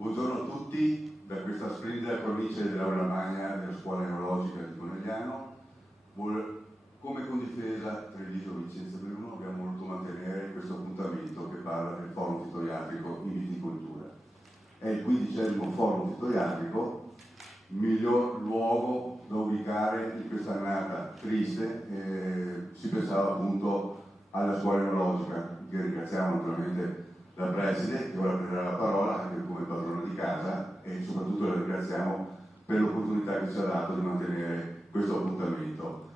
Buongiorno a tutti da questa splendida cornice dell'Aula Magna della Scuola Enologica di Conegliano. Come Condifesa Treviso Vicenza Belluno abbiamo voluto mantenere questo appuntamento che parla del forum fitoriatrico in viticoltura. È il 15° forum fitoriatrico, miglior luogo da ubicare in questa annata triste. Si pensava appunto alla Scuola Enologica, che ringraziamo naturalmente la preside, che ora prenderà la parola anche come padrona di casa, e soprattutto la ringraziamo per l'opportunità che ci ha dato di mantenere questo appuntamento.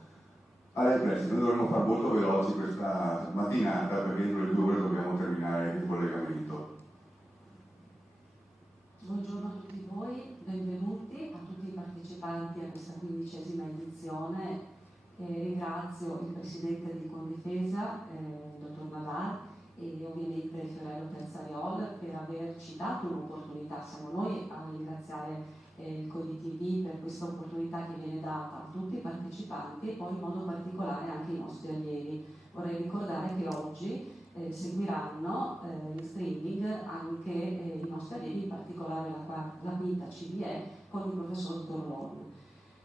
A lei preside, noi dovremmo fare molto veloci questa mattinata perché entro le 2 ore dobbiamo terminare il collegamento. Buongiorno a tutti voi, benvenuti a tutti i partecipanti a questa 15ª edizione. Ringrazio il Presidente di Condifesa, il Dottor Mavar, e ovviamente Fiorello Terzariol per averci dato un'opportunità. Siamo noi a ringraziare il CODI-TV per questa opportunità che viene data a tutti i partecipanti e poi in modo particolare anche ai nostri allievi. Vorrei ricordare che oggi seguiranno in streaming anche i nostri allievi, in particolare la quinta CBE con il professor Torlone.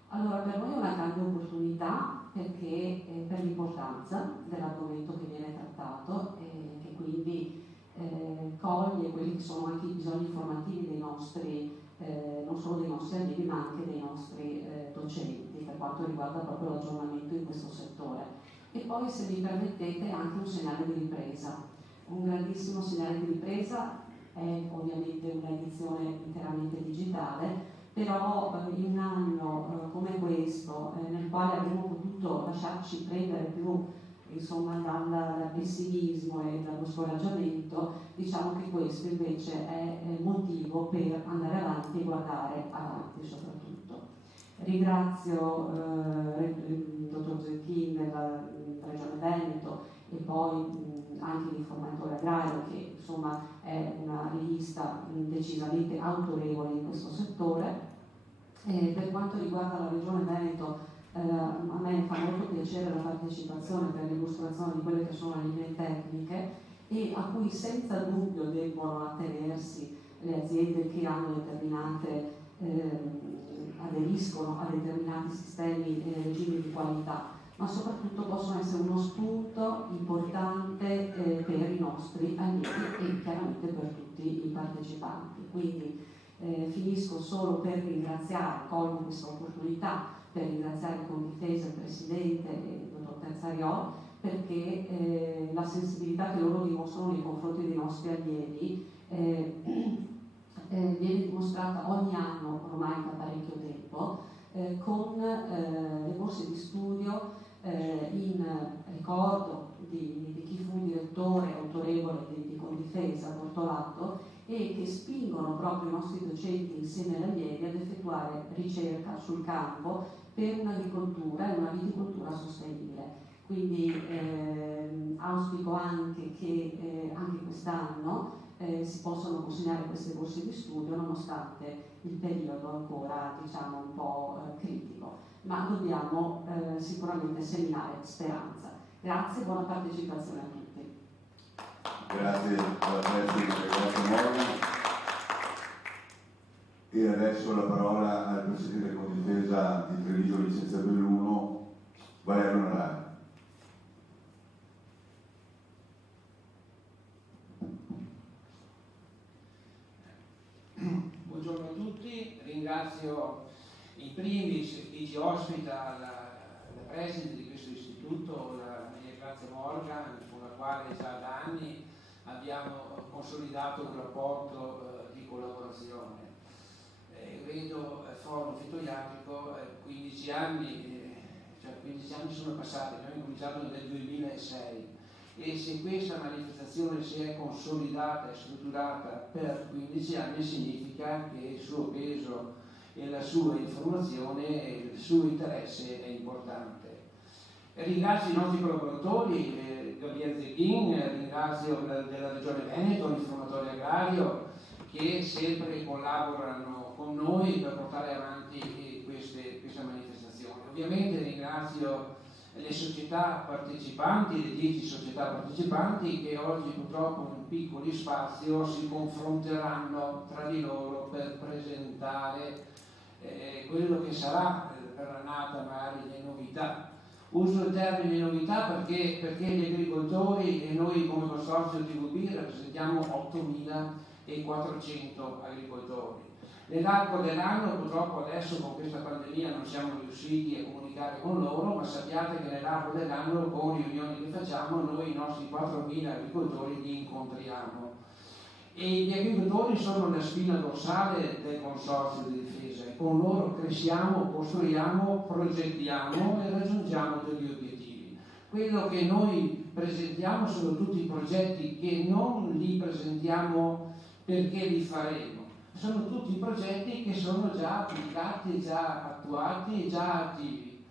Allora, per noi è una grande opportunità perché per l'importanza dell'argomento che viene trattato, che quindi coglie quelli che sono anche i bisogni formativi dei nostri, non solo dei nostri allievi ma anche dei nostri docenti, per quanto riguarda proprio l'aggiornamento in questo settore. E poi, se mi permettete, anche un segnale di ripresa, un grandissimo segnale di ripresa. È ovviamente un'edizione interamente digitale, però in un anno come questo, nel quale avremmo potuto lasciarci prendere più dal pessimismo e dallo scoraggiamento, diciamo che questo invece è motivo per andare avanti e guardare avanti soprattutto. Ringrazio il dottor Zecchin della Regione Veneto e poi anche l'informatore agrario, che insomma è una rivista decisamente autorevole in questo settore. Per quanto riguarda la Regione Veneto, a me fa molto piacere la partecipazione per l'illustrazione di quelle che sono le linee tecniche e a cui senza dubbio debbono attenersi le aziende che hanno determinate aderiscono a determinati sistemi e regimi di qualità, ma soprattutto possono essere uno spunto importante per i nostri allievi e chiaramente per tutti i partecipanti. Quindi finisco solo per ringraziare, colgo questa opportunità per ringraziare il Condifesa, il Presidente e il Dottor Terzariol, perché la sensibilità che loro dimostrano nei confronti dei nostri allievi viene dimostrata ogni anno ormai da parecchio tempo con le borse di studio in ricordo di chi fu un direttore autorevole di Condifesa, Bortolato, e che spingono proprio i nostri docenti insieme agli allievi ad effettuare ricerca sul campo per un'agricoltura e una viticoltura sostenibile. Quindi auspico anche che anche quest'anno si possano consegnare queste borse di studio nonostante il periodo ancora diciamo un po' critico, ma dobbiamo sicuramente seminare speranza. Grazie e buona partecipazione a tutti. Grazie alla preside, grazie Morgan. E adesso la parola al Presidente del Condifesa di Treviso Vicenza Belluno, Valerio Narani. Buongiorno a tutti, ringrazio in primis chi ci ospita, la preside di questo istituto, la Maria Grazia Morgan, con la quale già da anni abbiamo consolidato un rapporto di collaborazione. Vedo forum fitoriatrico, 15 anni, cioè 15 anni sono passati, abbiamo cominciato nel 2006 e se questa manifestazione si è consolidata e strutturata per 15 anni significa che il suo peso e la sua informazione e il suo interesse è importante. Ringrazio i nostri collaboratori, Gabriele Zecchin, ringrazio della Regione Veneto, l'informatore agrario, che sempre collaborano con noi per portare avanti questa manifestazione. Ovviamente ringrazio le società partecipanti, le 10 società partecipanti, che oggi purtroppo in piccoli spazi si confronteranno tra di loro per presentare quello che sarà per l'annata magari le novità. Uso il termine novità perché gli agricoltori e noi come consorzio TVB rappresentiamo 8.400 agricoltori. Nell'arco dell'anno, purtroppo adesso con questa pandemia non siamo riusciti a comunicare con loro, ma sappiate che nell'arco dell'anno con riunioni che facciamo noi i nostri 4.000 agricoltori li incontriamo. E gli agricoltori sono la spina dorsale del consorzio di difesa e con loro cresciamo, costruiamo, progettiamo e raggiungiamo degli obiettivi. Quello che noi presentiamo sono tutti i progetti che non li presentiamo perché li faremo. Sono tutti progetti che sono già applicati, già attuati, già attivi.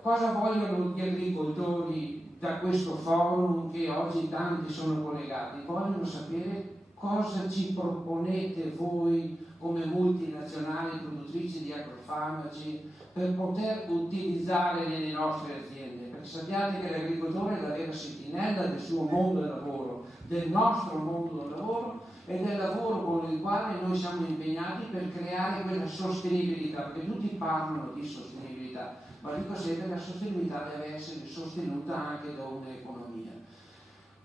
Cosa vogliono gli agricoltori da questo forum che oggi tanti sono collegati? Vogliono sapere cosa ci proponete voi come multinazionali produttrici di agrofarmaci per poter utilizzare nelle nostre aziende. Perché sappiate che l'agricoltore è la vera sentinella del suo mondo del lavoro, del nostro mondo del lavoro, e del lavoro con il quale noi siamo impegnati per creare quella sostenibilità, perché tutti parlano di sostenibilità, ma dico sempre che la sostenibilità deve essere sostenuta anche da un'economia.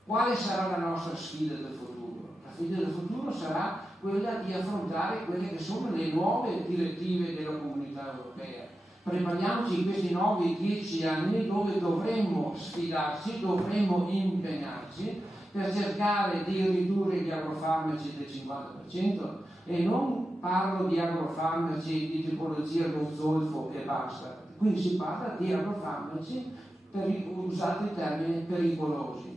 Quale sarà la nostra sfida del futuro? La sfida del futuro sarà quella di affrontare quelle che sono le nuove direttive della Comunità Europea. Prepariamoci in questi 9-10 anni dove dovremmo sfidarci, dovremmo impegnarci per cercare di ridurre gli agrofarmaci del 50%, e non parlo di agrofarmaci di tipologia lo zolfo e basta, qui si parla di agrofarmaci, usate il termine, pericolosi.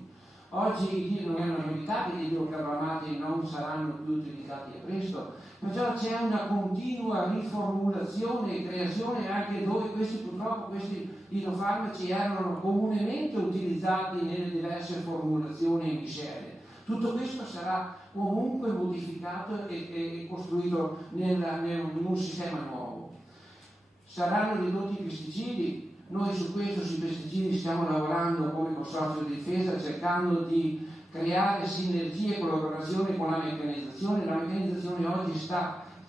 Oggi non è una novità che gli idrocarbamati non saranno più utilizzati a presto, perciò c'è una continua riformulazione e creazione anche dove purtroppo questi idrofarmaci erano comunemente utilizzati nelle diverse formulazioni e miscele. Tutto questo sarà comunque modificato e costruito in un sistema nuovo. Saranno ridotti i pesticidi. Noi su questo, sui pesticidi, stiamo lavorando come consorzio di difesa, cercando di creare sinergie e collaborazione con la meccanizzazione. La meccanizzazione oggi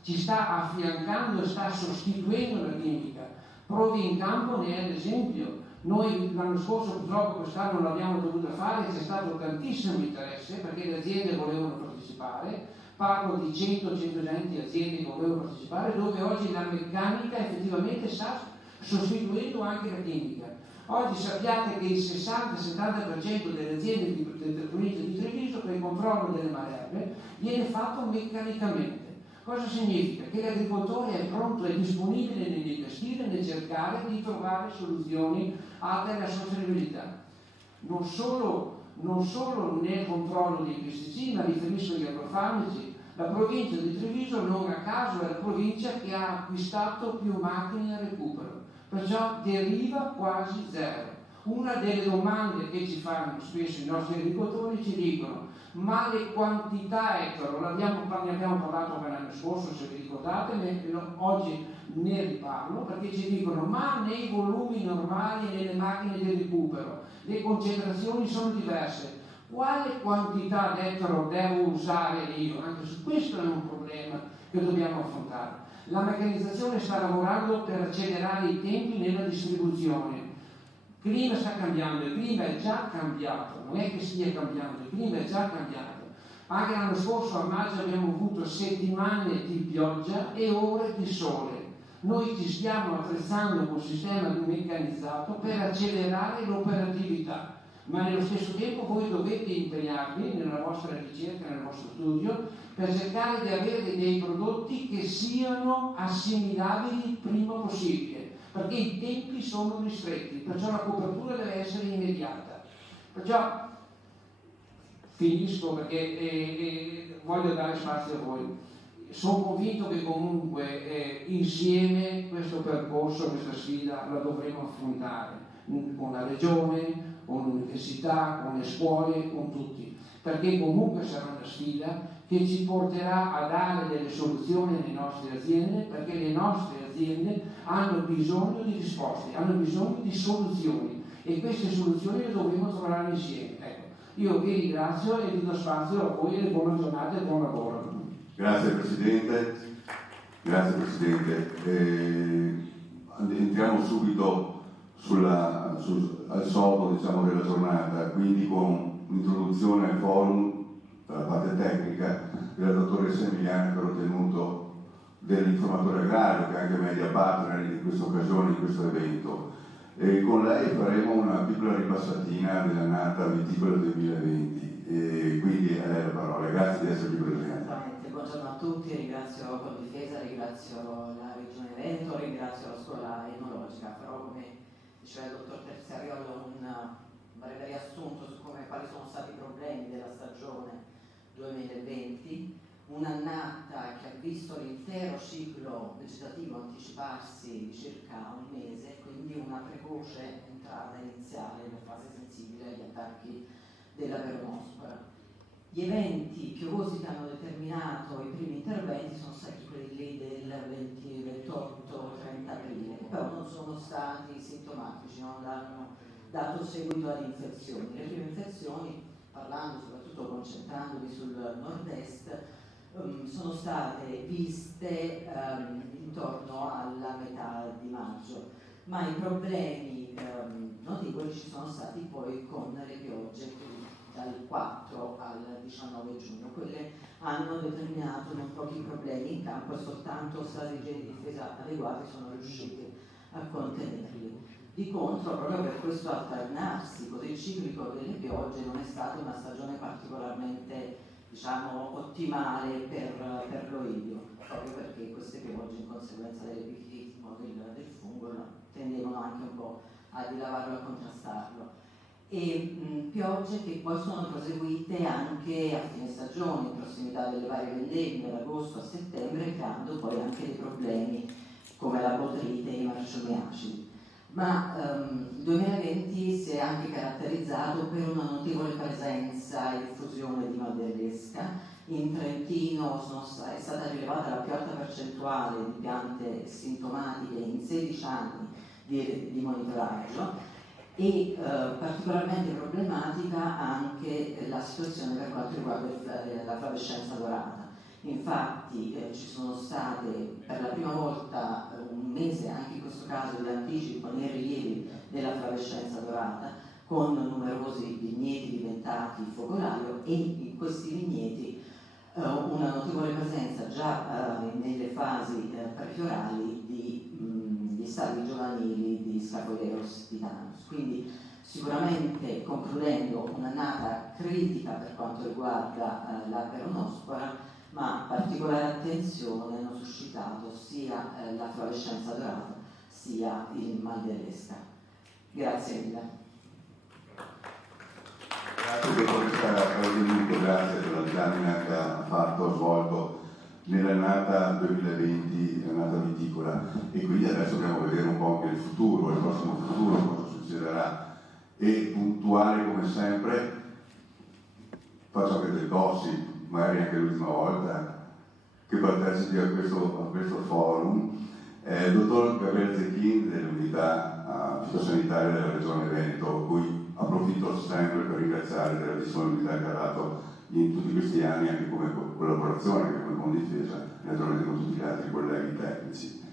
ci sta affiancando e sta sostituendo la chimica. Prove in campo ne è l'esempio. Noi l'anno scorso, purtroppo quest'anno non l'abbiamo dovuta fare, c'è stato tantissimo interesse perché le aziende volevano partecipare. Parlo di 100-120 aziende che volevano partecipare, dove oggi la meccanica effettivamente sta sostituendo anche la chimica. Oggi sappiate che il 60-70% delle aziende della provincia di Treviso per il controllo delle malerbe viene fatto meccanicamente. Cosa significa? Che l'agricoltore è pronto e disponibile nell'investire, nel cercare di trovare soluzioni atte alla sostenibilità. Non solo nel controllo dei pesticidi, ma riferisco agli agrofarmaci. La provincia di Treviso non a caso è la provincia che ha acquistato più macchine a recupero, perciò deriva quasi zero. Una delle domande che ci fanno spesso i nostri agricoltori ci dicono: ma le quantità ettaro, ne abbiamo parlato l'anno scorso, se vi ricordate, oggi ne riparlo, perché ci dicono: ma nei volumi normali, nelle macchine di recupero, le concentrazioni sono diverse. Quale quantità d'ettaro devo usare io? Anche su questo è un problema che dobbiamo affrontare. La meccanizzazione sta lavorando per accelerare i tempi nella distribuzione. Il clima sta cambiando, il clima è già cambiato, non è che stia cambiando, il clima è già cambiato. Anche l'anno scorso a maggio abbiamo avuto settimane di pioggia e ore di sole. Noi ci stiamo attrezzando con un sistema meccanizzato per accelerare l'operatività. Ma nello stesso tempo voi dovete impegnarvi nella vostra ricerca, nel vostro studio, per cercare di avere dei prodotti che siano assimilabili il prima possibile, perché i tempi sono ristretti, perciò la copertura deve essere immediata. Perciò finisco perché voglio dare spazio a voi. Sono convinto che comunque insieme questo percorso, questa sfida la dovremo affrontare con la regione, con l'università, con le scuole, con tutti, perché comunque sarà una sfida che ci porterà a dare delle soluzioni alle nostre aziende, perché le nostre aziende hanno bisogno di risposte, hanno bisogno di soluzioni e queste soluzioni le dovremo trovare insieme. Ecco, io vi ringrazio e vi do spazio a voi e buona giornata e buon lavoro. Grazie Presidente, grazie Presidente. Entriamo subito al sodo, diciamo, della giornata, quindi con un'introduzione al forum dalla parte tecnica della dottoressa Emiliana, che ho ottenuto dell'informatore agrario, che è anche media partner in questa occasione, in questo evento. E con lei faremo una piccola ripassatina dell'annata viticola 2020, e quindi a lei la parola. Grazie di esserci presente. Buongiorno a tutti, ringrazio Condifesa, ringrazio la Regione Veneto, ringrazio la scuola enologica. Farò, come diceva il dottor Terziariolo, un breve riassunto su quali sono stati i problemi della stagione 2020, un'annata che ha visto l'intero ciclo vegetativo anticiparsi di circa un mese, quindi una precoce entrata iniziale nella fase sensibile agli attacchi della peronospora. Gli eventi piovosi che hanno determinato i primi interventi sono stati quelli del 28-30 aprile, che però non sono stati sintomatici, non hanno dato seguito ad infezioni. Le prime infezioni, parlando soprattutto concentrandomi sul nord-est, sono state viste intorno alla metà di maggio, ma i problemi notevoli ci sono stati poi con le piogge dal 4 al 19 giugno. Quelle hanno determinato non pochi problemi in campo e soltanto strategie di difesa adeguate sono riuscite a contenerli. Di contro, proprio per questo alternarsi così ciclico delle piogge, non è stata una stagione particolarmente, diciamo, ottimale per l'oidio, proprio perché queste piogge, in conseguenza dell'epifitismo del fungo, tendevano anche un po' a dilavarlo e a contrastarlo. E piogge che poi sono proseguite anche a fine stagione, in prossimità delle varie vendemmie, da agosto a settembre, creando poi anche dei problemi come la botrite e i marciumi acidi. Ma il 2020 si è anche caratterizzato per una notevole presenza e diffusione di maldelesca. In Trentino è stata rilevata la più alta percentuale di piante sintomatiche in 16 anni di monitoraggio, e particolarmente problematica anche la situazione per quanto riguarda la flavescenza dorata. Infatti ci sono state per la prima volta un mese, anche in questo caso, di anticipo nei rilievi della flavescenza dorata, con numerosi vigneti diventati focolaio, e in questi vigneti una notevole presenza già nelle fasi prefiorali di stadi giovanili di Scapoleros titanus. Quindi sicuramente, concludendo, un'annata critica per quanto riguarda la peronospora, ma particolare attenzione hanno suscitato sia la flavescenza dorata sia il maldelesca. Grazie mille. Grazie dottoressa Venuto, grazie per la disamina che ha svolto nell'annata 2020, l'annata viticola, e quindi adesso dobbiamo vedere un po' anche il futuro, il prossimo futuro, cosa succederà, e puntuale come sempre. Faccio anche del gossip, magari anche l'ultima volta che partecipi a questo forum, il dottor Gabriele Zecchin dell'unità fitosanitaria della Regione Veneto, cui approfitto sempre per ringraziare della disponibilità che ha dato in tutti questi anni, anche come collaborazione, anche come Condifesa, naturalmente con tutti gli altri colleghi tecnici.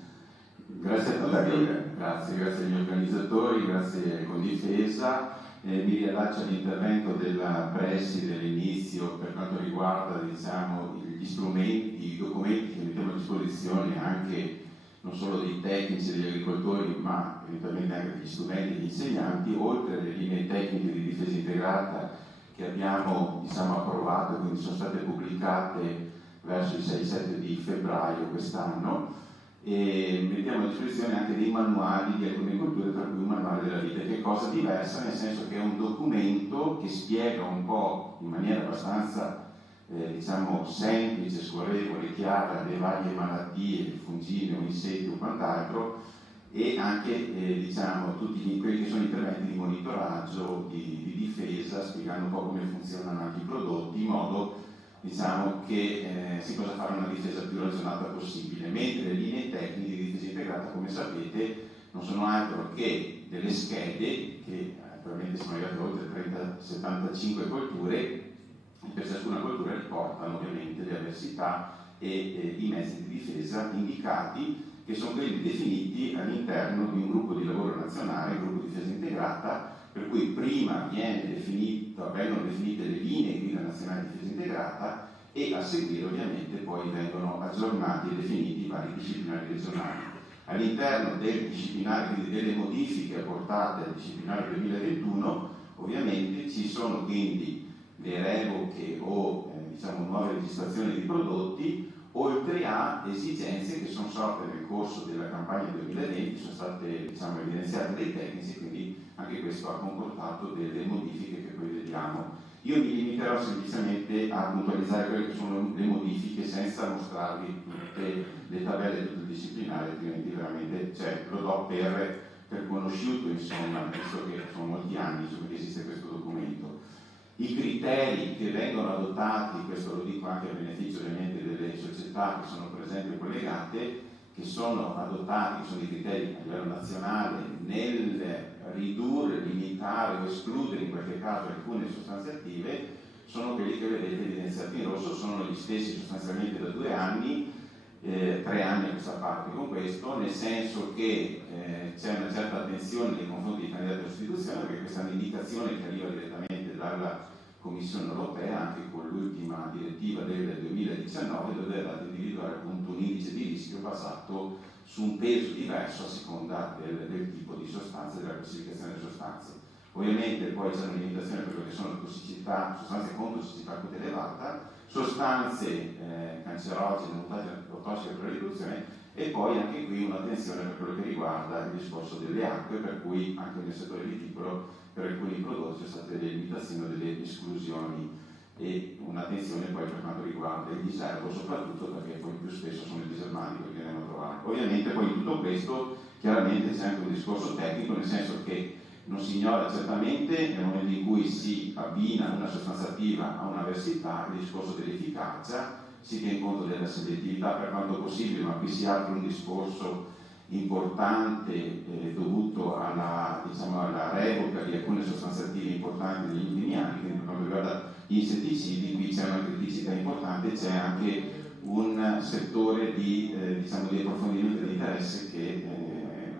Grazie a tutti, grazie agli organizzatori, grazie a Condifesa. Mi riallaccio all'intervento della preside all'inizio per quanto riguarda, diciamo, gli strumenti, i documenti che mettiamo a disposizione anche non solo dei tecnici e degli agricoltori, ma eventualmente anche degli studenti e degli insegnanti, oltre alle linee tecniche di difesa integrata che abbiamo, diciamo, approvato e quindi sono state pubblicate verso il 6-7 di febbraio quest'anno, e mettiamo a disposizione anche dei manuali di alcune culture, tra cui un manuale della vita, che è cosa diversa, nel senso che è un documento che spiega un po' in maniera abbastanza diciamo semplice, scorrevole, chiara, le varie malattie, fungine o insetti o quant'altro, e anche diciamo tutti quelli che sono interventi di monitoraggio, di difesa, spiegando un po' come funzionano anche i prodotti, in modo, diciamo, che si possa fare una difesa più ragionata possibile, mentre le linee tecniche di difesa integrata, come sapete, non sono altro che delle schede che probabilmente siamo arrivati a oltre 75 colture, e per ciascuna coltura riportano ovviamente le avversità e i mezzi di difesa indicati, che sono quelli definiti all'interno di un gruppo di lavoro nazionale, il gruppo di difesa integrata, per cui prima vengono definite le linee guida nazionali di difesa integrata e a seguire ovviamente poi vengono aggiornati e definiti i vari disciplinari regionali. All'interno del disciplinare, quindi delle modifiche apportate al disciplinare 2021, ovviamente ci sono quindi le revoche o nuove registrazioni di prodotti, oltre a esigenze che sono sorte nel corso della campagna 2020, sono state evidenziate dai tecnici, quindi anche questo ha comportato delle modifiche che poi vediamo. Io mi limiterò semplicemente a puntualizzare quelle che sono le modifiche senza mostrarvi tutte le tabelle di tutto il disciplinare, altrimenti veramente lo do per conosciuto, insomma, visto che sono molti anni che esiste questo documento. I criteri che vengono adottati, questo lo dico anche a beneficio ovviamente delle società che sono per esempio collegate, che sono adottati, che sono i criteri a livello nazionale nel ridurre, limitare o escludere in qualche caso alcune sostanze attive, sono quelli che vedete evidenziati in rosso, sono gli stessi sostanzialmente da 2 anni, 3 anni a questa parte con questo, nel senso che c'è una certa attenzione nei confronti dei candidati alla sostituzione, perché questa è un'indicazione che arriva direttamente dalla Commissione europea, anche con l'ultima direttiva del 2019, dove è dato individuare appunto un indice di rischio basato su un peso diverso a seconda del tipo di sostanza, della classificazione delle sostanze. Ovviamente poi c'è una limitazione per quello che sono tossicità, sostanze con tossicità molto elevata, sostanze cancerogene, mutagene o tossiche per la riduzione, e poi anche qui un'attenzione per quello che riguarda il discorso delle acque, per cui anche nel settore viticolo per alcuni prodotti ci sono state delle limitazioni o delle esclusioni, e un'attenzione poi per quanto riguarda il diserbo, soprattutto perché poi più spesso sono i diserbanti che andiamo a trovare. Ovviamente poi in tutto questo chiaramente c'è anche un discorso tecnico, nel senso che non si ignora certamente nel momento in cui si abbina una sostanza attiva a un'avversità il discorso dell'efficacia, si tiene conto della selettività per quanto possibile, ma qui si apre un discorso importante dovuto alla revoca di alcune sostanze attive importanti negli ultimi anni. Quindi per quanto riguarda gli insetticidi, qui c'è una criticità importante, c'è anche un settore di approfondimento di interesse che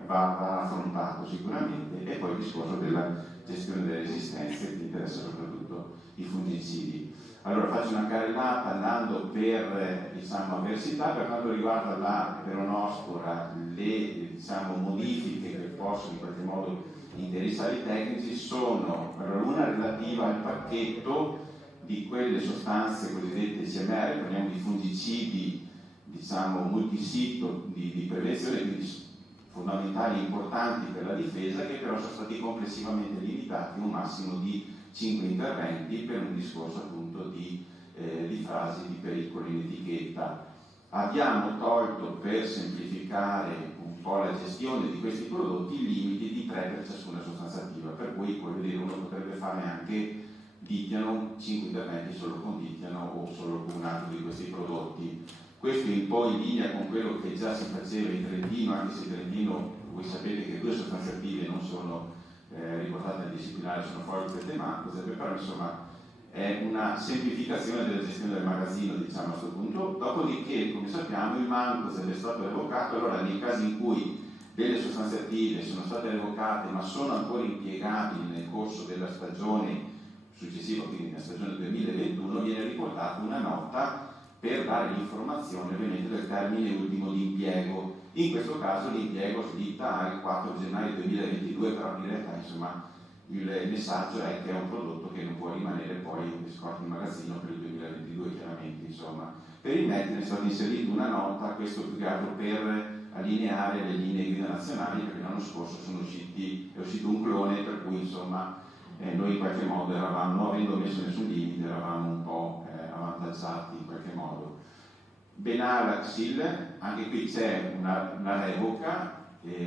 va affrontato sicuramente, e poi il discorso della gestione delle resistenze che interessa soprattutto i fungicidi. Allora faccio una carrellata andando per avversità. Per quanto riguarda la peronospora, le modifiche che possono in qualche modo interessare i tecnici sono una relativa al pacchetto di quelle sostanze cosiddette CMR, parliamo di fungicidi multisito di prevenzione, quindi fondamentali e importanti per la difesa, che però sono stati complessivamente limitati a un massimo di 5 interventi per un discorso appunto di frasi di pericolo in etichetta. Abbiamo tolto, per semplificare un po' la gestione di questi prodotti, i limiti di 3 per ciascuna sostanza attiva, per cui uno potrebbe fare anche Ditiano, 5 interventi solo con Ditiano o solo con un altro di questi prodotti. Questo in poi in linea con quello che già si faceva in Trentino, anche se in Trentino voi sapete che 2 sostanze attive non sono riportate nel disciplinare, sono fuori da queste macrose, però insomma è una semplificazione della gestione del magazzino, a questo punto. Dopodiché, come sappiamo, il Mancozeb è stato revocato. Allora, nei casi in cui delle sostanze attive sono state revocate ma sono ancora impiegabili nel corso della stagione successiva, quindi nella stagione 2021, viene riportata una nota per dare l'informazione ovviamente del termine ultimo di impiego. In questo caso l'impiego slitta al 4 gennaio 2022, però in realtà il messaggio è che è un prodotto che non può rimanere poi in magazzino per il 2022, chiaramente. Per il MET è stata inserita una nota, questo più che altro per allineare le linee guida nazionali, perché l'anno scorso è uscito un clone, per cui noi in qualche modo eravamo, non avendo messo nessun limite, eravamo un po' avvantaggiati in qualche modo. Benalaxil, anche qui c'è una revoca,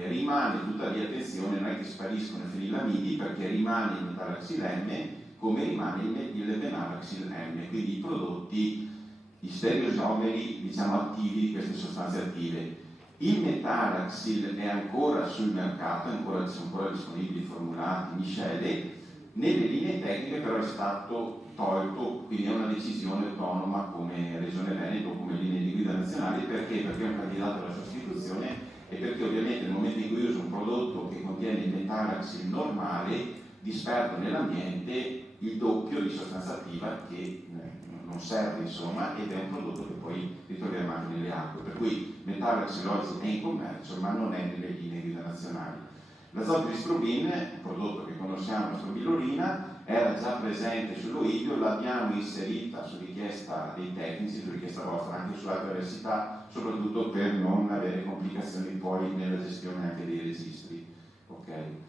rimane tuttavia, attenzione, non è che spariscono i fenilamidi, perché rimane il metalaxil M come rimane il benalaxil M, quindi i prodotti, gli stereoisomeri attivi di queste sostanze attive. Il metalaxil è ancora sul mercato, sono ancora disponibili formulati miscele, nelle linee tecniche però è stato tolto, quindi è una decisione autonoma come Regione Veneto, come linee di guida nazionali. Perché? Perché è un candidato alla sostituzione e perché ovviamente nel momento in cui uso un prodotto che contiene il metalaxil normale disperdo nell'ambiente il doppio di sostanza attiva che non serve, insomma, ed è un prodotto che poi ritroviamo anche nelle acque, per cui metalaxil oggi è in commercio ma non è nelle linee guida nazionali. L'azotilisprobin, un prodotto che conosciamo, la strobilurina, era già presente sull'oidio, l'abbiamo inserita su richiesta dei tecnici, su richiesta vostra, anche sull'alta università, soprattutto per non avere complicazioni poi nella gestione anche dei registri. Okay.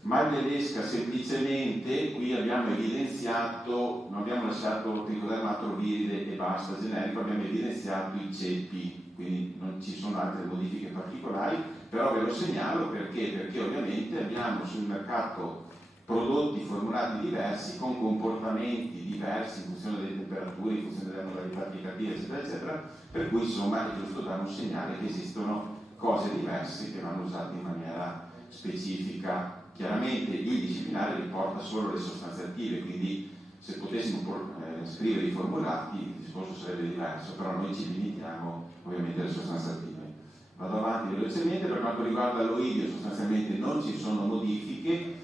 Maglia lesca semplicemente, qui abbiamo evidenziato, non abbiamo lasciato tricoderma viride e basta generico, abbiamo evidenziato i ceppi, quindi non ci sono altre modifiche particolari, però ve lo segnalo perché ovviamente abbiamo sul mercato prodotti formulati diversi con comportamenti diversi in funzione delle temperature, in funzione della modalità applicativa, eccetera, eccetera, per cui insomma è giusto dare un segnale che esistono cose diverse che vanno usate in maniera specifica. Chiaramente il disciplinare riporta solo le sostanze attive, quindi se potessimo scrivere i formulati il discorso sarebbe diverso, però noi ci limitiamo ovviamente alle sostanze attive. Vado avanti velocemente. Per quanto riguarda l'oidio sostanzialmente non ci sono modifiche,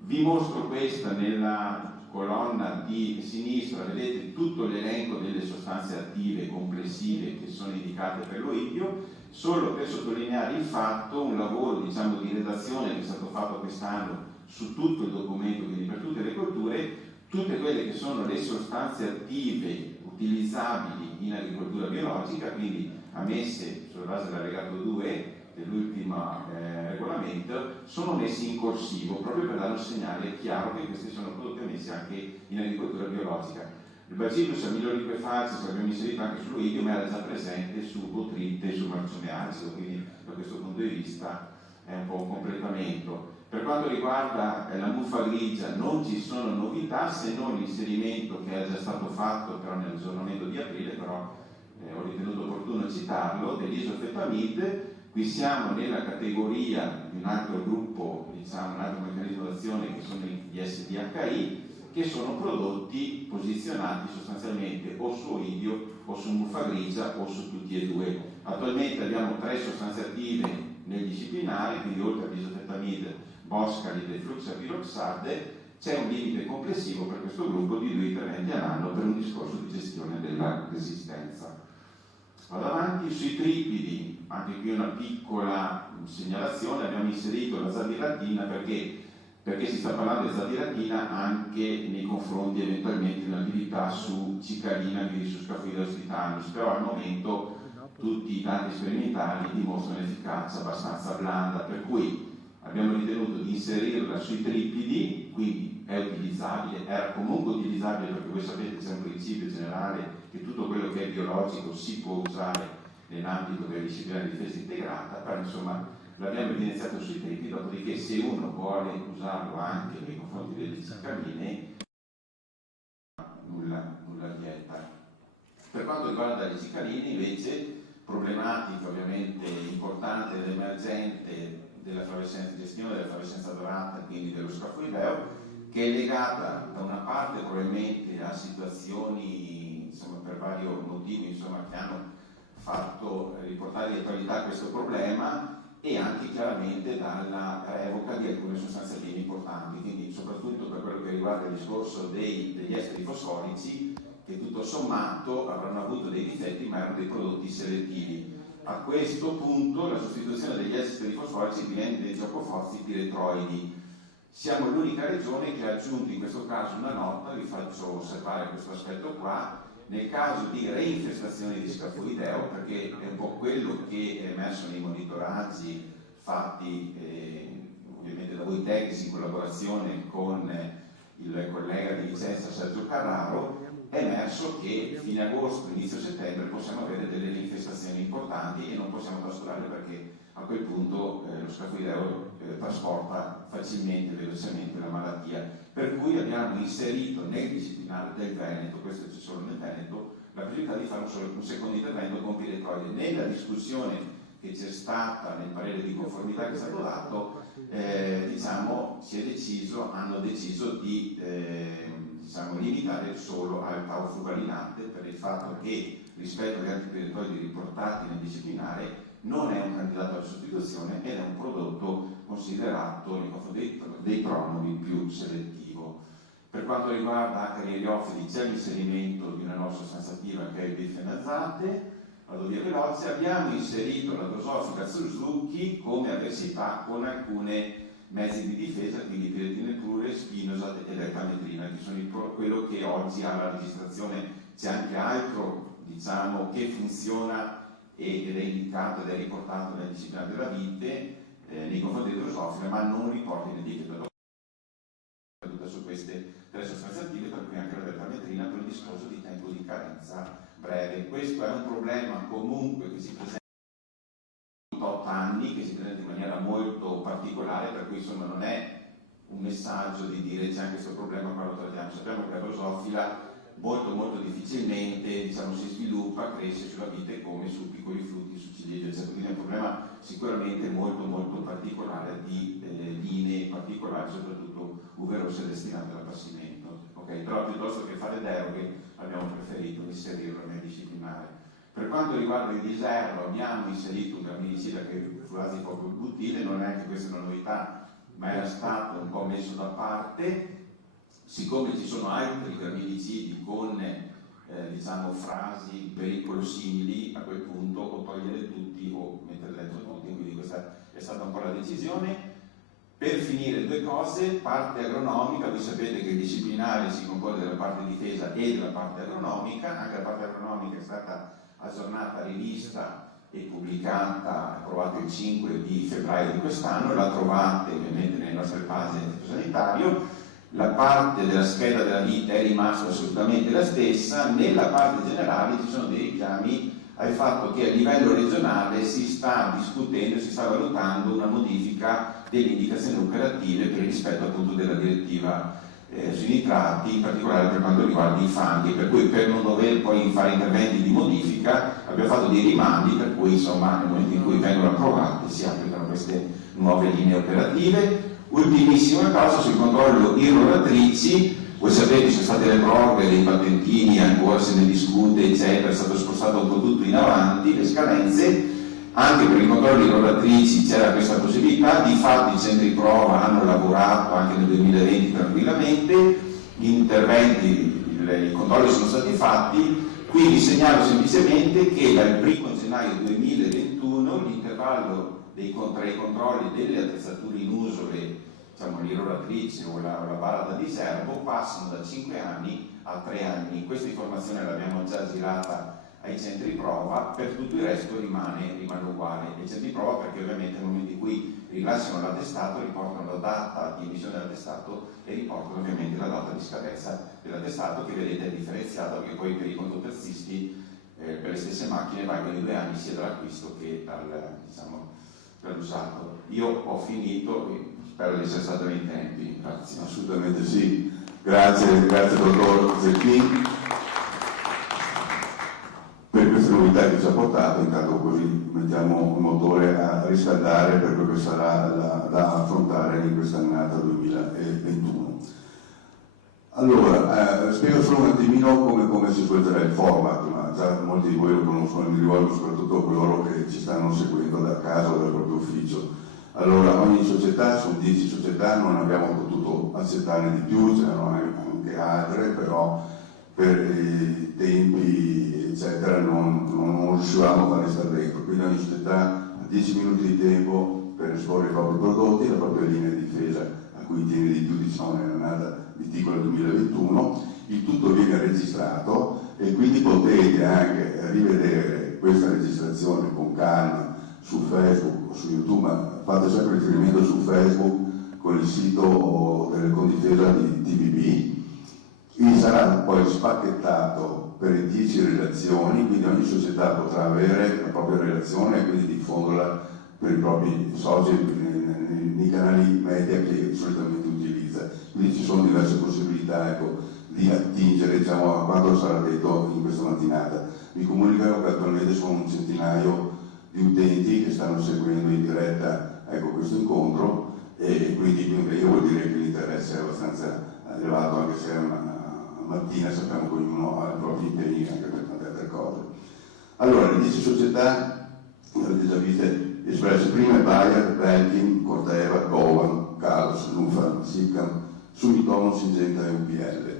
vi mostro questa nella colonna di sinistra, vedete tutto l'elenco delle sostanze attive complessive che sono indicate per l'oidio, solo per sottolineare il fatto, un lavoro diciamo di redazione che è stato fatto quest'anno su tutto il documento, quindi per tutte le colture, tutte quelle che sono le sostanze attive utilizzabili in agricoltura biologica, quindi ammesse sulla base dell'allegato 2 dell'ultimo regolamento, sono messi in corsivo proprio per dare un segnale chiaro che questi sono prodotti ammessi anche in agricoltura biologica. Il Bacillus amiloliquefaciens l'abbiamo inserito anche sull'oidio, ma era già presente su botrite e su marciume acido, quindi da questo punto di vista è un po' un completamento. Per quanto riguarda la muffa grigia non ci sono novità se non l'inserimento che è già stato fatto però nell'aggiornamento di aprile, però ho ritenuto opportuno citarlo, dell'isofetamid. Qui siamo nella categoria di un altro gruppo, diciamo un altro meccanismo d'azione che sono gli SDHI, che sono prodotti posizionati sostanzialmente o su oidio o su muffa grigia o su tutti e due. Attualmente abbiamo 3 sostanze attive nel disciplinare, quindi oltre all'isofetamid, boscalid e fluxapiroxade, c'è un limite complessivo per questo gruppo di 2 interventi all'anno per un discorso di gestione della resistenza. Vado avanti sui tripidi, anche qui una piccola segnalazione, abbiamo inserito la zadiratina perché si sta parlando di zadiratina anche nei confronti eventualmente di un'attività su cicalina, quindi su Scaphoideus titanus, però al momento tutti i dati sperimentali dimostrano un'efficacia abbastanza blanda, per cui abbiamo ritenuto di inserirla sui tripidi, quindi è utilizzabile, era comunque utilizzabile perché voi sapete che c'è un principio generale che tutto quello che è biologico si può usare nell'ambito della disciplina di difesa integrata, però insomma l'abbiamo evidenziato sui tripidi, dopodiché se uno vuole usarlo anche nei confronti delle cicaline, nulla vieta. Per quanto riguarda le cicaline invece, problematica ovviamente importante ed emergente della gestione della flavescenza dorata, quindi dello Scaphoideo, che è legata da una parte probabilmente a situazioni, insomma, per vari motivi, insomma, che hanno fatto riportare di attualità questo problema, e anche chiaramente dalla revoca di alcune sostanze attive importanti, quindi soprattutto per quello che riguarda il discorso degli esteri fosforici, che tutto sommato avranno avuto dei difetti ma erano dei prodotti selettivi. A questo punto la sostituzione degli esteri fosforici viene dei giocofossi piretroidi. Siamo l'unica regione che ha aggiunto in questo caso una nota, vi faccio osservare questo aspetto qua, nel caso di reinfestazione di Scaphoideo, perché è un po' quello che è emerso nei monitoraggi fatti ovviamente da voi tecnici in collaborazione con il collega di Vicenza Sergio Carraro, è emerso che fine agosto, inizio settembre possiamo avere delle reinfestazioni importanti e non possiamo trascurare perché a quel punto lo Scaphoideo trasporta facilmente e velocemente la malattia, per cui abbiamo inserito nel disciplinare del Veneto, questo c'è solo nel Veneto, la possibilità di fare un secondo intervento con piretroide. Nella discussione che c'è stata nel parere di conformità che è stato dato, hanno deciso di limitare solo al tau frugalinante, per il fatto che rispetto agli altri peritodi riportati nel disciplinare non è un candidato alla sostituzione ed è un prodotto considerato nei confronti dei pronomi più selettivo. Per quanto riguarda anche gli eliofili c'è l'inserimento di una nuova sostanza attiva che è il bifenazate. Vado via veloce. Abbiamo inserito la drosofila Suzuki come avversità con alcune mezzi di difesa, quindi piretina plure, spinosa ed etametrina, che sono quello che oggi ha la registrazione. C'è anche altro, che funziona ed è indicato ed è riportato nella disciplina della vite nei confronti di drosofila, ma non riporta in etichetta su queste 3 sostanze attive, tra cui anche la deltametrina, per il discorso di tempo di carenza breve. Questo è un problema comunque che si presenta da 8 anni, che si presenta in maniera molto particolare, per cui insomma non è un messaggio di dire c'è anche questo problema, qua lo trattiamo. Sappiamo che la drosofila molto difficilmente si sviluppa, cresce sulla vite come su piccoli frutti, su ciliegie, eccetera. Quindi è un problema sicuramente molto particolare di linee particolari, soprattutto uve rosse destinate all'appassimento. Okay? Però piuttosto che fare deroghe abbiamo preferito inserirlo nel disciplinare. Per quanto riguarda il diserro abbiamo inserito un gramminicida che è fluazipropilbutile, non è che questa è una novità, ma era stato un po' messo da parte. Siccome ci sono altri gramminicidi con frasi pericolosimili, a quel punto o togliere tutti o mettere dentro tutti, quindi questa è stata un po' la decisione. Per finire 2 cose, parte agronomica, voi sapete che il disciplinare si compone della parte difesa e della parte agronomica, anche la parte agronomica è stata aggiornata, rivista e pubblicata, approvata il 5 di febbraio di quest'anno, la trovate ovviamente nelle nostre pagine del sanitario. La parte della scheda della vita è rimasta assolutamente la stessa, nella parte generale ci sono dei richiami al fatto che a livello regionale si sta discutendo, si sta valutando una modifica delle indicazioni operative per il rispetto appunto della direttiva sui nitrati, in particolare per quanto riguarda i fanghi, per cui per non dover poi fare interventi di modifica abbiamo fatto dei rimandi, per cui insomma nel momento in cui vengono approvate si applicano queste nuove linee operative. Ultimissima cosa sul controllo irroratrici, voi sapete ci sono state le proroghe dei patentini, ancora se ne discute eccetera, è stato spostato un po' tutto in avanti, le scadenze, anche per i controlli irroratrici c'era questa possibilità, di fatto i centri prova hanno lavorato anche nel 2020 tranquillamente, gli interventi, i controlli sono stati fatti, quindi segnalo semplicemente che dal 1 gennaio 2021 l'intervallo tra i controlli delle attrezzature in uso, l'irroratrice o la bala da diserbo, passano da 5 anni a 3 anni. Questa informazione l'abbiamo già girata ai centri prova, per tutto il resto rimane uguale. I centri prova perché ovviamente nel momento in cui rilasciano l'attestato riportano la data di emissione dell'attestato e riportano ovviamente la data di scadenza dell'attestato, che vedete è differenziata perché poi per i contoterzisti per le stesse macchine valgono i 2 anni sia dall'acquisto che dall'usato. Io ho finito, spero di essere stato nei tempi, grazie. Assolutamente sì, grazie dottor Zecchin per queste novità che ci ha portato. Intanto così mettiamo il motore a riscaldare per quello che sarà da affrontare in quest'annata 2021. Allora, spiego solo un attimino come si svolgerà il format, ma già molti di voi lo conoscono, mi rivolgo soprattutto a coloro che ci stanno seguendo da casa o dal proprio ufficio. Allora, ogni società, sono 10 società, non abbiamo potuto accettare di più, c'erano anche altre, però per i tempi eccetera non riuscivamo a fare stare dentro, quindi ogni società ha 10 minuti di tempo per esporre i propri prodotti, la propria linea di difesa a cui tiene di più nell'annata viticola 2021, il tutto viene registrato e quindi potete anche rivedere questa registrazione con calma su Facebook o su YouTube, ma fate sempre riferimento su Facebook con il sito delle Condifesa di TVB. E sarà poi spacchettato per 10 relazioni, quindi ogni società potrà avere la propria relazione e quindi diffonderla per i propri social nei canali media che solitamente utilizza. Quindi ci sono diverse possibilità di attingere a quanto sarà detto in questa mattinata. Mi comunicano che attualmente sono un centinaio di utenti che stanno seguendo in diretta, ecco, questo incontro, e quindi vuol dire che l'interesse è abbastanza elevato, anche se è una mattina, sappiamo che ognuno ha i propri impegni anche per tante altre cose. Allora, le 10 società, avete già viste espresse prima: Bayer, Belkin, Corteva, Covan, Carlos, Nufa, Sicam, Sumitomo, Syngenta e UPL.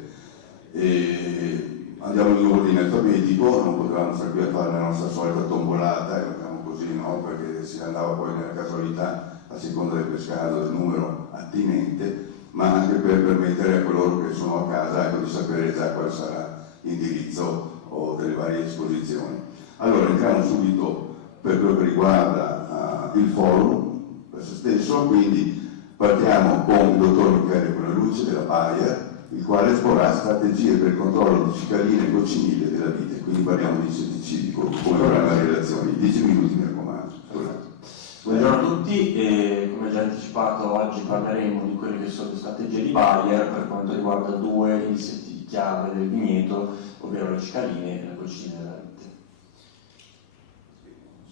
E andiamo in ordine alfabetico, non potevamo stare qui a fare la nostra solita tombolata, e facciamo così, no? Perché si andava poi nella casualità a seconda del pescato, del numero attinente, ma anche per permettere a coloro che sono a casa, ecco, di sapere già quale sarà l'indirizzo o delle varie esposizioni. Allora, entriamo subito per quello che riguarda il forum per se stesso, quindi partiamo con il dottor Michele Buonaluce della Bayer, il quale esporrà strategie per il controllo di cicaline e cocciniglie della vite, quindi parliamo di insetticidi, come vorranno le relazioni. 10 minuti, mi raccomando. Buongiorno a tutti, e come già anticipato oggi parleremo di quelle che sono le strategie di Bayer per quanto riguarda due insetti chiave del vigneto, ovvero le cicaline e la cocciniglia della vite.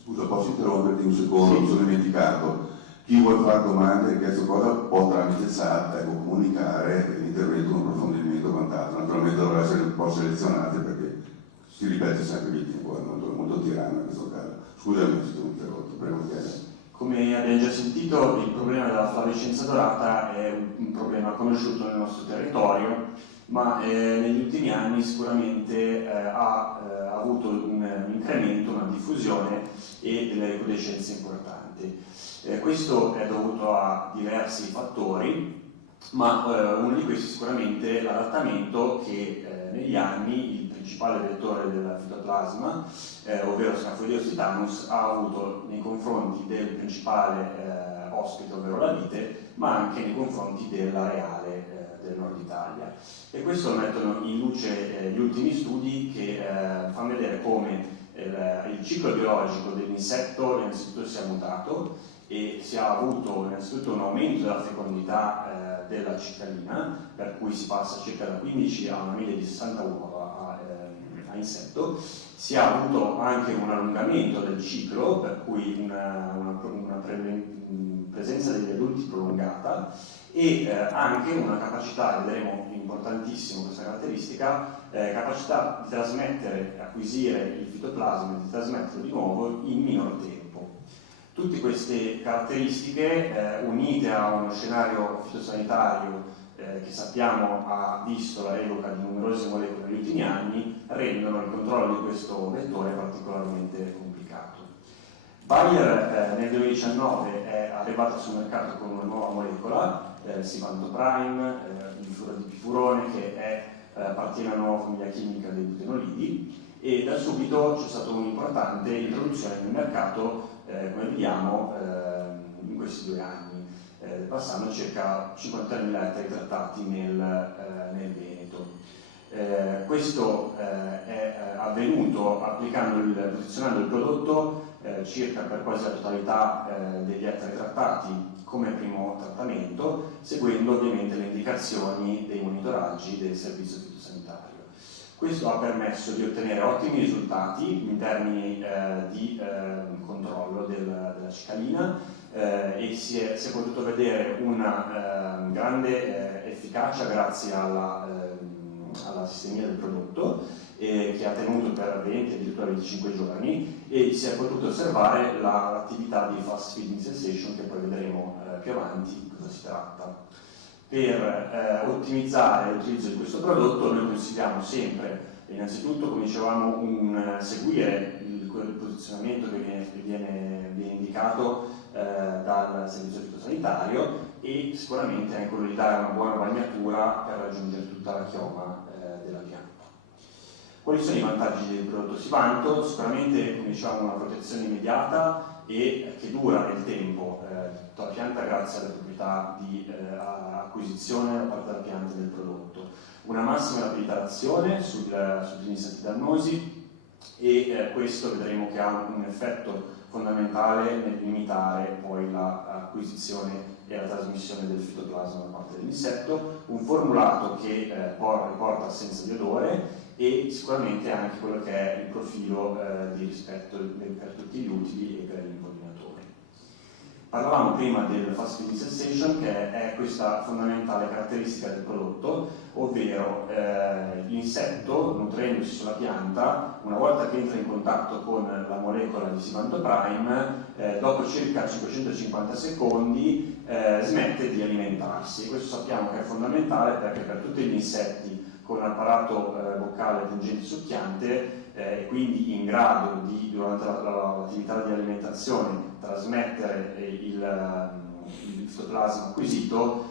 Scusa, posso interromperti un secondo? Mi sono dimenticato. Chi vuole fare domande, questa cosa può tramite chat, ecco, comunicare l'intervento, un approfondimento o quant'altro. Naturalmente dovrà essere un po' selezionate perché si ripete sempre il tempo, è molto tiranno in questo caso. Scusami se ti ho interrotto, prego Michele. Come abbiamo già sentito, il problema della flavescenza dorata è un problema conosciuto nel nostro territorio, ma negli ultimi anni sicuramente ha avuto un incremento, una diffusione e delle recrudescenze importanti. Questo è dovuto a diversi fattori, ma uno di questi è sicuramente l'adattamento che negli anni il principale vettore del fitoplasma, ovvero Scaphoideus titanus, ha avuto nei confronti del principale ospite, ovvero la vite, ma anche nei confronti dell'areale del nord Italia. E questo mettono in luce gli ultimi studi che fanno vedere come il ciclo biologico dell'insetto innanzitutto si è mutato e si è avuto innanzitutto un aumento della fecondità della cicalina, per cui si passa circa da 15 a una media di 60 uova a insetto. Si è avuto anche un allungamento del ciclo, per cui una presenza degli adulti prolungata, e anche una capacità, vedremo importantissimo questa caratteristica, capacità di trasmettere, acquisire il fitoplasma e di trasmetterlo di nuovo in minor tempo. Tutte queste caratteristiche, unite a uno scenario fitosanitario che sappiamo ha visto la revoca di numerose molecole negli ultimi anni, rendono il controllo di questo vettore particolarmente complicato. Bayer nel 2019 è arrivata sul mercato con una nuova molecola, Sivanto Prime, di pifurone, che appartiene alla nuova famiglia chimica dei butenolidi, e da subito c'è stata un'importante introduzione nel mercato, come vediamo in questi 2 anni, passando circa 50.000 ettari trattati nel Veneto. Questo è avvenuto posizionando il prodotto circa per quasi la totalità degli ettari trattati come primo trattamento, seguendo ovviamente le indicazioni dei monitoraggi del servizio fitosanitario. Questo ha permesso di ottenere ottimi risultati in termini di controllo della cicalina, e si è potuto vedere una grande efficacia grazie alla sistemia del prodotto, che ha tenuto per 20 addirittura 25 giorni, e si è potuto osservare l'attività di fast feeding cessation, che poi vedremo più avanti di cosa si tratta. Per ottimizzare l'utilizzo di questo prodotto noi consigliamo sempre, innanzitutto, come dicevamo, seguire quel posizionamento che viene indicato dal servizio fitosanitario, e sicuramente anche quello di dare una buona bagnatura per raggiungere tutta la chioma della pianta. Quali sono i vantaggi del prodotto Sivanto? Sicuramente, come dicevamo, una protezione immediata e che dura nel tempo tutta la pianta grazie alle proprietà di acquisizione da parte della pianta del prodotto, una massima rapidità d'azione sugli insetti dannosi, e questo vedremo che ha un effetto fondamentale nel limitare poi l'acquisizione e la trasmissione del fitoplasma da parte dell'insetto, un formulato che riporta assenza di odore, e sicuramente anche quello che è il profilo di rispetto per tutti gli utili e per gli impollinatori. Parlavamo prima del fast feeding cessation, che è questa fondamentale caratteristica del prodotto, ovvero l'insetto, nutrendosi sulla pianta, una volta che entra in contatto con la molecola di Sivantoprime, dopo circa 550 secondi smette di alimentarsi. Questo sappiamo che è fondamentale perché per tutti gli insetti con apparato boccale pungente succhiante e quindi in grado di, durante l'attività di alimentazione, trasmettere il fitoplasma acquisito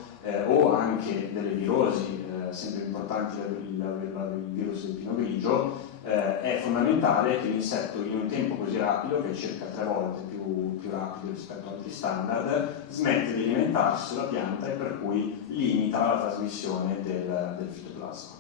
o anche delle virosi, sempre importanti il virus del pino grigio, è fondamentale che l'insetto in un tempo così rapido, che è circa 3 volte più rapido rispetto ad altri standard, smette di alimentarsi sulla pianta e per cui limita la trasmissione del fitoplasma.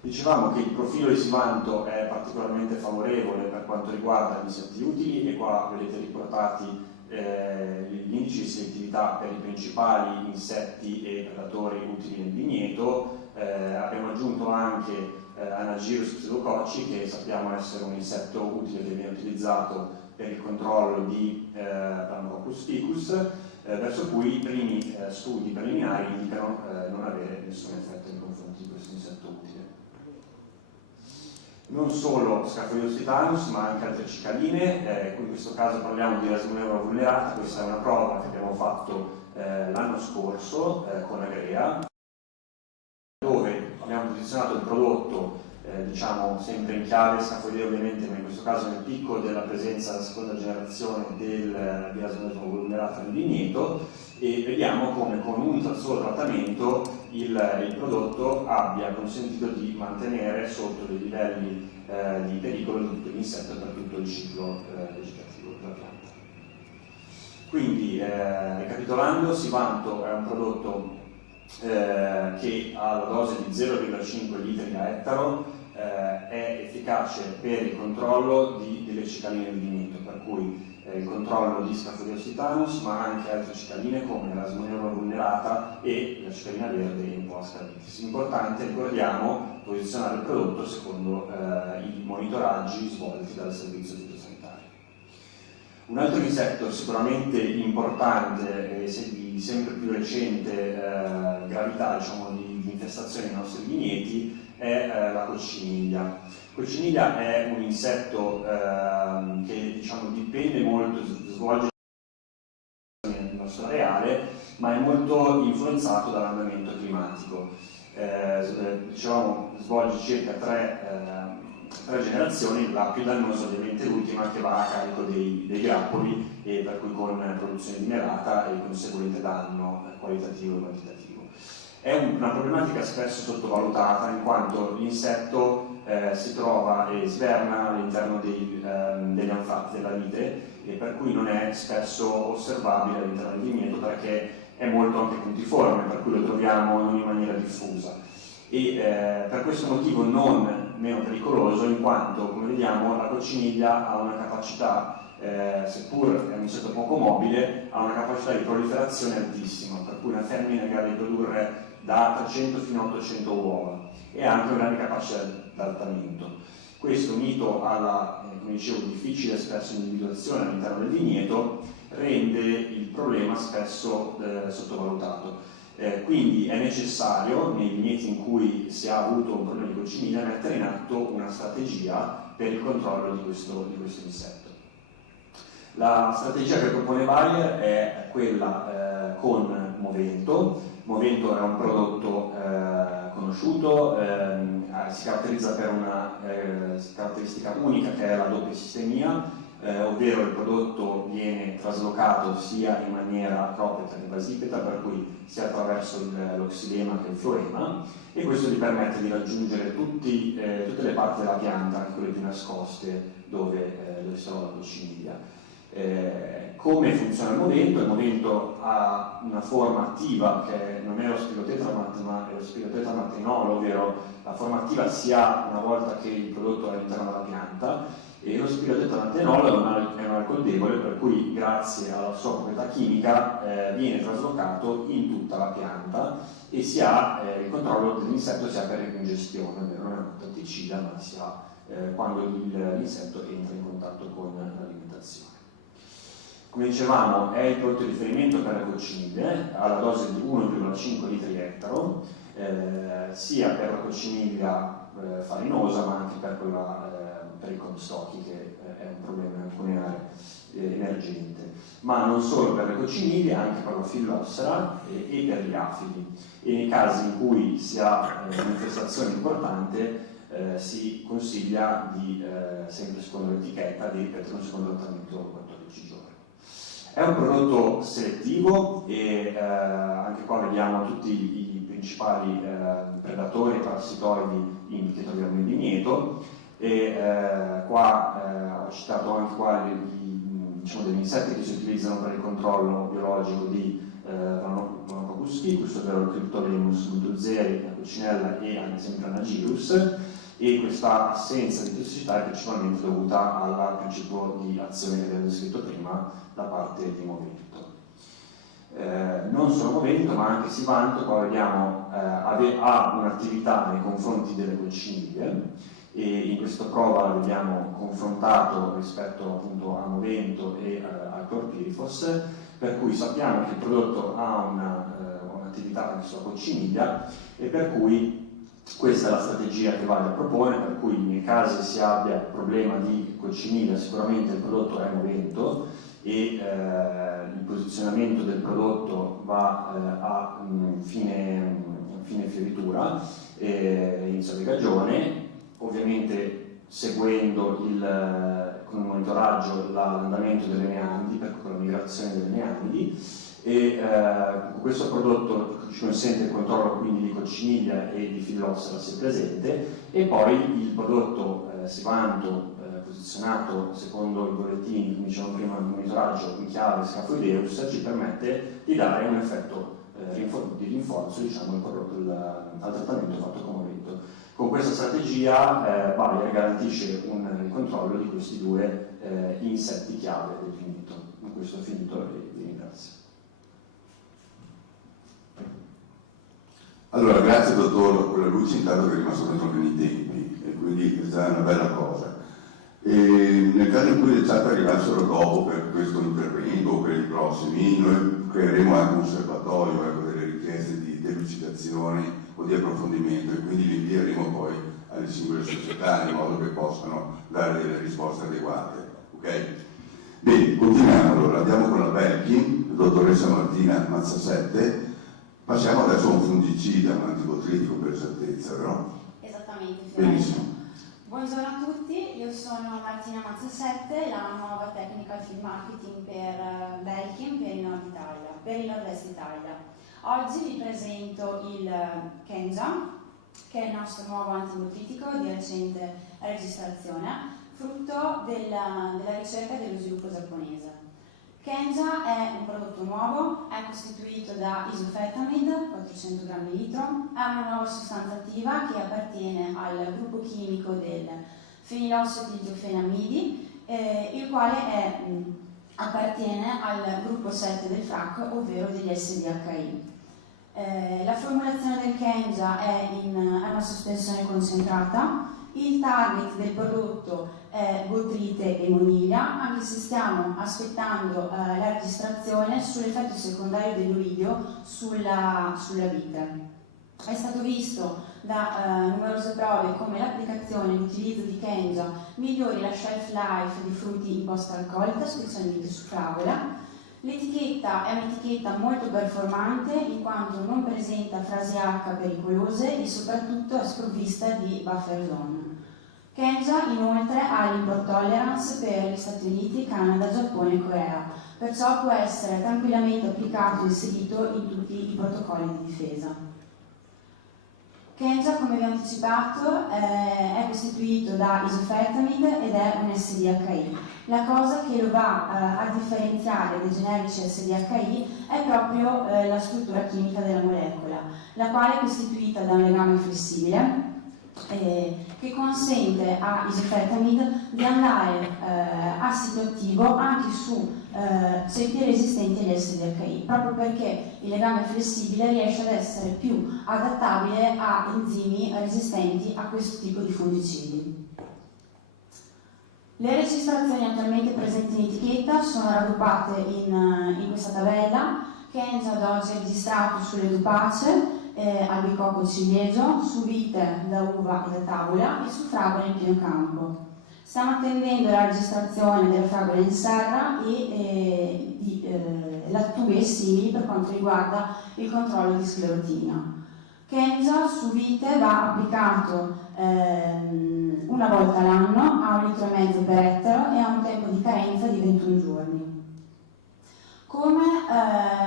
Dicevamo che il profilo di Sivanto è particolarmente favorevole per quanto riguarda gli insetti utili, e qua vedete riportati gli indici di selettività per i principali insetti e predatori utili nel vigneto. Abbiamo aggiunto anche Anagyrus pseudococci, che sappiamo essere un insetto utile che viene utilizzato per il controllo di Planococcus ficus, verso cui i primi studi preliminari indicano non avere nessun effetto nei confronti di questo insetto utile. Non solo Scaphoideus titanus, ma anche altre cicaline, in questo caso parliamo di Rasmonella vulnerata. Questa è una prova che abbiamo fatto l'anno scorso con Agrea, dove abbiamo posizionato il prodotto diciamo sempre in chiave Scaphoidea ovviamente, ma in questo caso nel picco della presenza della seconda generazione di Rasmonella vulnerata nel vigneto, e vediamo come con un solo trattamento il prodotto abbia consentito di mantenere sotto dei livelli di pericolo di tutto l'insetto per tutto il ciclo vegetativo della pianta. Quindi, ricapitolando, Sivanto è un prodotto che ha la dose di 0,5 litri a ettaro, è efficace per il controllo delle cicaline del vigneto, per cui il controllo di Scaphoideus titanus, ma anche altre cicaline come la Rasmonella vulnerata e la cicalina verde in post-caritis. Importante, ricordiamo, posizionare il prodotto secondo i monitoraggi svolti dal servizio fitosanitario. Un altro insetto sicuramente importante e di sempre più recente gravità, diciamo, di infestazione nei nostri vigneti è la cocciniglia. La cocciniglia è un insetto che, diciamo, dipende molto, svolge nel nostro areale, ma è molto influenzato dall'andamento climatico. Dicevamo, svolge circa tre generazioni, la più dannosa ovviamente l'ultima, che va a carico dei grappoli, e per cui con produzione di melata e conseguente danno qualitativo e quantitativo. È una problematica spesso sottovalutata, in quanto l'insetto si trova e sverna all'interno degli anfratti della vite, e per cui non è spesso osservabile all'interno del vigneto, perché è molto anche puntiforme, per cui lo troviamo non in maniera diffusa. E per questo motivo non meno pericoloso, in quanto, come vediamo, la cocciniglia ha una capacità, seppur è un insetto poco mobile, ha una capacità di proliferazione altissima, per cui una femmina è in grado di produrre da 300 fino a 800 uova, e ha anche una grande capacità di adattamento. Questo, unito alla, come dicevo, difficile spesso individuazione all'interno del vigneto, rende il problema spesso sottovalutato. Quindi è necessario, nei vigneti in cui si ha avuto un problema di cocciniglia, mettere in atto una strategia per il controllo di questo insetto. La strategia che propone Bayer è quella con Movento. Movento è un prodotto conosciuto, si caratterizza per una caratteristica unica, che è la doppia sistemia, ovvero il prodotto viene traslocato sia in maniera acropeta che basipeta, per cui sia attraverso l'oxilema che il floema, e questo gli permette di raggiungere tutte le parti della pianta, anche quelle più nascoste dove si trova la cocciniglia. Come funziona il Movento? Il Movento ha una forma attiva che non è lo spirotetramat, ma è lo spirotetramatrinolo, ovvero la forma attiva si ha una volta che il prodotto è all'interno della pianta, e lo spirotetramatrinolo è un alcol debole, per cui grazie alla sua proprietà chimica viene traslocato in tutta la pianta, e si ha il controllo dell'insetto si ha per ingestione, non è un tatticida, ma si ha quando l'insetto entra in contatto con la come dicevamo, è il prodotto di riferimento per le cocciniglie, alla dose di 1,5 litri ettaro, sia per la cocciniglia farinosa ma anche per i cornstocchi, che è un problema in alcune aree emergente, ma non solo per le cocciniglie, anche per la fillossera e per gli afidi. E nei casi in cui si ha un'infestazione importante si consiglia sempre secondo l'etichetta, di ripetere un secondo trattamento dopo 14 giorni. È un prodotto selettivo e anche qua vediamo tutti i principali predatori e parassitoidi in territorio del vigneto, e qua ho citato anche qua degli insetti che si utilizzano per il controllo biologico di Rhinococcus ficus, ovvero il Cryptolemus butuzeri, la coccinella e ad esempio Anagyrus, e questa assenza di tossicità è principalmente dovuta al principio di azione che abbiamo descritto prima da parte di Movento. Non solo Movento, ma anche Sivanto, qua vediamo ha un'attività nei confronti delle cocciniglie, e in questa prova vediamo confrontato rispetto appunto a Movento e al clorpirifos, per cui sappiamo che il prodotto ha un'attività anche sulla cocciniglia, e per cui questa è la strategia che vale a proporre, per cui nei casi si abbia problema di cocciniglia sicuramente il prodotto è Movento, e il posizionamento del prodotto va a fine fioritura, inizio legagione, ovviamente seguendo con un monitoraggio l'andamento delle neandidi, per la migrazione delle neandidi, e questo prodotto ci consente il controllo quindi di cocciniglia e di fillossera se presente, e poi il prodotto Sivanto posizionato secondo i bollettini, come dicevamo prima, il monitoraggio in chiave Scaphoideus ci permette di dare un effetto di rinforzo, diciamo, al trattamento fatto con Movento. Con questa strategia Bayer garantisce il controllo di questi due insetti chiave del vigneto. Con questo ho finito e vi ringrazio. Allora, grazie dottor Collalucci, intanto che è rimasto dentro nei tempi, e quindi è già una bella cosa. E nel caso in cui le chat arrivassero dopo per questo intervento o per i prossimi, noi creeremo anche un serbatoio delle richieste di delucidazione o di approfondimento, e quindi li invieremo poi alle singole società in modo che possano dare delle risposte adeguate. Ok? Bene, continuiamo allora, andiamo con la Belkin, la dottoressa Martina Mazzasette. Passiamo adesso a un fungicida, un antibotritico per esattezza, vero? Esattamente, Benissimo. Buongiorno a tutti, io sono Martina Mazzasette, la nuova Technical Field Marketing per Belkin per il Nord Italia, per il Nord-Est Italia. Oggi vi presento il Kenja, che è il nostro nuovo antibotritico di recente registrazione, frutto della ricerca e dello sviluppo giapponese. Kenja è un prodotto nuovo, è costituito da isofetamid, 400 grammi litro, è una nuova sostanza attiva che appartiene al gruppo chimico del fenilossetidiofenamidi, il quale appartiene al gruppo 7 del FRAC, ovvero degli SDHI. La formulazione del Kenja è una sospensione concentrata. Il target del prodotto è botrite e moniglia, anche se stiamo aspettando la registrazione sull'effetto secondario dell'uridio sulla vite. È stato visto da numerose prove come l'applicazione e l'utilizzo di Kenja migliori la shelf life di frutti in post-alcolica, specialmente su fragola. L'etichetta è un'etichetta molto performante in quanto non presenta frasi H pericolose e soprattutto è sprovvista di buffer zone. Kenja inoltre ha l'import tolerance per gli Stati Uniti, Canada, Giappone e Corea, perciò può essere tranquillamente applicato e inserito in tutti i protocolli di difesa. Kenja, come vi ho anticipato, è costituito da isofetamid ed è un SDHI. La cosa che lo va a differenziare dai generici SDHI è proprio la struttura chimica della molecola, la quale è costituita da un legame flessibile che consente a isofetamid di andare a sito attivo anche su ceppi resistenti agli SDHI, proprio perché il legame flessibile riesce ad essere più adattabile a enzimi resistenti a questo tipo di fungicidi. Le registrazioni attualmente presenti in etichetta sono raggruppate in questa tabella. Kenza ad oggi è registrato sulle dupacee, albicocco ciliegio, su vite da uva e da tavola e su fragole in pieno campo. Stiamo attendendo la registrazione delle fragole in serra e di lattughe e simili per quanto riguarda il controllo di sclerotinia. Kenza su vite va applicato una volta all'anno a 1,5 litri per ettaro e ha un tempo di carenza di 21 giorni. Come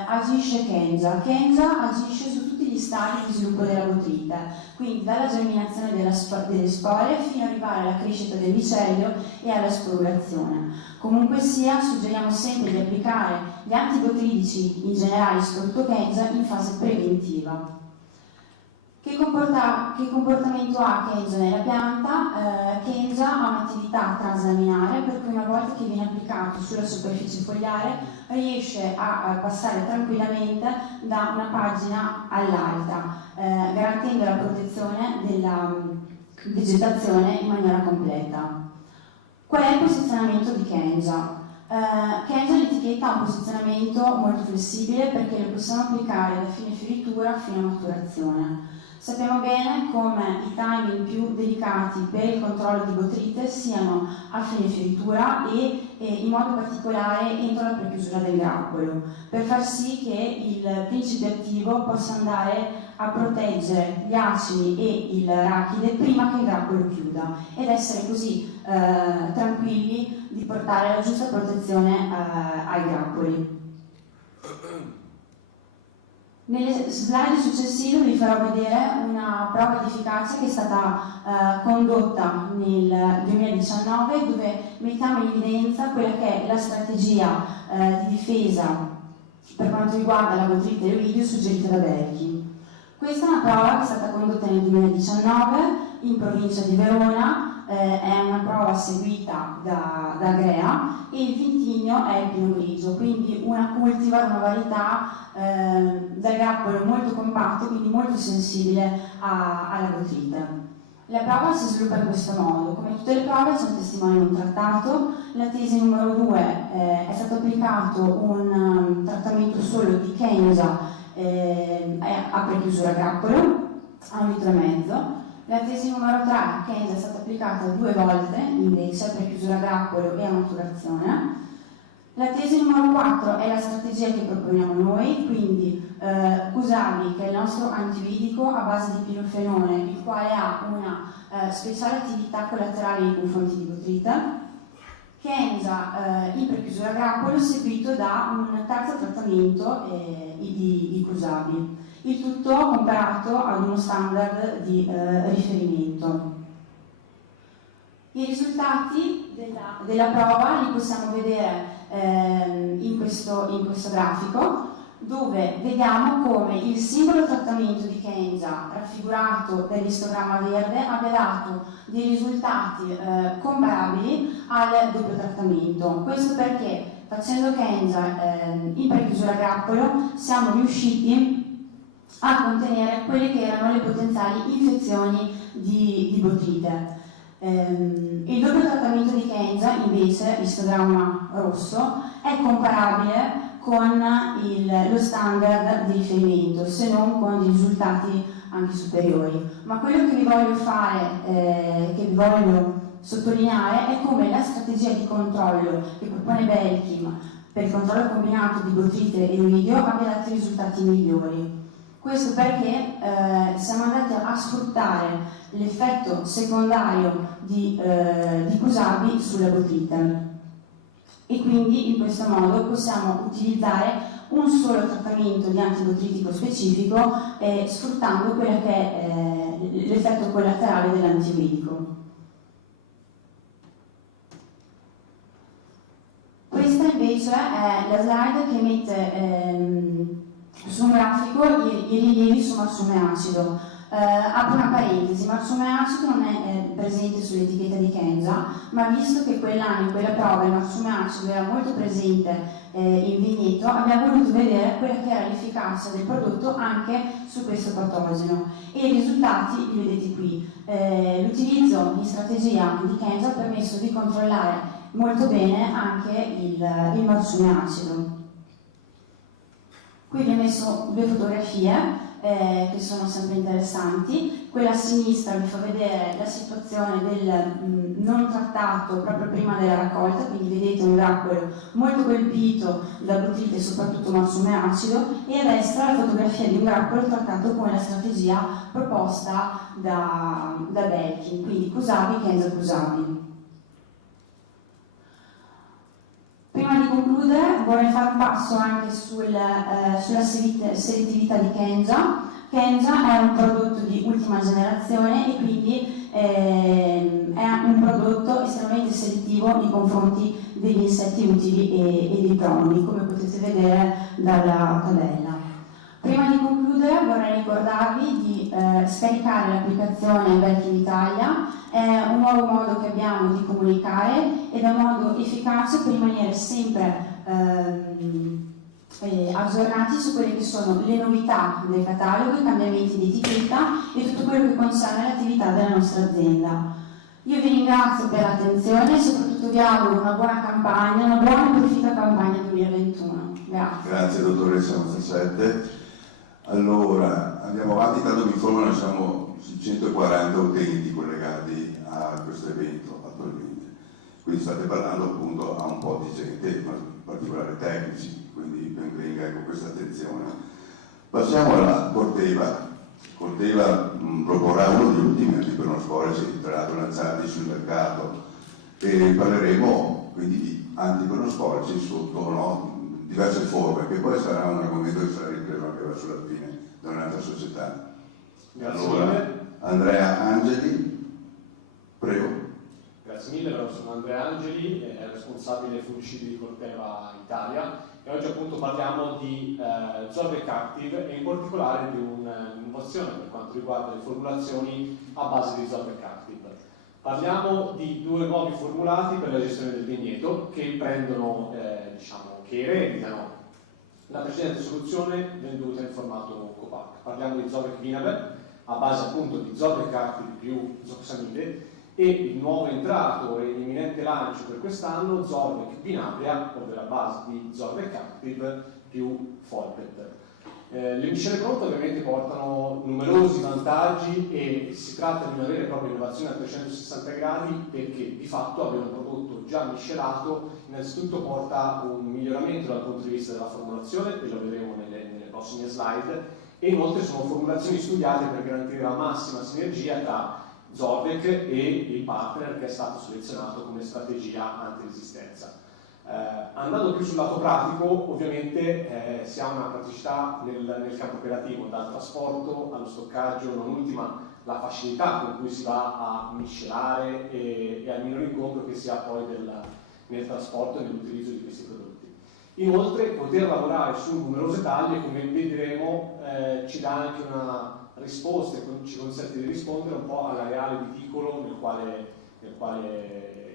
agisce Kenza? Kenza agisce su tutti gli stadi di sviluppo della botrite, quindi dalla germinazione delle spore fino ad arrivare alla crescita del micelio e alla sporulazione. Comunque sia, suggeriamo sempre di applicare gli antibotridici in generale, soprattutto Kenza, in fase preventiva. Che comportamento ha Kenza nella pianta? Kenza ha un'attività translaminare, per cui una volta che viene applicato sulla superficie fogliare riesce a passare tranquillamente da una pagina all'altra, garantendo la protezione della vegetazione in maniera completa. Qual è il posizionamento di Kenza? Kenza l'etichetta ha un posizionamento molto flessibile perché lo possiamo applicare da fine fioritura fino a maturazione. Sappiamo bene come i timing più delicati per il controllo di botrite siano a fine fioritura e in modo particolare entro la prechiusura del grappolo, per far sì che il principe attivo possa andare a proteggere gli acini e il rachide prima che il grappolo chiuda ed essere così tranquilli di portare la giusta protezione ai grappoli. Nelle slide successive vi farò vedere una prova di efficacia che è stata condotta nel 2019, dove mettiamo in evidenza quella che è la strategia di difesa per quanto riguarda la botrite e l'oidio suggerita da Belchi. Questa è una prova che è stata condotta nel 2019 in provincia di Verona, è una prova seguita da Agrea e il vitigno è il Pinot Grigio, quindi una cultivar, una varietà dal grappolo molto compatto, quindi molto sensibile alla botrite. La prova si sviluppa in questo modo: come tutte le prove c'è un testimone in un trattato. La tesi numero 2 è stato applicato un trattamento solo di Kenza a prechiusura grappolo a 1,5 litri. La tesi numero 3, Kenza, è stata applicata 2 volte invece a prechiusura grappolo e a maturazione. La tesi numero 4 è la strategia che proponiamo noi, quindi Cusabi, che è il nostro antioidico a base di pirofenone, il quale ha una speciale attività collaterale nei confronti di botrite. Kenza in prechiusura grappolo seguito da un terzo trattamento di Cusabi, il tutto comparato ad uno standard di riferimento. I risultati della prova li possiamo vedere in questo grafico, dove vediamo come il singolo trattamento di Kenza raffigurato dall'istogramma verde abbia dato dei risultati comparabili al doppio trattamento. Questo perché facendo Kenza in prechiusura grappolo siamo riusciti a contenere quelle che erano le potenziali infezioni di botrite. Il doppio trattamento di Kenza invece, istogramma rosso, è comparabile con lo standard di riferimento, se non con dei risultati anche superiori. Ma quello che vi voglio che vi voglio sottolineare è come la strategia di controllo che propone Belkin per il controllo combinato di botrite e oidio abbia dato risultati migliori. Questo perché siamo andati a sfruttare l'effetto secondario di Cusabi sulla botrite e quindi in questo modo possiamo utilizzare un solo trattamento di antibotritico specifico sfruttando quello che è l'effetto collaterale dell'antioidico. Questa invece è la slide che mette su un grafico i rilievi su marsume acido. Apro una parentesi, marsume acido non è presente sull'etichetta di Kenza, ma visto che quell'anno in quella prova il marsume acido era molto presente in vigneto, abbiamo voluto vedere quella che era l'efficacia del prodotto anche su questo patogeno e i risultati li vedete qui. L'utilizzo in strategia di Kenza ha permesso di controllare molto bene anche il marsume acido. Qui vi ho messo due fotografie che sono sempre interessanti. Quella a sinistra vi fa vedere la situazione del non trattato proprio prima della raccolta, quindi vedete un grappolo molto colpito da brutrite e soprattutto marsume acido, e a destra la fotografia di un grappolo trattato con la strategia proposta da Belkin, quindi Kusabi, Kenza Kusabi. Prima di concludere vorrei fare un passo anche sulla selettività di Kenza. Kenza è un prodotto di ultima generazione e quindi è un prodotto estremamente selettivo nei confronti degli insetti utili e dei proni, come potete vedere dalla tabella. Prima di concludere vorrei ricordarvi di scaricare l'applicazione Belkin Italia. È un nuovo modo che abbiamo di comunicare ed è un modo efficace per rimanere sempre aggiornati su quelle che sono le novità del catalogo, i cambiamenti di etichetta e tutto quello che concerne l'attività della nostra azienda. Io vi ringrazio per l'attenzione e soprattutto vi auguro una buona campagna, una buona e proficua campagna 2021. Grazie. Grazie dottoressa Mazzasette. Allora, andiamo avanti, tanto mi informano, siamo su 140 utenti collegati a questo evento attualmente, quindi state parlando appunto a un po' di gente, in particolare tecnici, quindi ben venga con questa attenzione. Passiamo alla Corteva. Corteva proporrà uno degli ultimi antiperonosporici tra l'altro lanciati sul mercato e parleremo quindi di antiperonosporici sotto diverse forme, che poi sarà un argomento che sarà ripreso anche verso la fine da un'altra società. Grazie allora, mille. Andrea Angeli, prego. Grazie mille, sono Andrea Angeli, responsabile fungicidi di Corteva Italia e oggi appunto parliamo di Zorvec Active e in particolare di un'innovazione per quanto riguarda le formulazioni a base di Zorvec Active. Parliamo di due nuovi formulati per la gestione del vigneto che prendono, che ereditano la precedente soluzione venduta in formato Copac. Parliamo di Zorvec Vinaber a base appunto di Zorvec Active più Zoxamide e il nuovo entrato e imminente lancio per quest'anno Zorvec Vinabria, ovvero a base di Zorvec Active più Folpet. Le miscele pronte ovviamente portano numerosi vantaggi e si tratta di una vera e propria innovazione a 360 gradi perché di fatto avere un prodotto già miscelato innanzitutto porta un miglioramento dal punto di vista della formulazione, e lo vedremo nelle prossime slide, e inoltre sono formulazioni studiate per garantire la massima sinergia tra Zorvec e il partner che è stato selezionato come strategia antiresistenza. Andando più sul lato pratico, ovviamente si ha una praticità nel campo operativo, dal trasporto allo stoccaggio, non ultima la facilità con cui si va a miscelare e al minore incontro che si ha poi nel trasporto e nell'utilizzo di questi prodotti. Inoltre, poter lavorare su numerose taglie, come vedremo, ci dà anche una risposta e ci consente di rispondere un po' all'areale viticolo nel quale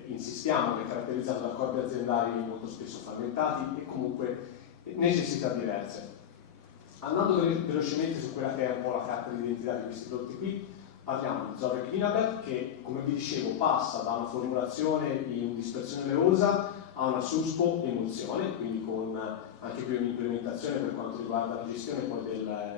insistiamo, che è caratterizzato da corpi aziendali molto spesso frammentati e comunque necessità diverse. Andando velocemente su quella che è un po' la carta d'identità di questi prodotti qui, parliamo di Zorvec Vinaber che, come vi dicevo, passa da una formulazione in dispersione oleosa a una suspo emulsione, quindi con anche qui un'implementazione per quanto riguarda la gestione poi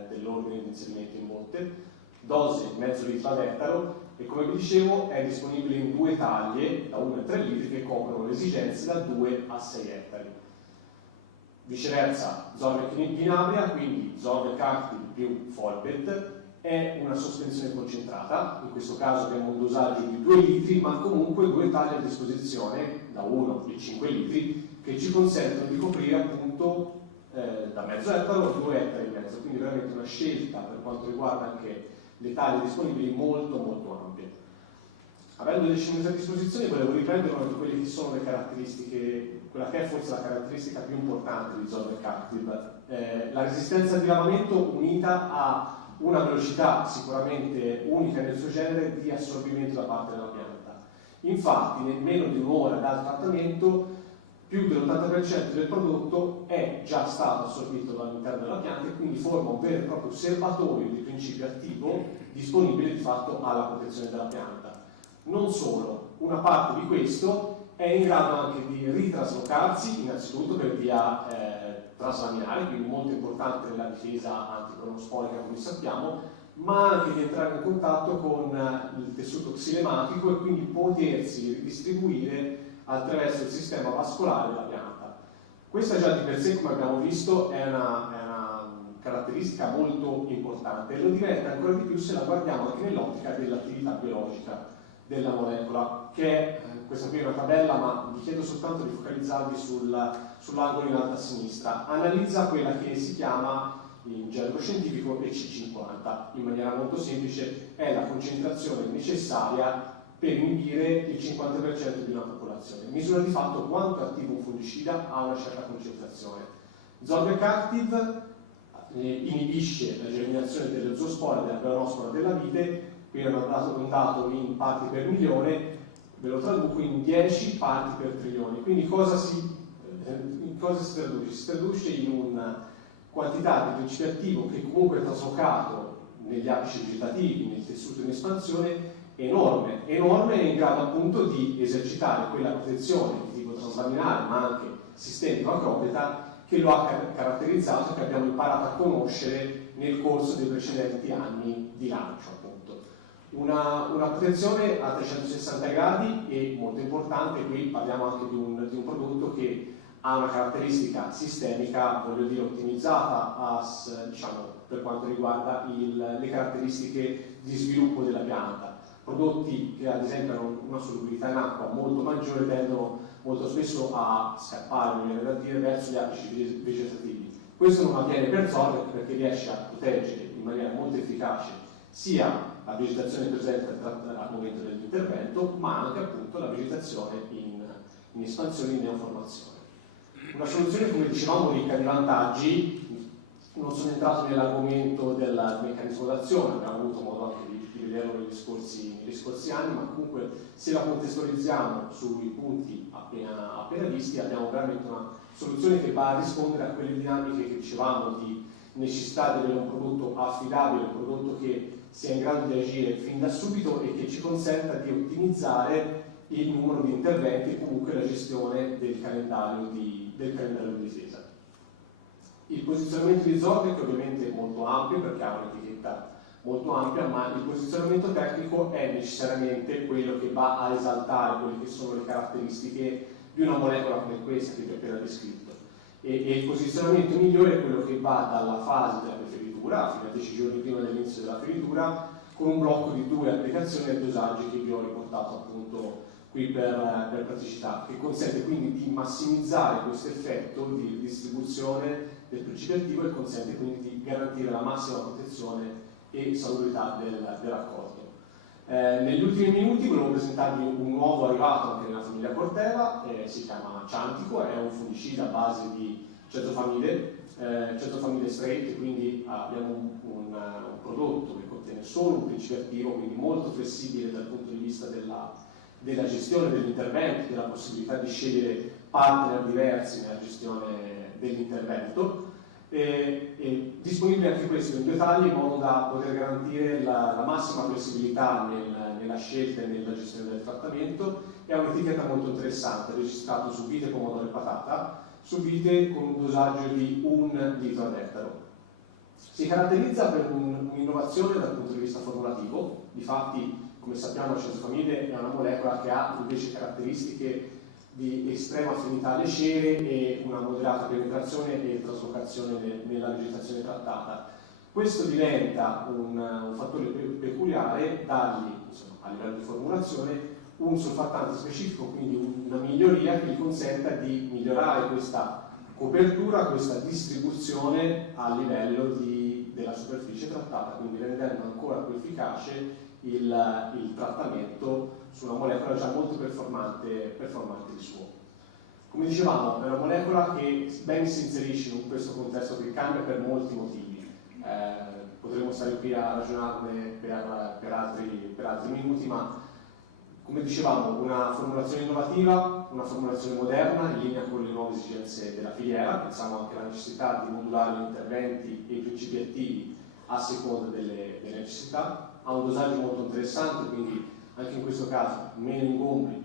dell'ordine di inserimento in botte, dose mezzo litro ad ettaro, e come vi dicevo è disponibile in due taglie da 1 a 3 litri che coprono le esigenze da 2 a 6 ettari. Viceversa, Zorvec Vinabria, quindi Zorvec Active più Folpet, è una sospensione concentrata, in questo caso abbiamo un dosaggio di 2 litri, ma comunque due taglie a disposizione da 1 a 5 litri che ci consentono di coprire appunto da mezzo ettaro a 2 ettari e mezzo, quindi veramente una scelta per quanto riguarda anche le taglie disponibili molto ampie. Avendo le scelte a disposizione volevo riprendere una di quelle che sono le caratteristiche, quella che è forse la caratteristica più importante di Zorvec Active, la resistenza di lavamento unita a una velocità sicuramente unica nel suo genere di assorbimento da parte della pianta. Infatti nel meno di un'ora dal trattamento più dell'80% del prodotto è già stato assorbito all'interno della pianta e quindi forma un vero e proprio serbatoio di principio attivo disponibile di fatto alla protezione della pianta. Non solo, una parte di questo è in grado anche di ritraslocarsi innanzitutto per via traslaminare, quindi molto importante nella difesa anticronospolica come sappiamo, ma anche di entrare in contatto con il tessuto xilematico e quindi potersi ridistribuire attraverso il sistema vascolare della pianta. Questa già di per sé, come abbiamo visto, è una caratteristica molto importante e lo diventa ancora di più se la guardiamo anche nell'ottica dell'attività biologica della molecola, che è questa qui è una tabella, ma vi chiedo soltanto di focalizzarvi sull'angolo in alto a sinistra. Analizza quella che si chiama in gergo scientifico EC50, in maniera molto semplice è la concentrazione necessaria per inibire il 50% di una popolazione. Misura di fatto quanto attivo un fungicida a una certa concentrazione. Zorvec Active inibisce la germinazione delle zoospore della peronospora della vite, qui è un dato in parti per milione, ve lo traduco in 10 parti per trilione. Quindi in cosa si traduce? Si traduce in una quantità di principio attivo che comunque è traslocato negli apici vegetativi, nel tessuto in espansione, enorme e in grado appunto di esercitare quella protezione di tipo translaminare ma anche sistemico acropeta che lo ha caratterizzato e che abbiamo imparato a conoscere nel corso dei precedenti anni di lancio appunto. Una protezione a 360 gradi e molto importante, qui parliamo anche di un prodotto che ha una caratteristica sistemica, voglio dire ottimizzata diciamo, per quanto riguarda le caratteristiche di sviluppo della pianta. Prodotti che ad esempio hanno una solubilità in acqua molto maggiore tendono molto spesso a scappare, mi viene da dire, verso gli apici vegetativi. Questo non avviene per Zorvec perché riesce a proteggere in maniera molto efficace sia la vegetazione presente al momento dell'intervento, ma anche appunto la vegetazione in espansione, in neoformazione. Una soluzione, come dicevamo, ricca di vantaggi. Non sono entrato nell'argomento del meccanismo d'azione, abbiamo avuto modo anche di vederlo negli scorsi anni, ma comunque se la contestualizziamo sui punti appena visti abbiamo veramente una soluzione che va a rispondere a quelle dinamiche che dicevamo di necessità di avere un prodotto affidabile, un prodotto che sia in grado di agire fin da subito e che ci consenta di ottimizzare il numero di interventi e comunque la gestione del calendario di difesa. Il posizionamento di Zorvec ovviamente è molto ampio perché ha un'etichetta molto ampia, ma il posizionamento tecnico è necessariamente quello che va a esaltare quelle che sono le caratteristiche di una molecola come questa che vi ho appena descritto. E il posizionamento migliore è quello che va dalla fase della preferitura, fino a 10 giorni prima dell'inizio della feritura, con un blocco di 2 applicazioni e dosaggi che vi ho riportato appunto qui per praticità, che consente quindi di massimizzare questo effetto di distribuzione del principio attivo e consente quindi di garantire la massima protezione e salubrità del raccolto. Negli ultimi minuti volevo presentarvi un nuovo arrivato anche nella famiglia Corteva, si chiama Ciantico, è un fungicida a base di cetofamide straight, quindi abbiamo un prodotto che contiene solo un principio attivo, quindi molto flessibile dal punto di vista della gestione dell'intervento, della possibilità di scegliere partner diversi nella gestione dell'intervento. E disponibile anche questo in 2 tagli in modo da poter garantire la massima flessibilità nella scelta e nella gestione del trattamento. È un'etichetta molto interessante, registrato su vite, pomodoro e patata, su vite con un dosaggio di 1 litro ad ettaro. Si caratterizza per un'innovazione dal punto di vista formulativo, difatti come sappiamo la cetofamide è una molecola che ha invece caratteristiche di estrema affinità alle cere e una moderata penetrazione e traslocazione nella vegetazione trattata. Questo diventa un fattore peculiare dargli, insomma, a livello di formulazione, un surfattante specifico, quindi una miglioria che gli consenta di migliorare questa copertura, questa distribuzione a livello della superficie trattata, quindi rendendo ancora più efficace il trattamento su una molecola già molto performante di suo. Come dicevamo, è una molecola che ben si inserisce in questo contesto che cambia per molti motivi. potremmo stare qui a ragionarne per altri minuti, ma come dicevamo, una formulazione innovativa, una formulazione moderna in linea con le nuove esigenze della filiera. Pensiamo anche alla necessità di modulare gli interventi e i principi attivi a seconda delle necessità. Ha un dosaggio molto interessante, quindi anche in questo caso meno ingombri,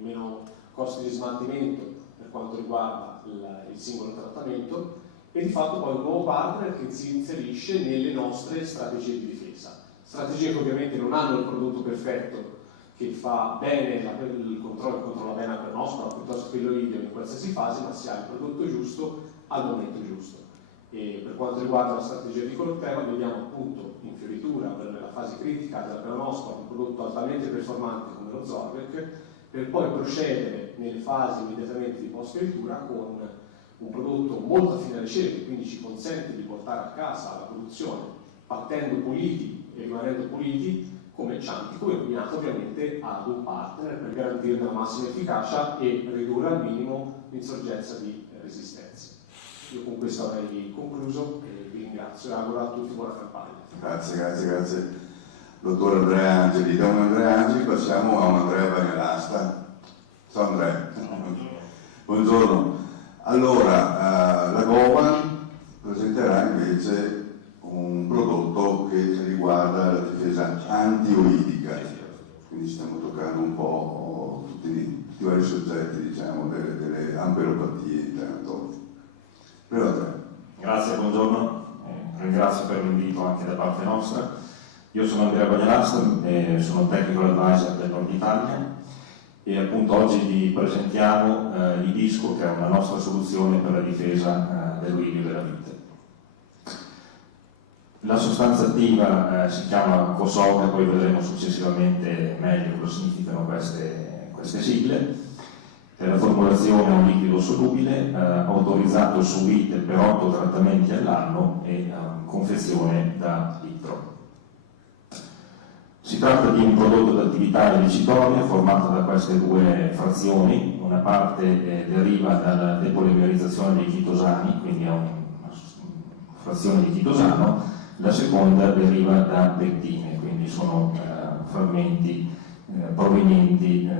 meno costi di smaltimento per quanto riguarda il singolo trattamento, e di fatto poi un nuovo partner che si inserisce nelle nostre strategie di difesa. Strategie che ovviamente non hanno il prodotto perfetto che fa bene il controlla bene anche il nostro, piuttosto che l'olidio in qualsiasi fase, ma si ha il prodotto giusto al momento giusto. E per quanto riguarda la strategia di colteva, vediamo appunto in fioritura, nella fase critica della peronospora, un prodotto altamente performante come lo Zorvec, per poi procedere nelle fasi immediatamente di post-fioritura con un prodotto molto affine alle cerche, quindi ci consente di portare a casa la produzione partendo puliti e rimanendo puliti come ciantico, e abbinato ovviamente ad un partner per garantirne la massima efficacia e ridurre al minimo l'insorgenza di resistenze. Io con questo avrei concluso e vi ringrazio e auguro a tutti buona campagna. Grazie. Dottor Andrea Angeli. Da un Andrea Angeli passiamo a un Andrea Bagnalasta. Ciao Andrea. Buongiorno. Allora, la Goban presenterà invece un prodotto che riguarda la difesa antioidica, quindi stiamo toccando un po' tutti i vari soggetti, diciamo, delle ampelopatie intanto. Grazie, buongiorno, ringrazio per l'invito anche da parte nostra. Io sono Andrea Bagnalasta, sono Technical Advisor del Nord Italia e appunto oggi vi presentiamo l'Ibisco, che è una nostra soluzione per la difesa dell'oidio della vite. La sostanza attiva si chiama COSOCA, poi vedremo successivamente meglio cosa significano queste sigle. È la formulazione a un liquido solubile, autorizzato su vite per 8 trattamenti all'anno e confezione da litro. Si tratta di un prodotto d'attività elicitoria formato da queste due frazioni. Una parte deriva dalla depolimerizzazione dei chitosani, quindi è una frazione di chitosano. La seconda deriva da pectine, quindi sono frammenti provenienti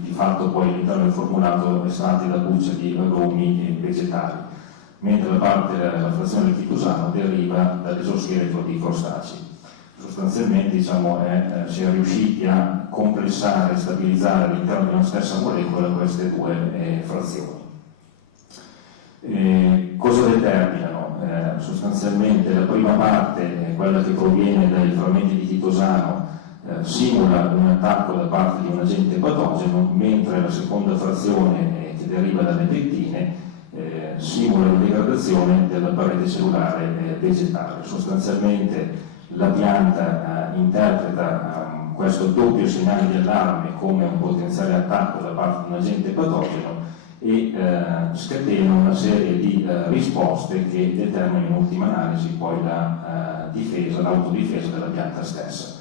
di fatto poi all'interno del formulato estratti da buccia di aromi vegetali, mentre la frazione del chitosano deriva dall'esoscheletro di crostacei. Sostanzialmente si è riusciti a complessare e stabilizzare all'interno di una stessa molecola queste due frazioni. Cosa determinano? Sostanzialmente la prima parte, quella che proviene dai frammenti di chitosano, simula un attacco da parte di un agente patogeno, mentre la seconda frazione, che deriva dalle pectine, simula la degradazione della parete cellulare vegetale. Sostanzialmente la pianta interpreta questo doppio segnale di allarme come un potenziale attacco da parte di un agente patogeno e scatena una serie di risposte che determinano in ultima analisi poi l'autodifesa della pianta stessa.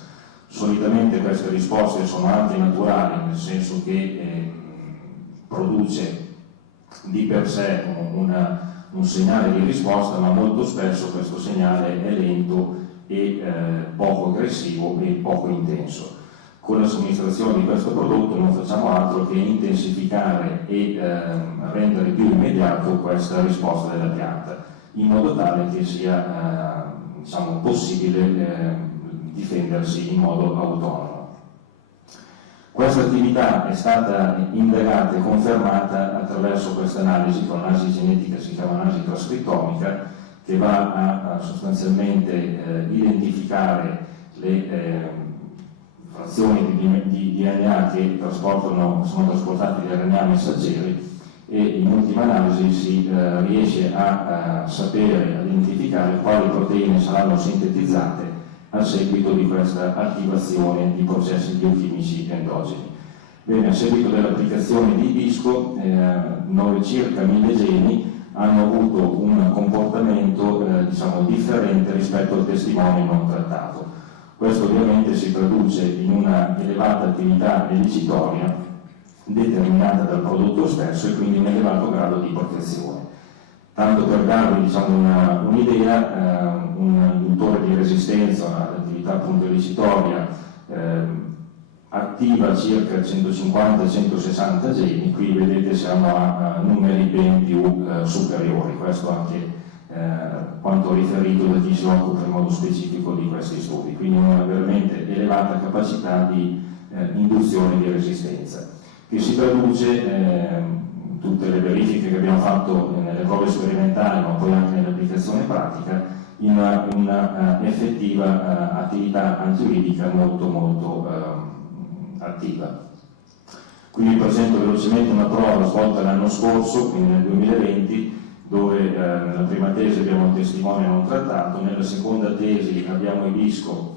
Solitamente queste risposte sono antinaturali, nel senso che produce di per sé un segnale di risposta, ma molto spesso questo segnale è lento e poco aggressivo e poco intenso. Con la somministrazione di questo prodotto non facciamo altro che intensificare e rendere più immediato questa risposta della pianta, in modo tale che sia possibile difendersi in modo autonomo. Questa attività è stata indagata e confermata attraverso questa analisi, con un'analisi genetica, si chiama analisi trascrittomica, che va a sostanzialmente identificare le frazioni di DNA che sono trasportati da RNA messaggeri, e in ultima analisi si riesce a sapere, a identificare quali proteine saranno sintetizzate a seguito di questa attivazione di processi biochimici endogeni. Bene, a seguito dell'applicazione di Ibisco, circa 1000 geni hanno avuto un comportamento differente rispetto al testimone non trattato. Questo ovviamente si traduce in una elevata attività elicitoria determinata dal prodotto stesso e quindi un elevato grado di protezione. Tanto per darvi diciamo, un'idea, un induttore di resistenza all'attività appunto illicitoria attiva circa 150-160 geni, qui vedete siamo a numeri ben più superiori, questo anche quanto riferito da chi si occupa in modo specifico di questi studi, quindi una veramente elevata capacità di induzione di resistenza, che si traduce tutte le verifiche che abbiamo fatto nelle prove sperimentali ma poi anche nell'applicazione pratica in una effettiva attività antiuridica molto attiva. Quindi vi presento velocemente una prova svolta l'anno scorso, quindi nel 2020, dove nella prima tesi abbiamo un testimone non trattato, nella seconda tesi abbiamo ibisco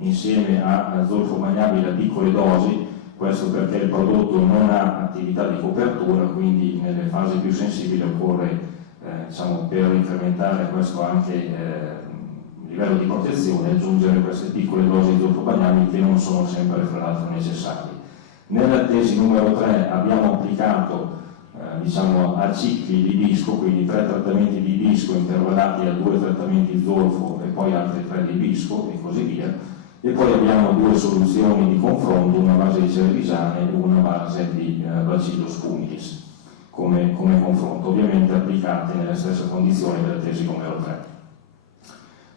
insieme a zolfo maniabile a piccole dosi. Questo perché il prodotto non ha attività di copertura, quindi nelle fasi più sensibili occorre, diciamo, per incrementare questo anche il livello di protezione, aggiungere queste piccole dosi di zolfopaniamidi che non sono sempre fra l'altro necessarie. Nella tesi numero 3 abbiamo applicato diciamo, a cicli di ibisco, quindi 3 trattamenti di ibisco intervallati a 2 trattamenti di zolfo e poi altri 3 di ibisco e così via. E poi abbiamo 2 soluzioni di confronto, una base di cervisane e una base di Bacillus cumilis come confronto, ovviamente applicate nelle stesse condizioni della tesi numero 3.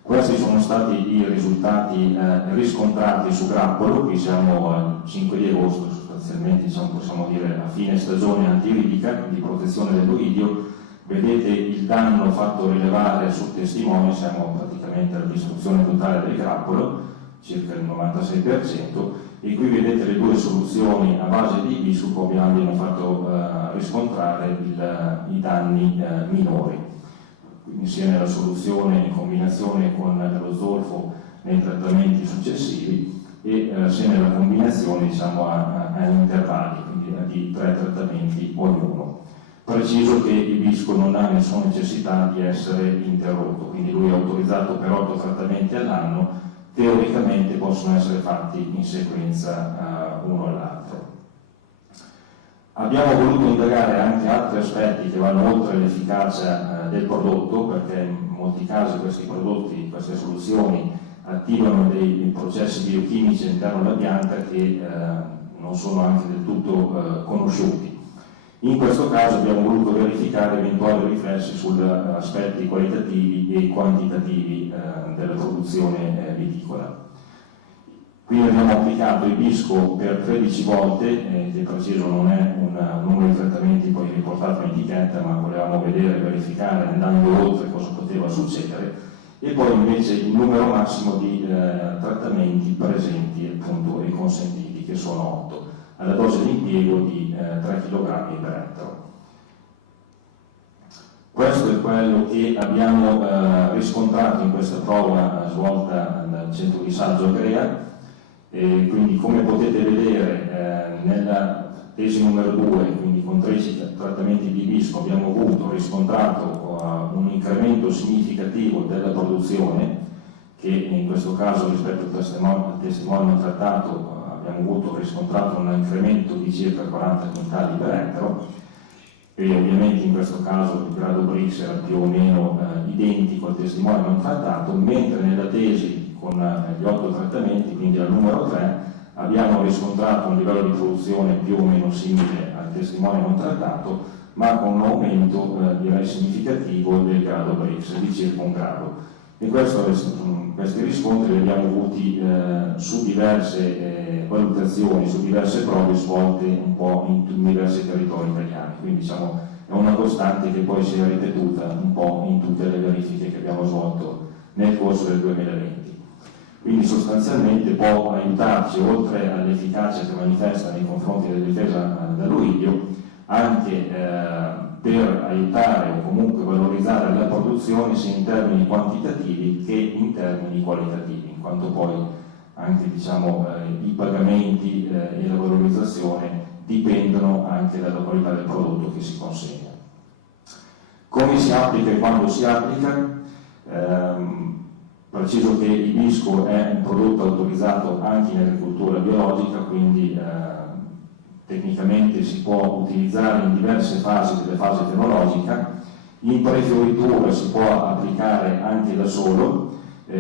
Questi sono stati i risultati riscontrati su grappolo, qui siamo al 5 di agosto, sostanzialmente diciamo, possiamo dire a fine stagione antiuridica di protezione dell'oidio. Vedete il danno fatto rilevare sul testimone, siamo praticamente alla distruzione totale del grappolo, circa il 96%, e qui vedete le 2 soluzioni a base di ibisco che abbiamo fatto riscontrare i danni minori, quindi sia nella soluzione in combinazione con lo zolfo nei trattamenti successivi e sia nella combinazione diciamo, a intervalli, quindi di 3 trattamenti ognuno. Preciso che ibisco non ha nessuna necessità di essere interrotto, quindi lui è autorizzato per 8 trattamenti all'anno, teoricamente possono essere fatti in sequenza uno all'altro. Abbiamo voluto indagare anche altri aspetti che vanno oltre l'efficacia del prodotto, perché in molti casi questi prodotti, queste soluzioni attivano dei processi biochimici all'interno della pianta che non sono anche del tutto conosciuti. In questo caso abbiamo voluto verificare eventuali riflessi sugli aspetti qualitativi e quantitativi della produzione viticola. Qui abbiamo applicato ibisco per 13 volte, che preciso non è un numero di trattamenti poi riportato in etichetta, ma volevamo vedere e verificare andando oltre cosa poteva succedere, e poi invece il numero massimo di trattamenti presenti appunto e consentiti, che sono 8. Alla dose di impiego di 3 kg per ettaro. Questo è quello che abbiamo riscontrato in questa prova svolta dal centro di Saggio Agrea, e quindi come potete vedere nella tesi numero 2, quindi con 13 trattamenti di ibisco, abbiamo avuto riscontrato un incremento significativo della produzione, che in questo caso rispetto al testimone trattato abbiamo avuto riscontrato un incremento di circa 40 quintali per ettaro, e ovviamente in questo caso il grado Brix era più o meno identico al testimone non trattato, mentre nella tesi con gli 8 trattamenti, quindi al numero 3, abbiamo riscontrato un livello di produzione più o meno simile al testimone non trattato, ma con un aumento direi significativo del grado Brix di circa 1 grado. E questi riscontri li abbiamo avuti su diverse valutazioni, su diverse prove svolte un po' in diversi territori italiani, quindi diciamo è una costante che poi si è ripetuta un po' in tutte le verifiche che abbiamo svolto nel corso del 2020. Quindi sostanzialmente può aiutarci, oltre all'efficacia che manifesta nei confronti della difesa dall'oidio, anche per aiutare o comunque valorizzare la produzione sia in termini quantitativi che in termini qualitativi, in quanto poi anche diciamo, i pagamenti e la valorizzazione dipendono anche dalla qualità del prodotto che si consegna. Come si applica e quando si applica? Preciso che ibisco è un prodotto autorizzato anche in agricoltura biologica, quindi tecnicamente si può utilizzare in diverse fasi della fase fenologica, In prefioritura si può applicare anche da solo.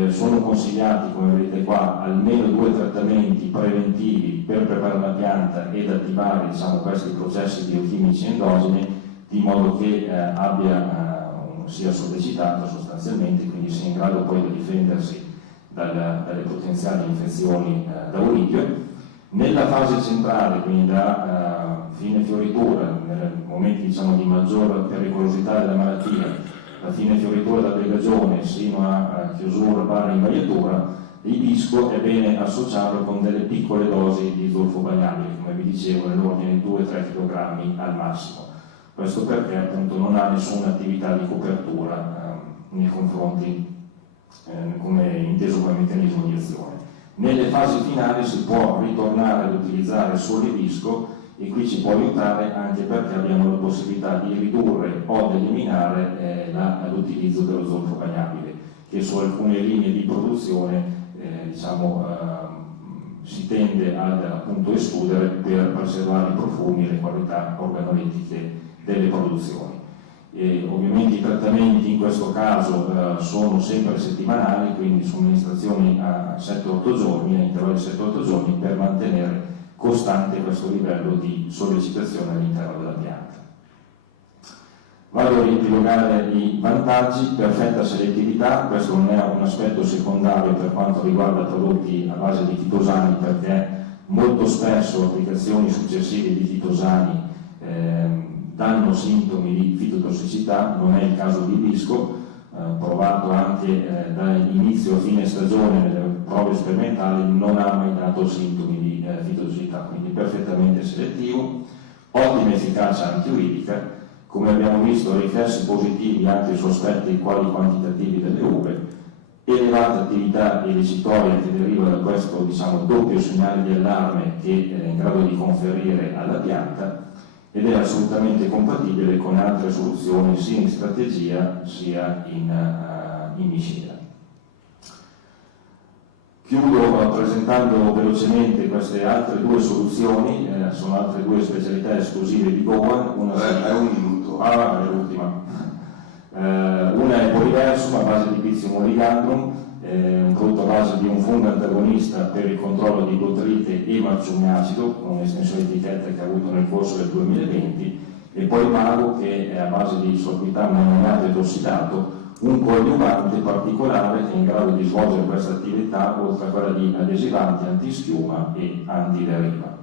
Sono consigliati, come vedete qua, almeno 2 trattamenti preventivi per preparare la pianta ed attivare, diciamo, questi processi biochimici endogeni, di modo che sia sollecitata sostanzialmente, quindi sia in grado poi di difendersi dalle potenziali infezioni da Orydio. Nella fase centrale, quindi da fine fioritura, nei momenti, diciamo, di maggior pericolosità della malattia, da fine fioritura da legagione sino a chiusura barra invaiatura, l'ibisco è bene associarlo con delle piccole dosi di zolfo bagnabile, come vi dicevo, nell'ordine di 2-3 kg al massimo. Questo perché appunto non ha nessuna attività di copertura nei confronti, come inteso come meccanismo di azione. Nelle fasi finali si può ritornare ad utilizzare solo l'ibisco, e qui ci può aiutare anche perché abbiamo la possibilità di ridurre o di eliminare l'utilizzo dello zolfo bagnabile, che su alcune linee di produzione si tende ad appunto escludere per preservare i profumi e le qualità organolettiche delle produzioni. Ovviamente i trattamenti in questo caso sono sempre settimanali, quindi somministrazioni a 7-8 giorni, a intervalli di 7-8 giorni, per mantenere costante questo livello di sollecitazione all'interno della pianta. Vado a riepilogare i vantaggi. Perfetta selettività, questo non è un aspetto secondario per quanto riguarda prodotti a base di chitosani, perché molto spesso applicazioni successive di chitosani danno sintomi di fitotossicità. Non è il caso di ibisco, provato anche da inizio a fine stagione nelle prove sperimentali, non ha mai dato sintomi di fitotossicità, quindi perfettamente selettivo. Ottima efficacia antiuridica, come abbiamo visto riflessi positivi anche su aspetti quali quantitativi delle uve, elevata attività elicitoria che deriva da questo, diciamo, doppio segnale di allarme che è in grado di conferire alla pianta, ed è assolutamente compatibile con altre soluzioni sia in strategia sia in miscela. Chiudo presentando velocemente queste altre 2 soluzioni, sono altre 2 specialità esclusive di Gowan. È un minuto. È l'ultima. Una è Polyversum a base di Pythium oligandrum, un prodotto a base di un fungo antagonista per il controllo di botryite e marciume acido, con un'estensione di etichetta che ha avuto nel corso del 2020, e poi Mago, che è a base di sorbitam ammoniato ed ossidato, un coadiuvante particolare che è in grado di svolgere questa attività oltre a quella di adesivanti, antischiuma e antideriva.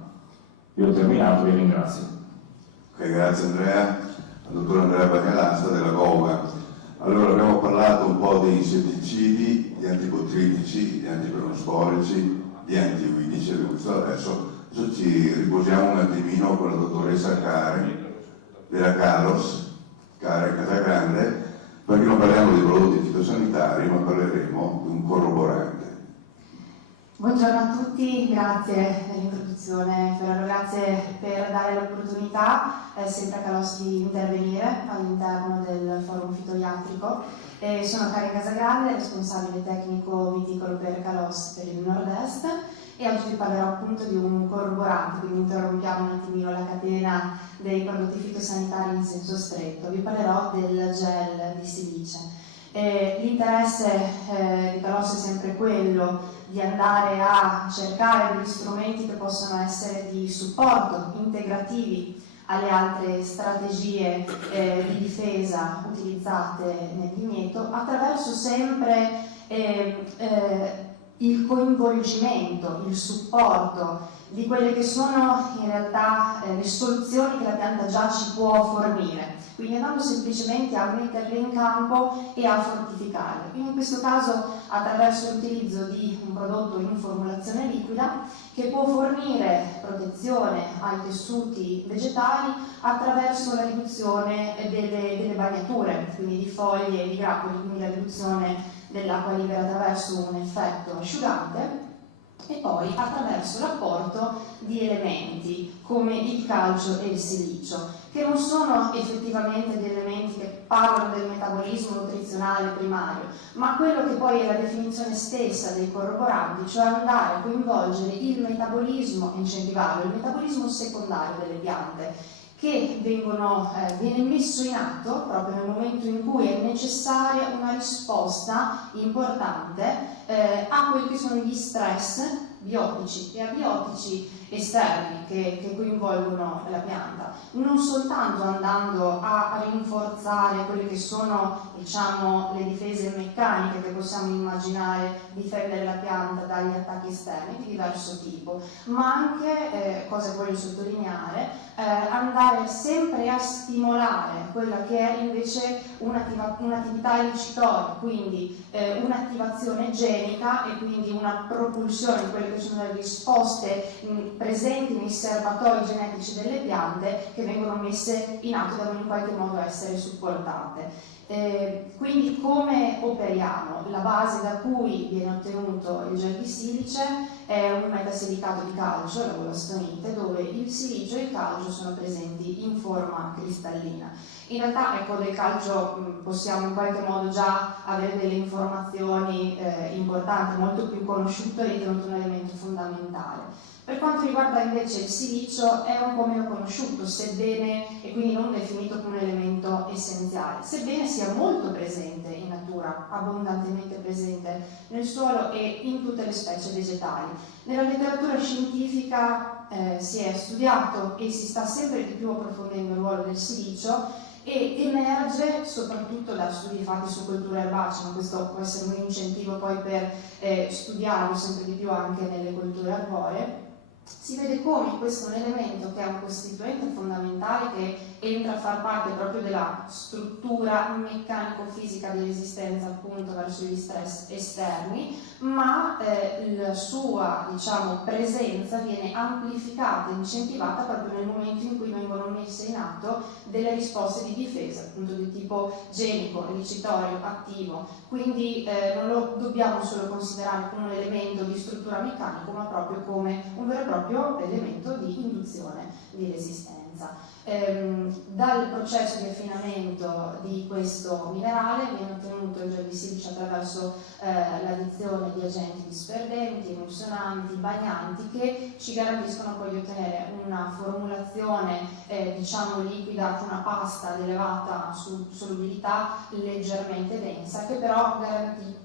Io ho terminato, vi ringrazio. Ok, grazie Andrea, al dottor Andrea Bagnalassa della GOVA. Allora, abbiamo parlato un po' di insetticidi, di antibotritici, di antiperonosporici, di antiuidici, abbiamo visto adesso ci riposiamo un attimino con la dottoressa Karen della Kalos, Karen Casagrande, perché non parliamo di prodotti fitosanitari, ma parleremo di un corroborante. Buongiorno a tutti, grazie dell'introduzione, Ferraro, grazie per dare l'opportunità sempre a Kalos di intervenire all'interno del forum fitoiatrico. Sono Karen Casagrande, responsabile tecnico viticolo per Kalos per il Nord-Est, e oggi vi parlerò appunto di un corroborante, quindi interrompiamo un attimino la catena dei prodotti fitosanitari in senso stretto. Vi parlerò del gel di silice. L'interesse di Kalos è sempre quello di andare a cercare degli strumenti che possono essere di supporto, integrativi alle altre strategie di difesa utilizzate nel vigneto, attraverso sempre il coinvolgimento, il supporto di quelle che sono in realtà le soluzioni che la pianta già ci può fornire, quindi andando semplicemente a metterle in campo e a fortificarle. Quindi in questo caso attraverso l'utilizzo di un prodotto in formulazione liquida che può fornire protezione ai tessuti vegetali attraverso la riduzione delle bagnature, quindi di foglie e di grappoli, quindi la riduzione dell'acqua libera attraverso un effetto asciugante, e poi attraverso l'apporto di elementi come il calcio e il silicio, che non sono effettivamente degli elementi che parlano del metabolismo nutrizionale primario, ma quello che poi è la definizione stessa dei corroboranti, cioè andare a coinvolgere il metabolismo, incentivarlo, il metabolismo secondario delle piante, che viene messo in atto proprio nel momento in cui è necessaria una risposta importante a quelli che sono gli stress biotici e abiotici esterni che coinvolgono la pianta, non soltanto andando a rinforzare quelle che sono, diciamo, le difese meccaniche che possiamo immaginare difendere la pianta dagli attacchi esterni di diverso tipo, ma anche, cosa che voglio sottolineare, andare sempre a stimolare quella che è invece un'attività incitoria, quindi un'attivazione genica e quindi una propulsione di quelle che sono le risposte presenti nei serbatoi genetici delle piante che vengono messe in atto e devono in qualche modo essere supportate. Quindi come operiamo? La base da cui viene ottenuto il gel di silice è un metasilicato di calcio, la wollastonite, dove il silicio e il calcio sono presenti in forma cristallina. In realtà, ecco, del calcio possiamo in qualche modo già avere delle informazioni importanti, molto più conosciuto e ritenuto un elemento fondamentale. Per quanto riguarda invece il silicio, è un po' meno conosciuto, sebbene, e quindi non definito come un elemento essenziale, sebbene sia molto presente in natura, abbondantemente presente nel suolo e in tutte le specie vegetali. Nella letteratura scientifica si è studiato e si sta sempre di più approfondendo il ruolo del silicio e emerge soprattutto da studi fatti su colture erbacee, ma questo può essere un incentivo poi per studiarlo sempre di più anche nelle colture arboree. Si vede come questo è un elemento che è un costituente fondamentale che entra a far parte proprio della struttura meccanico-fisica di resistenza appunto verso gli stress esterni, ma la sua, diciamo, presenza viene amplificata e incentivata proprio nel momento in cui vengono messe in atto delle risposte di difesa, appunto di tipo genico, licitorio, attivo. Quindi non lo dobbiamo solo considerare come un elemento di struttura meccanica, ma proprio come un vero e proprio elemento di induzione di resistenza. Dal processo di affinamento di questo minerale viene ottenuto il gel di silice attraverso l'addizione di agenti disperdenti, emulsionanti, bagnanti che ci garantiscono poi di ottenere una formulazione diciamo liquida con una pasta ad elevata solubilità leggermente densa che però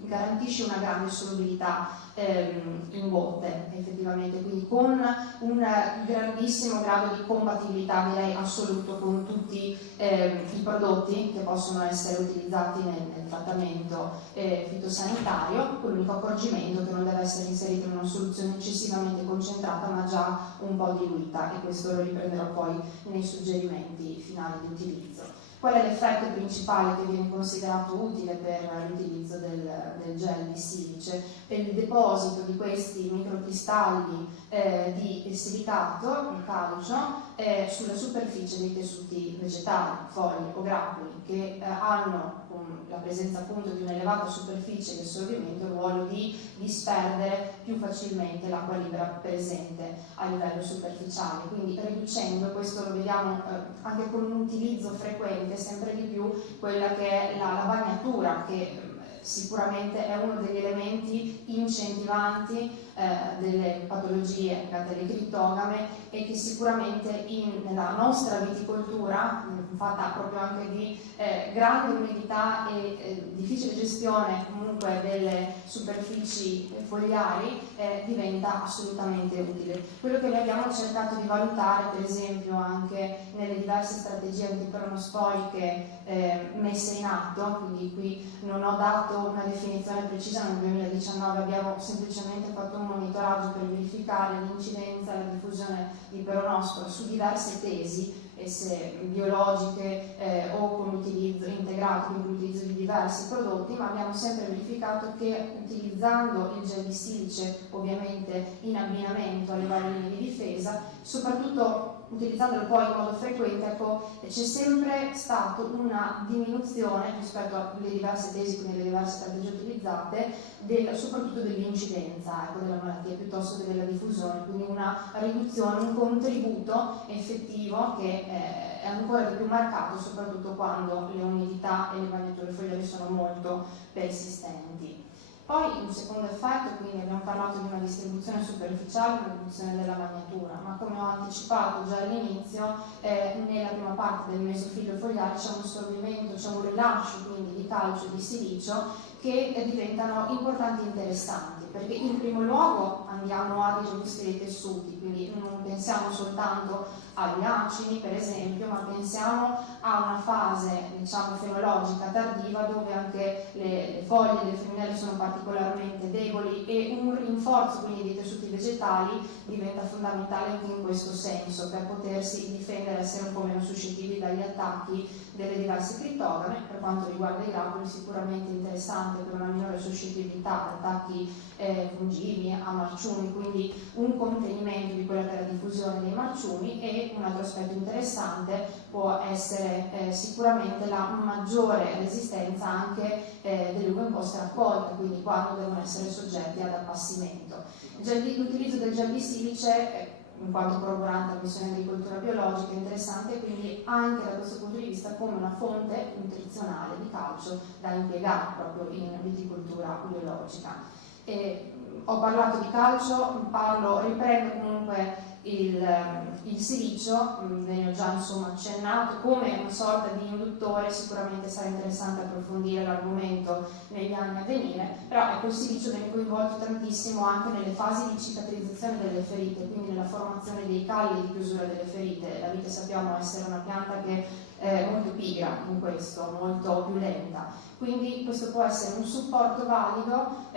garantisce una grande solubilità in botte effettivamente, quindi con un grandissimo grado di compatibilità direi assoluto con tutti i prodotti che possono essere utilizzati nel trattamento fitosanitario, con l'unico accorgimento che non deve essere inserito in una soluzione eccessivamente concentrata ma già un po' diluita, e questo lo riprenderò poi nei suggerimenti finali di utilizzo. Qual è l'effetto principale che viene considerato utile per l'utilizzo del gel di silice? Per il deposito di questi microcristalli di silicato, il calcio, sulla superficie dei tessuti vegetali, foglie o grappoli, che hanno la presenza appunto di un'elevata superficie di assorbimento, il ruolo di disperdere più facilmente l'acqua libera presente a livello superficiale, quindi riducendo, questo lo vediamo anche con un utilizzo frequente sempre di più, quella che è la bagnatura, che sicuramente è uno degli elementi incentivanti delle patologie legate alle criptogame e che sicuramente nella nostra viticoltura, fatta proprio anche di grande umidità e difficile gestione comunque delle superfici foliari, diventa assolutamente utile. Quello che noi abbiamo cercato di valutare per esempio anche nelle diverse strategie antiperonosporiche messe in atto, quindi qui non ho dato una definizione precisa, nel 2019 abbiamo semplicemente fatto un monitoraggio per verificare l'incidenza e la diffusione di peronosporo su diverse tesi, esse biologiche o con utilizzo integrato, quindi con l'utilizzo di diversi prodotti, ma abbiamo sempre verificato che utilizzando il gel di silice ovviamente in abbinamento alle varie linee di difesa, soprattutto utilizzandolo poi in modo frequente, ecco, c'è sempre stata una diminuzione rispetto alle diverse tesi, quindi alle diverse strategie utilizzate, soprattutto dell'incidenza della malattia piuttosto che della diffusione, quindi una riduzione, un contributo effettivo che è ancora di più marcato soprattutto quando le umidità e le bagnature foliari sono molto persistenti. Poi un secondo effetto, quindi abbiamo parlato di una distribuzione superficiale, una riduzione della bagnatura, ma come ho anticipato già all'inizio, nella prima parte del mesofilo fogliare c'è un assorbimento, c'è un rilascio quindi di calcio e di silicio che diventano importanti e interessanti, perché in primo luogo andiamo a irrobustire i tessuti, quindi non pensiamo soltanto agli acini per esempio, ma pensiamo a una fase diciamo fenologica tardiva dove anche le foglie delle femminelle sono particolarmente deboli e un rinforzo quindi dei tessuti vegetali diventa fondamentale anche in questo senso per potersi difendere e essere un po' meno suscettibili dagli attacchi delle diverse crittogame. Per quanto riguarda i grappoli sicuramente interessante per una minore suscettibilità a attacchi fungivi, a marciumi, quindi un contenimento di quella che è la diffusione dei marciumi. E un altro aspetto interessante può essere sicuramente la maggiore resistenza anche delle uve in post raccolta, quindi quando devono essere soggetti ad appassimento. L'utilizzo del gel di silice in quanto corroborante alla missione di agricoltura biologica è interessante, quindi anche da questo punto di vista come una fonte nutrizionale di calcio da impiegare proprio in viticoltura biologica. Ho parlato di calcio, riprendo comunque il silicio, ve ne ho già insomma accennato, come una sorta di induttore. Sicuramente sarà interessante approfondire l'argomento negli anni a venire, però ecco, il silicio viene coinvolto tantissimo anche nelle fasi di cicatrizzazione delle ferite, quindi nella formazione dei calli e di chiusura delle ferite. La vite sappiamo essere una pianta che è molto pigra in questo, molto più lenta, quindi questo può essere un supporto valido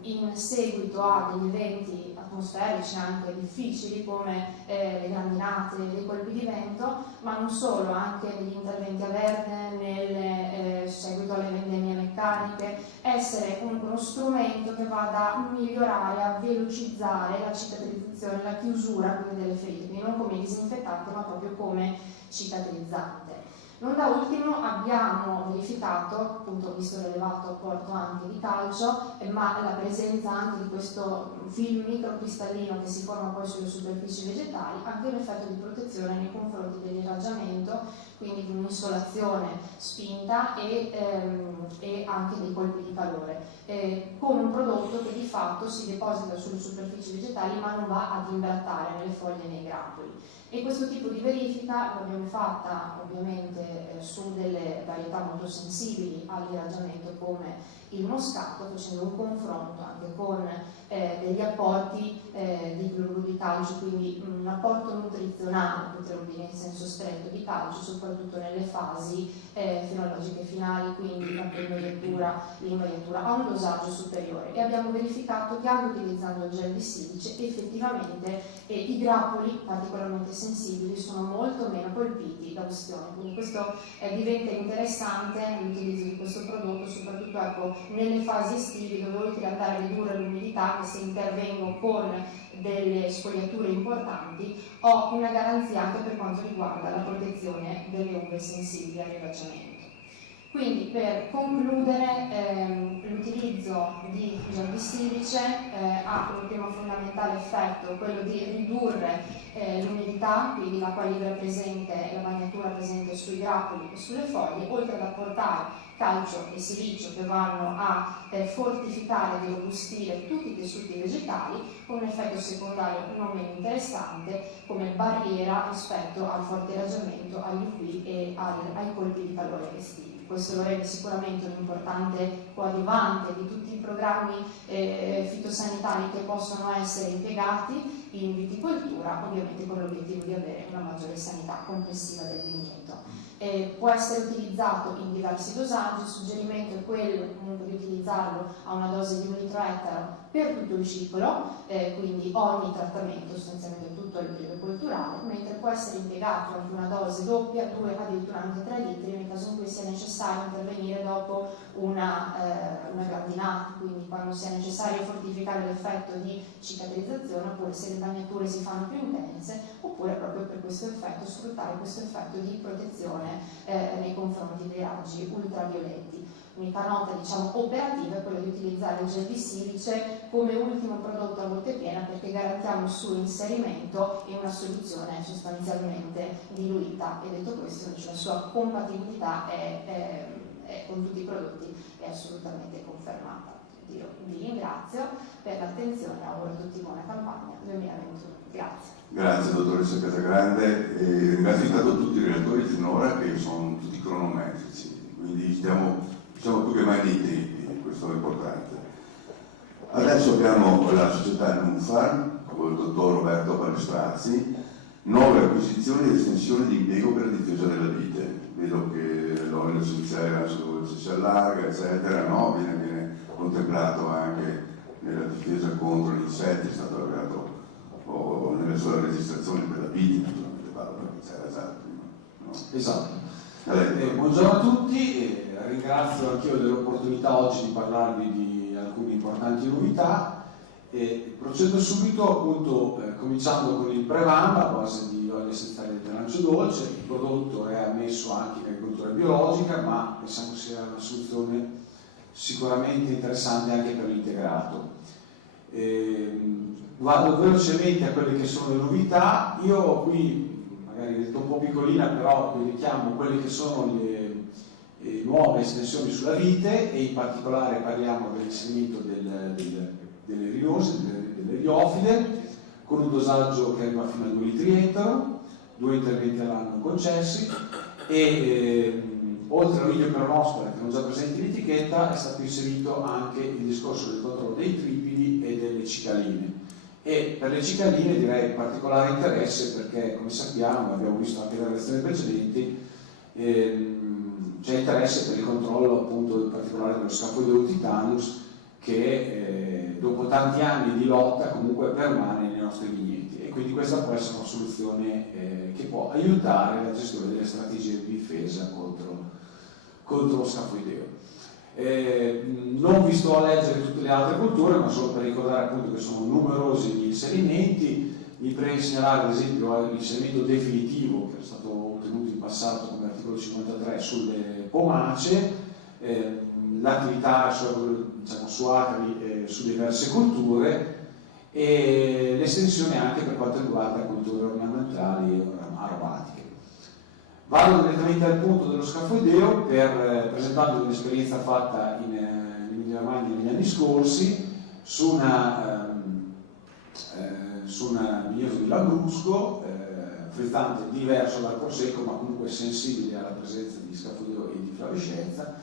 in seguito a degli eventi atmosferici anche difficili come le grandinate, dei colpi di vento, ma non solo, anche negli interventi a verde, nel seguito alle vendemmie meccaniche, essere uno strumento che vada a migliorare, a velocizzare la cicatrizzazione, la chiusura quindi delle ferite, quindi non come disinfettante ma proprio come cicatrizzante. Non da ultimo abbiamo verificato, appunto visto l'elevato apporto anche di calcio, ma la presenza anche di questo film microcristallino che si forma poi sulle superfici vegetali, anche un effetto di protezione nei confronti dell'irraggiamento, quindi di un'insolazione spinta e anche dei colpi di calore, con un prodotto che di fatto si deposita sulle superfici vegetali ma non va ad imbrattare nelle foglie e nei grappoli. E questo tipo di verifica l'abbiamo fatta ovviamente su delle varietà molto sensibili all'irraggiamento come il moscato, facendo un confronto anche con degli apporti di cloruro di calcio, quindi un apporto nutrizionale, potremmo dire in senso stretto, di calcio, soprattutto nelle fasi fenologiche finali, quindi la preinvaiatura, l'invaiatura, a un dosaggio superiore. E abbiamo verificato che anche utilizzando il gel di silice effettivamente i grappoli particolarmente sensibili sono molto meno colpiti da ustione, quindi questo diventa interessante l'utilizzo di questo prodotto, soprattutto ecco, nelle fasi estive dove oltre ad andare a ridurre l'umidità, che se intervengo con delle sfogliature importanti ho una garanzia anche per quanto riguarda la protezione delle uve sensibili all'irraggiamento. Quindi per concludere l'utilizzo di gel di silice ha come primo fondamentale effetto quello di ridurre l'umidità, quindi l'acqua libera presente, la bagnatura presente sui grappoli e sulle foglie, oltre ad apportare calcio e silicio che vanno a fortificare e robustire tutti i tessuti vegetali, con un effetto secondario non meno interessante come barriera rispetto al forte irraggiamento, agli UV e ai colpi di calore estivi. Questo lo rende sicuramente un importante coadiuvante di tutti i programmi fitosanitari che possono essere impiegati in viticoltura, ovviamente con l'obiettivo di avere una maggiore sanità complessiva del vigneto. Può essere utilizzato in diversi dosaggi, il suggerimento è quello comunque di utilizzarlo a una dose di 1 litro ettaro per tutto il ciclo, quindi ogni trattamento, sostanzialmente tutto il periodo colturale, mentre può essere impiegato anche una dose doppia, 2 addirittura anche 3 litri nel caso in cui sia necessario intervenire dopo una grandinata, quindi quando sia necessario fortificare l'effetto di cicatrizzazione, oppure se le bagnature si fanno più intense, oppure proprio per questo effetto, sfruttare questo effetto di protezione nei confronti dei raggi ultravioletti. L'unica nota operativa è quella di utilizzare il gel di silice come ultimo prodotto a botte piena, perché garantiamo il suo inserimento in una soluzione sostanzialmente diluita, e detto questo la sua compatibilità con tutti i prodotti è assolutamente confermata. vi ringrazio per l'attenzione e auguro a tutti buona campagna 2021. Grazie. Grazie dottoressa Casagrande, e ringrazio intanto tutti i relatori finora che sono tutti cronometrici, quindi stiamo più che mai nei tempi, questo è importante. Adesso abbiamo la società Nunfarm con il dottor Roberto Palestrazzi, nuove acquisizioni ed estensione di impiego per la difesa della vite. Vedo che l'onere giudiziaria si allarga, eccetera, no? Viene contemplato anche nella difesa contro gli insetti, è stato lavorato nella sua registrazione per la vite, naturalmente parlo perché c'era già prima. No? Esatto. Buongiorno a tutti, ringrazio anch'io dell'opportunità oggi di parlarvi di alcune importanti novità. Procedo subito appunto cominciando con il Prevam a base di olio essenziale di arancio dolce. Il prodotto è ammesso anche in agricoltura biologica, ma pensiamo sia una soluzione sicuramente interessante anche per l'integrato. Vado velocemente a quelle che sono le novità. Io qui magari detto un po' piccolina, però vi richiamo quelle che sono le nuove estensioni sulla vite, e in particolare parliamo dell'inserimento delle rinose, delle riofile, con un dosaggio che arriva fino a 2 litri ettaro, 2 interventi all'anno concessi, e oltre all'olio peronospora che non già presente in etichetta è stato inserito anche il discorso del controllo dei tripidi e delle cicaline. E per le cicaline direi particolare interesse perché, come sappiamo, abbiamo visto anche dalle lezioni precedenti, c'è interesse per il controllo appunto in particolare dello scafoideo titanus che dopo tanti anni di lotta comunque permane nei nostri vigneti, e quindi questa può essere una soluzione che può aiutare la gestione delle strategie di difesa contro lo scafoideo. Non vi sto a leggere tutte le altre culture, ma solo per ricordare appunto che sono numerosi gli inserimenti. Mi preme segnalare ad esempio l'inserimento definitivo che è stato ottenuto in passato come articolo 53 sulle pomacee, l'attività su acri su diverse culture, e l'estensione anche per quanto riguarda culture ornamentali e aromatiche. Vado direttamente al punto dello scafoideo presentando un'esperienza fatta in Emilia-Romagna negli anni scorsi su una vignoso di Lambrusco, frizzante diverso dal prosecco ma comunque sensibile alla presenza di scafoideo e di flavescenza,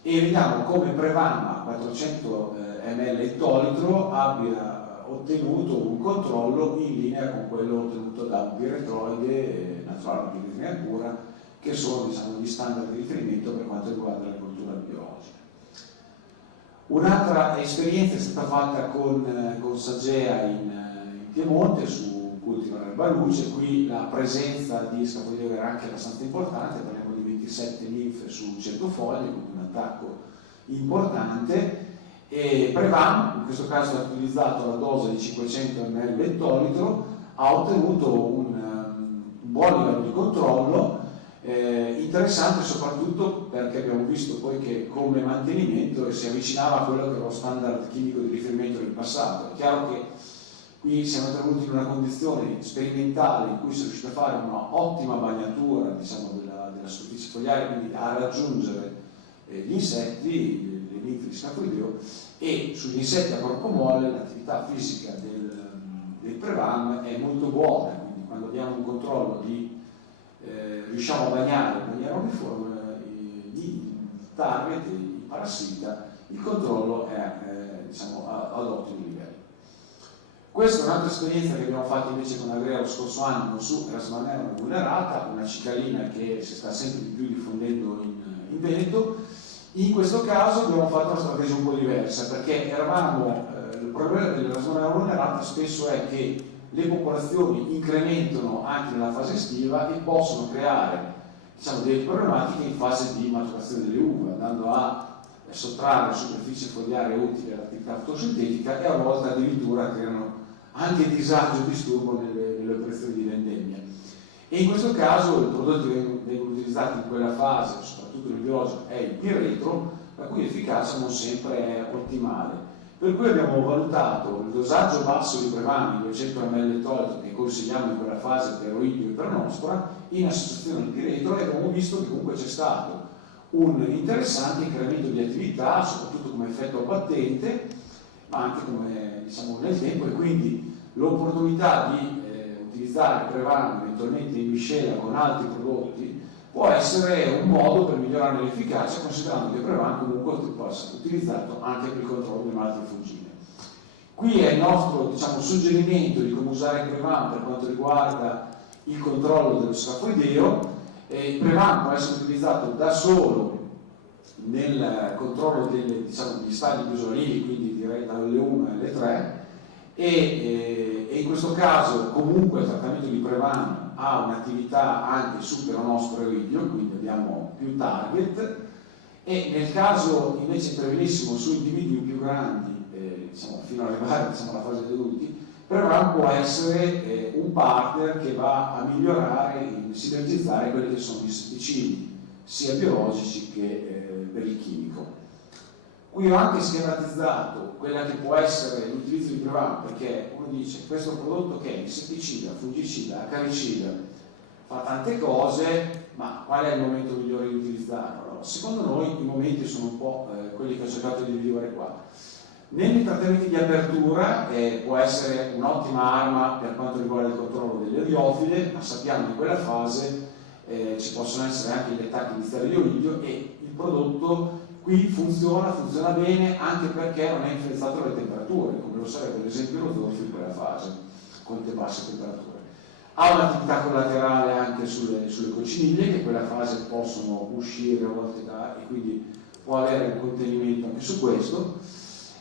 e vediamo come Prevam a 400 ml ettolitro abbia ottenuto un controllo in linea con quello ottenuto da un piretroide naturale e piretrina pura, che sono gli standard di riferimento per quanto riguarda la cultura biologica. Un'altra esperienza è stata fatta con Sagea in Piemonte su Cultivar Erba Luce. Qui la presenza di scafoideo era anche abbastanza importante, parliamo di 27 linfe su 100 foglie, quindi un attacco importante, e Prevam, in questo caso ha utilizzato la dose di 500 ml ettolitro, ha ottenuto un buon livello di controllo, interessante soprattutto perché abbiamo visto poi che come mantenimento si avvicinava a quello che era lo standard chimico di riferimento del passato. È chiaro che qui siamo intervenuti in una condizione sperimentale in cui si è riuscito a fare una ottima bagnatura della superficie fogliare, quindi a raggiungere gli insetti, le linfe di scafoideo, e sugli insetti a corpo mole l'attività fisica del Prevam è molto buona, quindi quando abbiamo un controllo riusciamo a bagnare in maniera uniforme il target, il parassita, il controllo è ad ottimo livello. Questa è un'altra esperienza che abbiamo fatto invece con Agrea lo scorso anno su Rasmanella vulnerata, una cicalina che si sta sempre di più diffondendo in Veneto. In questo caso abbiamo fatto una strategia un po' diversa, perché il problema della Rasmanella vulnerata spesso è che le popolazioni incrementano anche nella fase estiva e possono creare delle problematiche in fase di maturazione delle uve, andando a sottrarre la superficie fogliare utile all'attività fotosintetica, e a volte addirittura creano anche disagio e disturbo nelle operazioni di vendemmia. E in questo caso i prodotti che vengono utilizzati in quella fase, soprattutto nel biologico, è il piretro, la cui efficacia non sempre è ottimale. Per cui abbiamo valutato il dosaggio basso di Prevam, 200 ml ettolitro, che consigliamo in quella fase per oidio e per nospora, in associazione al piretro, e abbiamo visto che comunque c'è stato un interessante incremento di attività, soprattutto come effetto abbattente, ma anche come, diciamo, nel tempo, e quindi l'opportunità di utilizzare Prevan eventualmente in miscela con altri prodotti può essere un modo per migliorare l'efficacia, considerando che Prevan comunque può essere utilizzato anche per il controllo delle malattie fungine. Qui è il nostro, diciamo, suggerimento di come usare Prevan per quanto riguarda il controllo dello scafoideo. Il Prevan può essere utilizzato da solo nel controllo degli stadi chiusolini, quindi direi dalle 1 alle 3, e in questo caso comunque il trattamento di Prevan ha un'attività anche su peronosporoidio, quindi abbiamo più target, e nel caso invece intervenissimo su individui più grandi, fino ad arrivare alla fase degli adulti, Prevan può essere un partner che va a migliorare, sinergizzare quelli che sono gli insetticidi, sia biologici che per il chimico. Qui ho anche schematizzato quella che può essere l'utilizzo di Prevan, perché uno dice questo prodotto che è insetticida, fungicida, acaricida, fa tante cose, ma qual è il momento migliore di utilizzarlo? Allora, secondo noi i momenti sono un po' quelli che ho cercato di individuare qua. Nei trattamenti di apertura può essere un'ottima arma per quanto riguarda il controllo delle eriofile, ma sappiamo che in quella fase ci possono essere anche gli attacchi iniziali di olidio, e il prodotto qui funziona bene anche perché non è influenzato dalle temperature, come lo sarebbe ad esempio lo Zorfil in quella fase, con le basse temperature. Ha un'attività collaterale anche sulle cocciniglie, che in quella fase possono uscire a volte e quindi può avere un contenimento anche su questo.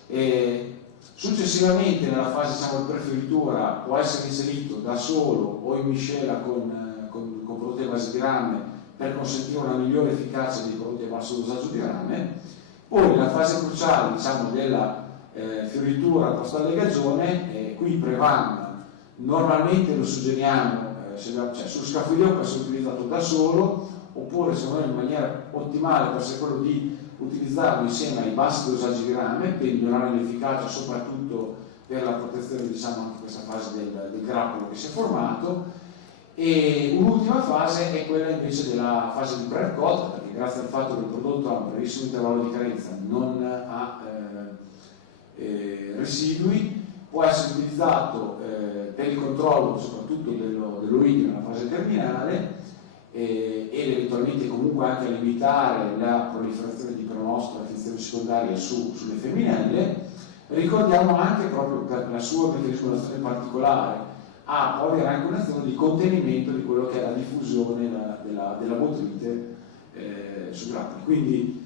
E successivamente nella fase di preferitura può essere inserito da solo o in miscela con prodotti a base di rame per consentire una migliore efficacia dei prodotti a basso dosaggio di rame. Poi nella fase cruciale della fioritura post-allegagione, qui Prevan normalmente lo suggeriamo, sullo scafoideo può essere utilizzato da solo, oppure secondo me in maniera ottimale può essere quello di utilizzarlo insieme ai bassi dosaggi di rame per migliorare l'efficacia, soprattutto per la protezione anche questa fase del grappolo che si è formato. E un'ultima fase è quella invece della fase di pre-cotta, perché grazie al fatto che il prodotto ha un brevissimo intervallo di carenza, non ha residui, può essere utilizzato per il controllo soprattutto dell'oidio nella fase terminale, ed eventualmente comunque anche a limitare la proliferazione di peronospora e infezioni secondarie sulle femminelle. Ricordiamo anche, proprio per la sua meccanismo d'azione particolare, può avere anche un'azione di contenimento di quello che è la diffusione della botrite sui grappoli. Quindi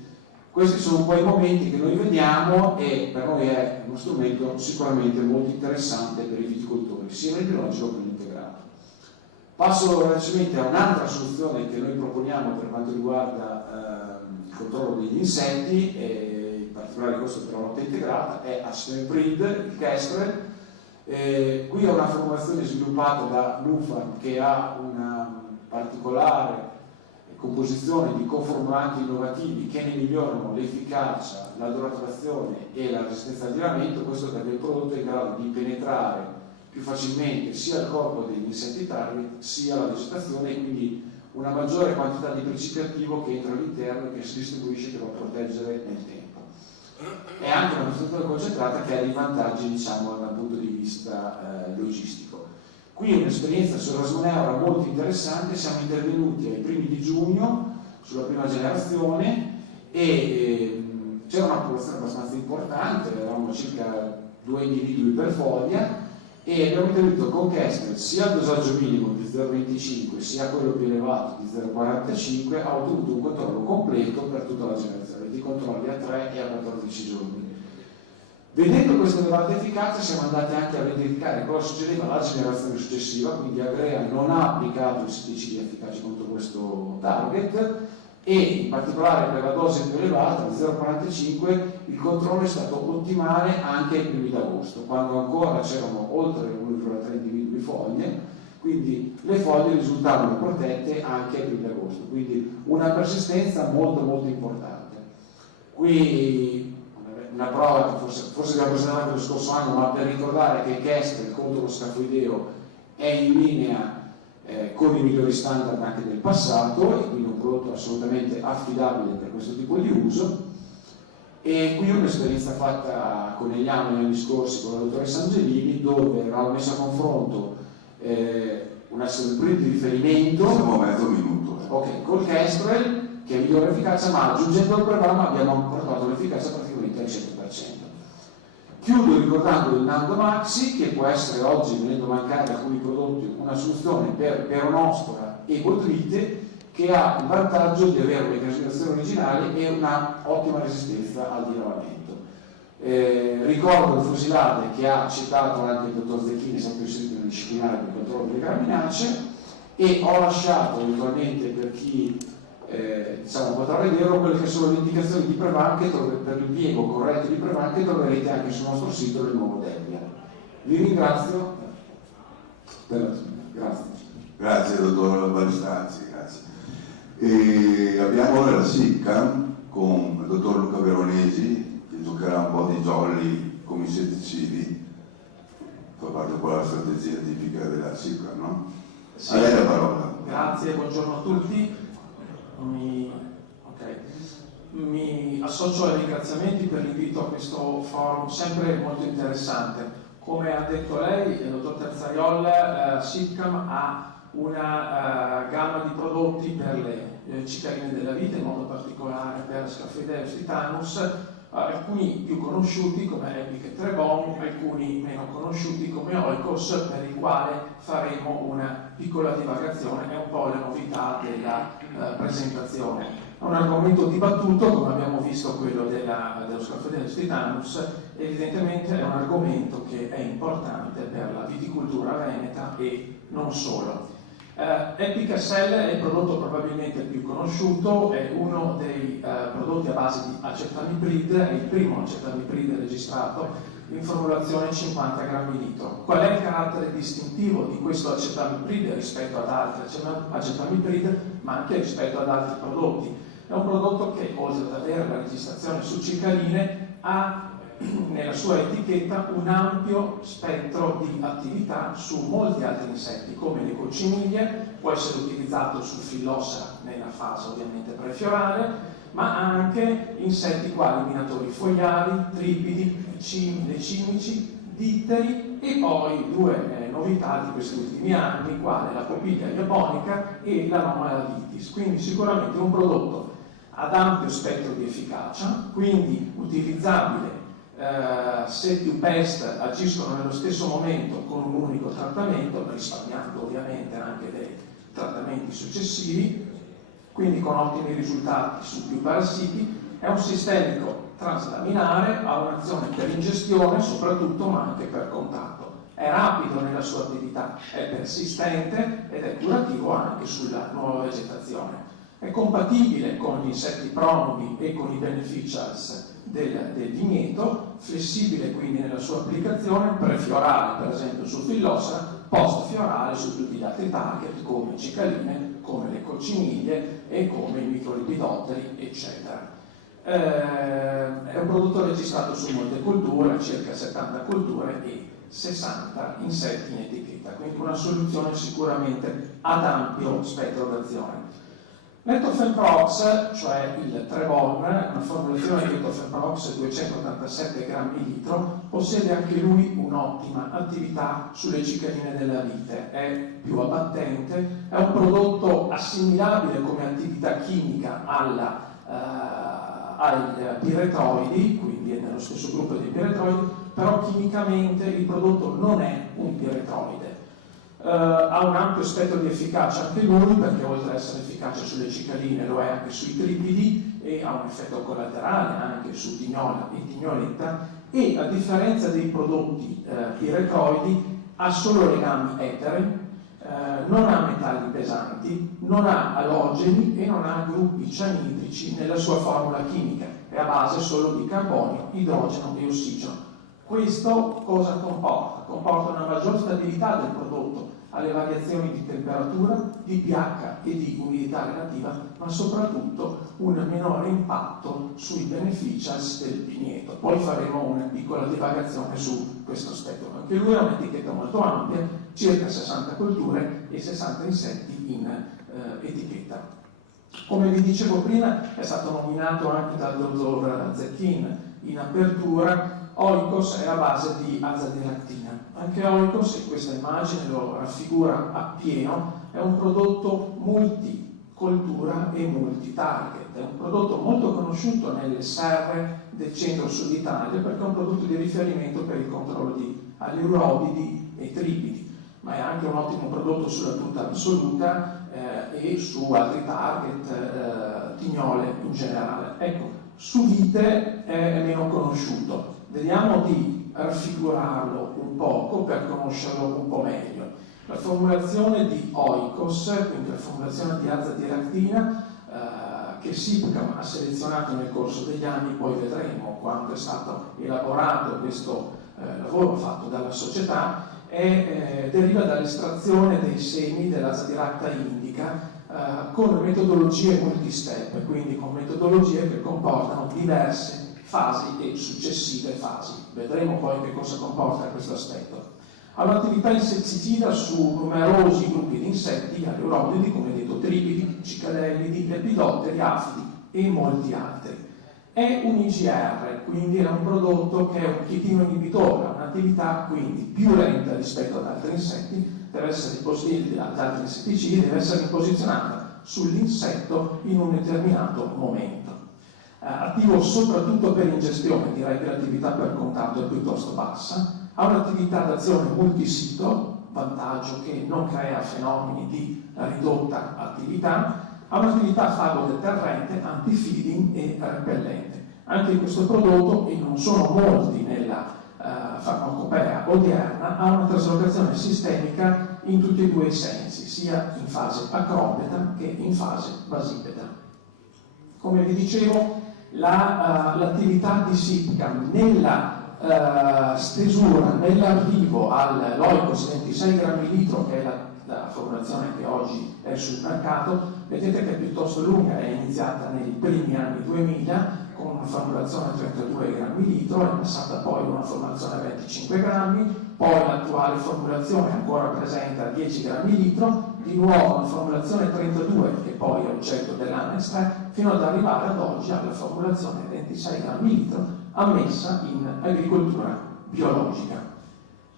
questi sono un po' i momenti che noi vediamo, e per noi è uno strumento sicuramente molto interessante per i viticoltori, sia nel biologico che nell'integrato. Passo velocemente a un'altra soluzione che noi proponiamo per quanto riguarda il controllo degli insetti, e in particolare questo per la lotta integrata, è Acetylprid, il Kestrel. Qui è una formulazione sviluppata da Nufarm che ha una particolare composizione di coformulanti innovativi che ne migliorano l'efficacia, la duratura e la resistenza al diramento. Questo perché il prodotto è in grado di penetrare più facilmente sia il corpo degli insetti target sia la vegetazione, e quindi una maggiore quantità di principio attivo che entra all'interno e che si distribuisce, che va a proteggere nel tempo. È anche una costruzione concentrata che ha dei vantaggi dal punto di vista logistico. Qui un'esperienza su Rasmoneura molto interessante. Siamo intervenuti ai primi di giugno sulla prima generazione e c'era una popolazione abbastanza importante, avevamo circa 2 individui per foglia, e abbiamo intervenuto con Kestrel sia al dosaggio minimo di 0,25 sia quello più elevato di 0,45, ha ottenuto un controllo completo per tutta la generazione, di controlli a 3 e a 14 giorni. Vedendo questa elevata efficacia siamo andati anche a verificare cosa succedeva alla generazione successiva, quindi Agrea non ha applicato insetticidi efficaci contro questo target, e in particolare per la dose più elevata di 0,45 il controllo è stato ottimale anche ai primi d'agosto, quando ancora c'erano oltre 1,3 individui foglie, quindi le foglie risultavano protette anche ai primi d'agosto, quindi una persistenza molto molto importante. Qui una prova che forse abbiamo presentato lo scorso anno, ma per ricordare che il Kestrel contro lo scafoideo è in linea con i migliori standard anche del passato, e quindi un prodotto prodotto assolutamente affidabile per questo tipo di uso. E qui un'esperienza fatta con Eliano negli anni scorsi con la dottoressa Angelini, dove avevamo messo a confronto un essere di riferimento. Siamo a mezzo minuto. Ok, col Kestrel, che migliora l'efficacia, ma aggiungendo al programma abbiamo portato l'efficacia praticamente al 100%. Chiudo ricordando il Nando Maxi, che può essere oggi, venendo a mancare alcuni prodotti, una soluzione per peronospora e botrite, che ha il vantaggio di avere un'incapsulazione originale e una ottima resistenza al dilavamento. Ricordo il fusilate che ha citato anche il dottor Zecchini, sempre il disciplinare per il controllo delle graminacee, e ho lasciato eventualmente per chi potrà vedere quelle che sono le indicazioni di Prevan per l'impiego corretto di Prevan, che troverete anche sul nostro sito del nuovo Debian. Vi ringrazio per l'attenzione. Grazie dottor Balistanzi, grazie. E abbiamo ora la SICCAM con il dottor Luca Veronesi, che giocherà un po' di jolly come insetticidi, fa parte un po' della strategia tipica della SICCAM, no? Sì. A lei la parola. Grazie, buongiorno a tutti. Mi associo ai ringraziamenti per l'invito a questo forum sempre molto interessante. Come ha detto lei, il dottor Terzariol, SICCAM ha una gamma di prodotti per le cicaline della vita, in modo particolare per Scaphoideus titanus, alcuni più conosciuti come Epic e Trebon, alcuni meno conosciuti come Oikos, per il quale faremo una piccola divagazione, è un po' la novità della presentazione. È un argomento dibattuto, come abbiamo visto quello dello Scaphoideus titanus, evidentemente è un argomento che è importante per la viticoltura veneta e non solo. Epic SL è il prodotto probabilmente più conosciuto, è uno dei prodotti a base di acetamiprid, è il primo acetamiprid registrato in formulazione 50 grammi litro. Qual è il carattere distintivo di questo acetamiprid rispetto ad altri acetamiprid, ma anche rispetto ad altri prodotti? È un prodotto che, oltre ad avere la registrazione su cicaline, ha nella sua etichetta un ampio spettro di attività su molti altri insetti, come le cocciniglie, può essere utilizzato su Phyllosa nella fase ovviamente prefiorale, ma anche insetti quali minatori fogliari, tripidi, le cimici, ditteri e poi due novità di questi ultimi anni, quale la Popiglia japonica e l'Anomala vitis. Quindi sicuramente un prodotto ad ampio spettro di efficacia, quindi utilizzabile se più pest agiscono nello stesso momento con un unico trattamento, risparmiando ovviamente anche dei trattamenti successivi, quindi con ottimi risultati su più parassiti. È un sistemico translaminare, ha un'azione per ingestione soprattutto, ma anche per contatto. È rapido nella sua attività, è persistente ed è curativo anche sulla nuova vegetazione. È compatibile con gli insetti pronubi e con i beneficials del vigneto, flessibile quindi nella sua applicazione, prefiorale per esempio su Phyllosa, post-fiorale su tutti gli altri target come cicaline, come le cocciniglie e come i microlipidotteri, eccetera. È un prodotto registrato su molte culture, circa 70 culture e 60 insetti in etichetta, quindi una soluzione sicuramente ad ampio spettro d'azione. L'Etofenprox, cioè il Trebon, una formulazione di Etofenprox 287 grammi litro, possiede anche lui un'ottima attività sulle cicaline della vite, è più abbattente, è un prodotto assimilabile come attività chimica ai piretroidi, quindi è nello stesso gruppo dei piretroidi, però chimicamente il prodotto non è un piretroide. Ha un ampio spettro di efficacia anche lui, perché oltre ad essere efficace sulle cicaline lo è anche sui tripidi e ha un effetto collaterale anche su tignola e tignoletta, e a differenza dei prodotti piretroidi ha solo legami eteri, non ha metalli pesanti, non ha alogeni e non ha gruppi cianidrici nella sua formula chimica, è a base solo di carbonio, idrogeno e ossigeno. Questo cosa comporta? Comporta una maggior stabilità del prodotto alle variazioni di temperatura, di pH e di umidità relativa, ma soprattutto un minore impatto sui beneficials del vigneto. Poi faremo una piccola divagazione su questo aspetto. Anche lui ha un'etichetta molto ampia, circa 60 colture e 60 insetti in etichetta. Come vi dicevo prima, è stato nominato anche dal dottor Zecchin in apertura. Oikos è a base di azadiractina. Anche Oikos, in questa immagine lo raffigura appieno, è un prodotto multicoltura e multitarget. È un prodotto molto conosciuto nelle serre del centro-sud Italia perché è un prodotto di riferimento per il controllo di allurobidi e tripidi, ma è anche un ottimo prodotto sulla tuta assoluta e su altri target, tignole in generale. Ecco, su vite è meno conosciuto. Vediamo di raffigurarlo un poco per conoscerlo un po' meglio. La formulazione di Oikos, quindi la formulazione di azadiractina, che SIPCAM ha selezionato nel corso degli anni, poi vedremo quando è stato elaborato questo lavoro fatto dalla società, deriva dall'estrazione dei semi dell'azadiracta indica con metodologie multistep, quindi con metodologie che comportano diverse fasi e successive fasi. Vedremo poi che cosa comporta questo aspetto. Ha un'attività insetticida su numerosi gruppi di insetti, allurobidi, come detto, tripidi, cicadellidi, lepidotteri, afidi e molti altri. È un IGR, quindi è un prodotto che è un chitino inibitore, ha un'attività quindi più lenta rispetto ad altri insetti, deve essere ad altri insetticidi, deve essere posizionata sull'insetto in un determinato momento. Attivo soprattutto per ingestione, direi che l'attività per contatto è piuttosto bassa, ha un'attività d'azione multisito, vantaggio che non crea fenomeni di ridotta attività, ha un'attività fagodeterrente, antifeeding e repellente. Anche questo prodotto, e non sono molti nella farmacopea odierna, ha una traslocazione sistemica in tutti e due i sensi, sia in fase acropeta che in fase basipeta. Come vi dicevo, l'attività di SIPCAM nella stesura, nell'arrivo all'Oikos 26 grammi litro, che è la formulazione che oggi è sul mercato, vedete che è piuttosto lunga, è iniziata nei primi anni 2000 con una formulazione a 32 grammi litro, è passata poi a una formulazione a 25 grammi, poi l'attuale formulazione ancora presente a 10 grammi litro, di nuovo una formulazione 32 che poi è oggetto dell'Annex 3, fino ad arrivare ad oggi alla formulazione 26 grammi litro ammessa in agricoltura biologica.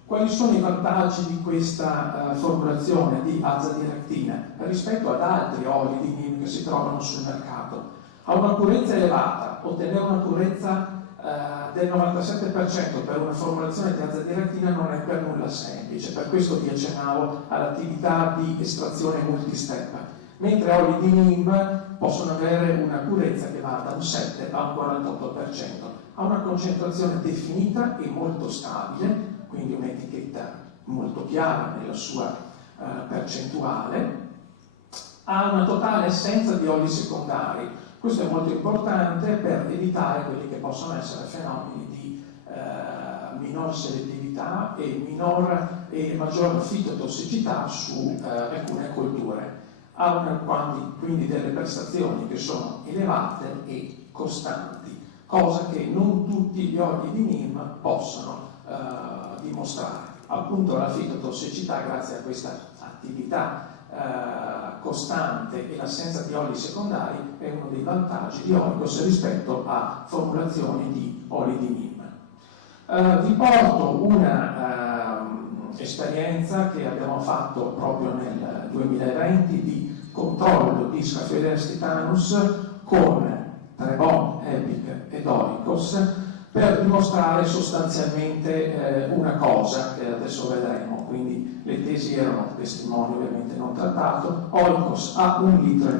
Quali sono i vantaggi di questa formulazione di azadiractina rispetto ad altri oli di NIM che si trovano sul mercato? Ha una purezza elevata, ottenere una purezza del 97% per una formulazione di azadiractina non è per nulla semplice, per questo vi accennavo all'attività di estrazione multistep, mentre oli di NIM possono avere una purezza che va da un 7 a un 48%, ha una concentrazione definita e molto stabile, quindi un'etichetta molto chiara nella sua percentuale, ha una totale assenza di oli secondari. Questo è molto importante per evitare quelli che possono essere fenomeni di minor selettività e maggior fitotossicità su alcune colture. Ha quindi delle prestazioni che sono elevate e costanti, cosa che non tutti gli oli di NIM possono dimostrare. Appunto la fitotossicità, grazie a questa attività costante e l'assenza di oli secondari, è uno dei vantaggi di Oikos rispetto a formulazioni di oli di NIM. Vi porto una esperienza che abbiamo fatto proprio nel 2020 di controllo di Scaphoideus titanus con Trebon, Epic ed Oikos per dimostrare sostanzialmente una cosa che adesso vedremo. Quindi le tesi erano testimoni ovviamente non trattato. Oikos ha 1,5 litri,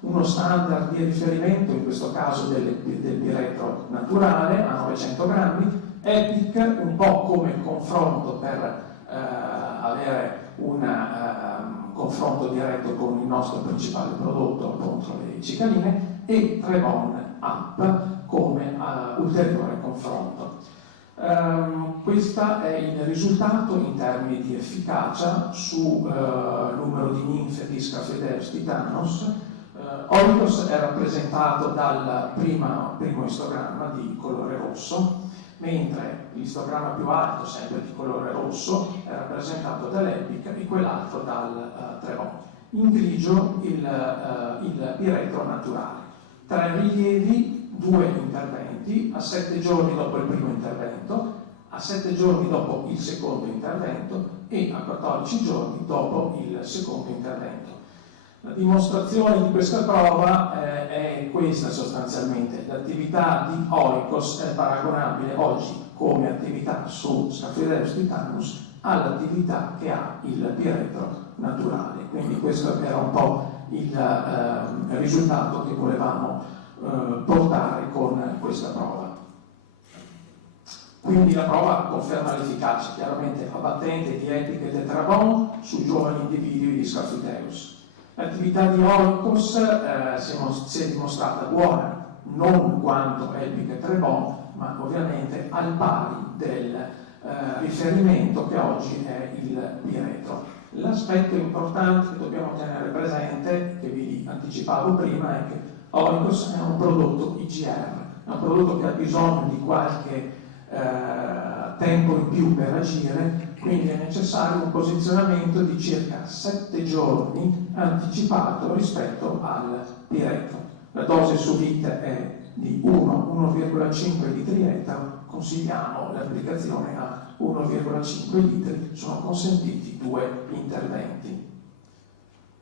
uno standard di riferimento, in questo caso del piretro naturale, a 900 grammi, Epic un po' come confronto per avere un confronto diretto con il nostro principale prodotto contro le cicaline, e Trebon Up come ulteriore confronto. Questo è il risultato in termini di efficacia su numero di ninfe di Scaphoideus titanus. Oikos è rappresentato dal primo istogramma di colore rosso, mentre l'istogramma più alto, sempre di colore rosso, è rappresentato dall'Epic e quell'altro dal Trebon. in grigio il piretro naturale. 3 rilievi, 2 interventi, a 7 giorni dopo il primo intervento, a 7 giorni dopo il secondo intervento e a 14 giorni dopo il secondo intervento. La dimostrazione di questa prova è questa sostanzialmente. L'attività di Oikos è paragonabile oggi come attività su Scaphoideus titanus all'attività che ha il piretro naturale. Quindi questo era un po' il risultato che volevamo portare con questa prova. Quindi la prova conferma l'efficacia chiaramente abbattente di Epic e Tetrabond su giovani individui di Scaphoideus. L'attività di Oikos si è dimostrata buona, non quanto Epic e Tetrabond, ma ovviamente al pari del riferimento che oggi è il piretro. L'aspetto importante che dobbiamo tenere presente, che vi anticipavo prima, è che Oikos è un prodotto IGR, è un prodotto che ha bisogno di qualche tempo in più per agire, quindi è necessario un posizionamento di circa 7 giorni anticipato rispetto al piretro. La dose su vite è di 1,5 litri etero, consigliamo l'applicazione a 1,5 litri, sono consentiti 2 interventi.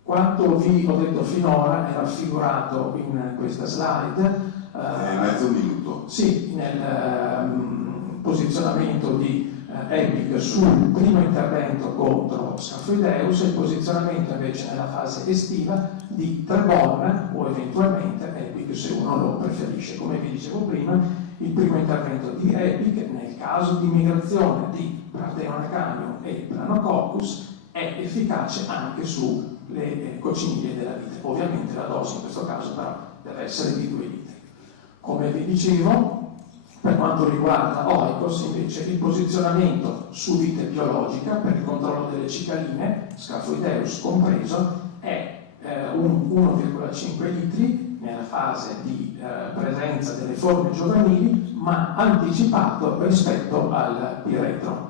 Quanto vi ho detto finora è raffigurato in questa slide. Mezzo minuto. Sì, nel posizionamento di Epic sul primo intervento contro Scaphoideus e il posizionamento invece nella fase estiva di Trebon o eventualmente Epic se uno lo preferisce. Come vi dicevo prima, il primo intervento di Epic nel caso di migrazione di Parthenium canium e Planococcus è efficace anche sulle cocciniglie della vite. Ovviamente la dose in questo caso però deve essere di 2 litri. Come vi dicevo, per quanto riguarda Oikos, invece, il posizionamento su vite biologica per il controllo delle cicaline, Scaphoideus compreso, è un 1,5 litri nella fase di presenza delle forme giovanili, ma anticipato rispetto al piretro.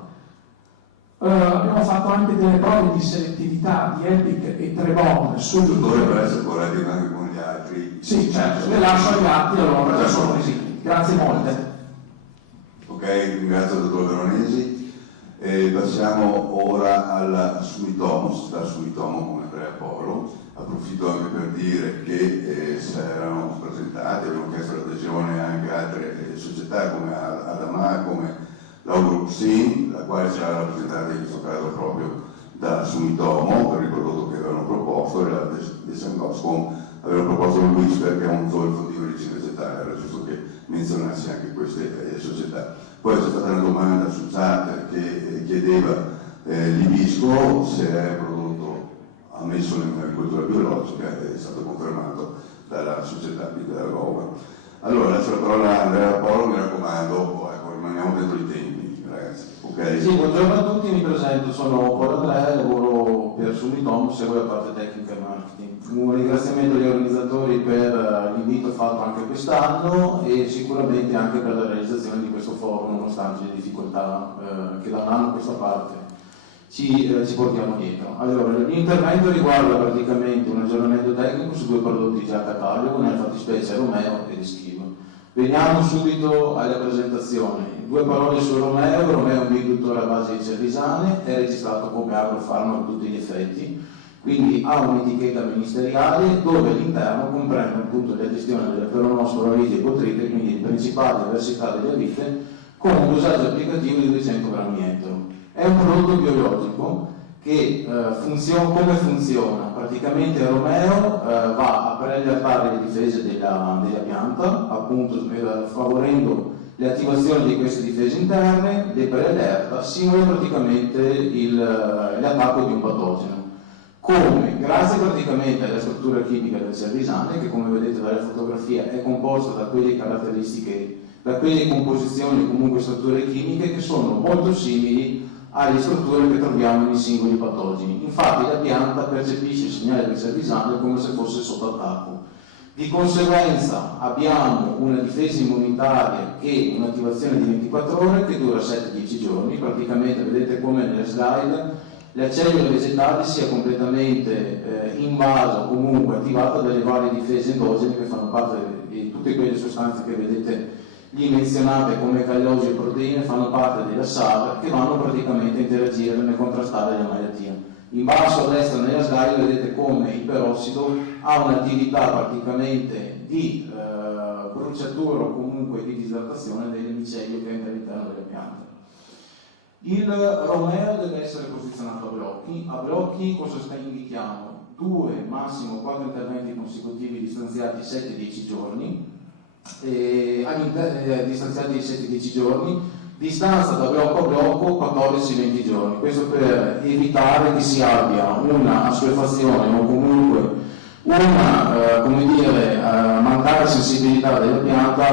Abbiamo fatto anche delle prove di selettività di Epic e Trebon sul dovrebbero essere corretti anche con gli altri. Sì, certo, le lascio agli atti, allora perché sono visibili. Grazie molte. Ok, ringrazio il dottor Veronesi. Passiamo ora alla Sumitomo, società Sumitomo come Andrea Polo. Approfitto anche per dire che si erano presentati, abbiamo chiesto l'adesione anche a altre società come Adama, come l'Augruxin, la quale sarà rappresentata in questo caso proprio da Sumitomo per il prodotto che avevano proposto, e la Desengoscom avevano proposto il Whisper, che è un zolfo di origine vegetale. Era giusto che menzionassi anche queste società. Poi c'è stata una domanda su chat che chiedeva l'Ibisco se è un prodotto ammesso nell'agricoltura biologica, è stato confermato dalla società Bidergova. Allora lascio la parola a Andrea Polo, mi raccomando, ecco, rimaniamo dentro i tempi, ragazzi. Okay. Sì, buongiorno a tutti, mi presento, sono Polo Andrea, lavoro per Sumitomo, seguo la parte tecnica e marketing. Un ringraziamento agli organizzatori per l'invito fatto anche quest'anno e sicuramente anche per la realizzazione di questo forum, nonostante le difficoltà che da un anno a questa parte ci portiamo dietro. Allora, il mio intervento riguarda praticamente un aggiornamento tecnico su 2 prodotti già a catalogo, nella fattispecie Romeo ed Eschiva. Veniamo subito alla presentazione. 2 parole su Romeo. Romeo è un bidottore a base di cervisane, è registrato come agrofarmaco a tutti gli effetti, quindi ha un'etichetta ministeriale dove all'interno comprende appunto la gestione delle peronospora vite e ipotrite, quindi le principali avversità delle vite, con un dosaggio applicativo di 200 grammi ettaro. È un prodotto biologico che come funziona? Praticamente Romeo va a preallertare le difese della pianta, appunto favorendo le attivazioni di queste difese interne, le preallerta, simula praticamente l'attacco di un patogeno. Come? Grazie praticamente alla struttura chimica del cervisane, che come vedete dalla fotografia è composta da quelle caratteristiche, da quelle composizioni, comunque strutture chimiche che sono molto simili alle strutture che troviamo nei singoli patogeni. Infatti la pianta percepisce il segnale del cervisane come se fosse sotto attacco. Di conseguenza abbiamo una difesa immunitaria che un'attivazione di 24 ore che dura 7-10 giorni, praticamente vedete come nelle slide le cellule vegetali sia completamente invasa o comunque attivata dalle varie difese endogene che fanno parte di tutte quelle sostanze che vedete lì menzionate come calliosi e proteine, fanno parte della SAR che vanno praticamente a interagire nel contrastare la malattia. In basso a destra nella slide vedete come il perossido ha un'attività praticamente di bruciatura o comunque di disidratazione delle micelle che è all'interno delle piante. Il Romeo deve essere posizionato a blocchi. A blocchi cosa indichiamo? 2, massimo 4 interventi consecutivi distanziati 7-10 giorni, distanziati di 7-10 giorni, distanza da blocco a blocco 14-20 giorni. Questo per evitare che si abbia una assuefazione o comunque una mancata sensibilità della pianta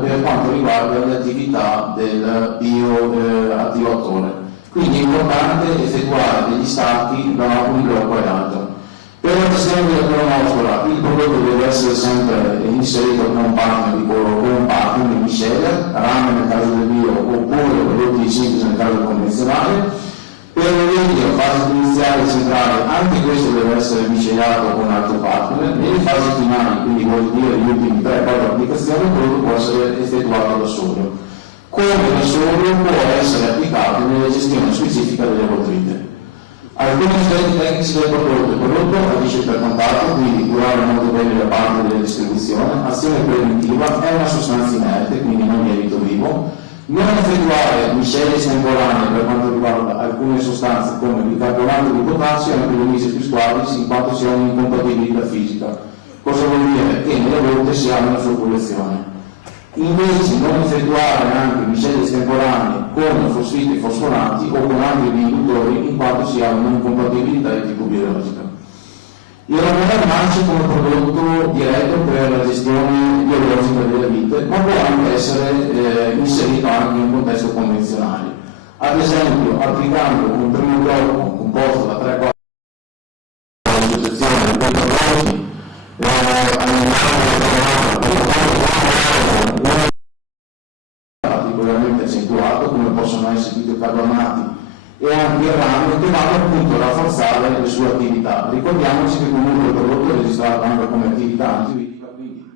per quanto riguarda le attività del bioattivatore. Quindi è importante effettuare degli stacchi da un blocco all'altro. Per la gestione della peronospora il prodotto deve essere sempre inserito con un partner di miscela, rame nel caso del bio oppure prodotti di sintesi nel caso convenzionale. Per la fase iniziale e centrale anche questo deve essere miscelato con altri partner. Nelle fasi finali, quindi vuol dire gli ultimi 3-4 applicazioni, il prodotto può essere effettuato da solo. Come da solo può essere applicato nella gestione specifica delle botrite. Alcuni aspetti tecnici del prodotto. Il prodotto agisce per contatto, quindi curare molto bene la parte della distribuzione. Azione preventiva, è una sostanza inerte, quindi non lievito vivo. Non effettuare miscele estemporanee per quanto riguarda alcune sostanze come il bicarbonato di potassio e l'antilomisis pisqualis, in quanto si ha un'incompatibilità fisica. Cosa vuol dire? Che nelle volte si ha una circolazione. Invece non effettuare anche miscele estemporanee con fosfiti fosfonati o con altri induttori, in quanto si ha un'incompatibilità di tipo biologica. Il Romeo nasce come prodotto diretto per la gestione biologica delle vite, ma può anche essere inserito anche in un contesto convenzionale. Ad esempio, applicando un primo blocco composto da 3-4 associazioni di prodotti particolarmente accentuato, come possono essere i biocarbonati e anche il rame, che vanno appunto a rafforzare le sue attività. Ricordiamoci che comunque il prodotto è registrato anche come attività antivitica, quindi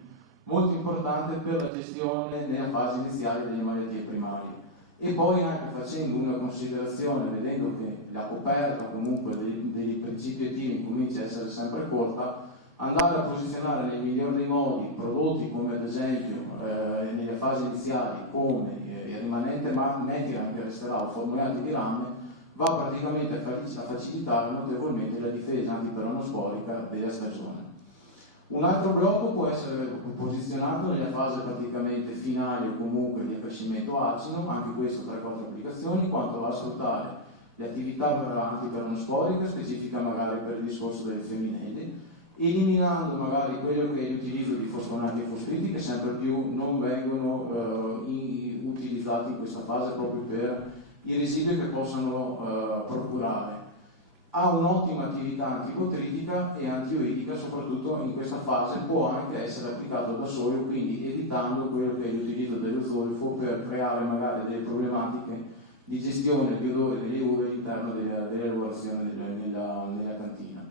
molto importante per la gestione nella fase iniziale delle malattie primarie. E poi anche facendo una considerazione, vedendo che la coperta comunque dei principi attivi comincia a essere sempre corta, andare a posizionare nel miglior dei modi prodotti come ad esempio nelle fasi iniziali come il rimanente metiram che resterà o formulati di rame, va praticamente a facilitare notevolmente la difesa antiperonosporica della stagione. Un altro blocco può essere posizionato nella fase praticamente finale o comunque di accrescimento acido, anche questo 3-4 applicazioni, quanto va a sfruttare le attività antiperonosporiche, specifica magari per il discorso delle femminili, eliminando magari quello che è l'utilizzo di fosfonati e fosfiti che sempre più non vengono utilizzati in questa fase proprio per i residui che possono procurare. Ha un'ottima attività antibotritica e antioidica, soprattutto in questa fase può anche essere applicato da solo, quindi evitando quello che è l'utilizzo dello zolfo per creare magari delle problematiche di gestione degli odori delle uve all'interno delle lavorazioni nella cantina.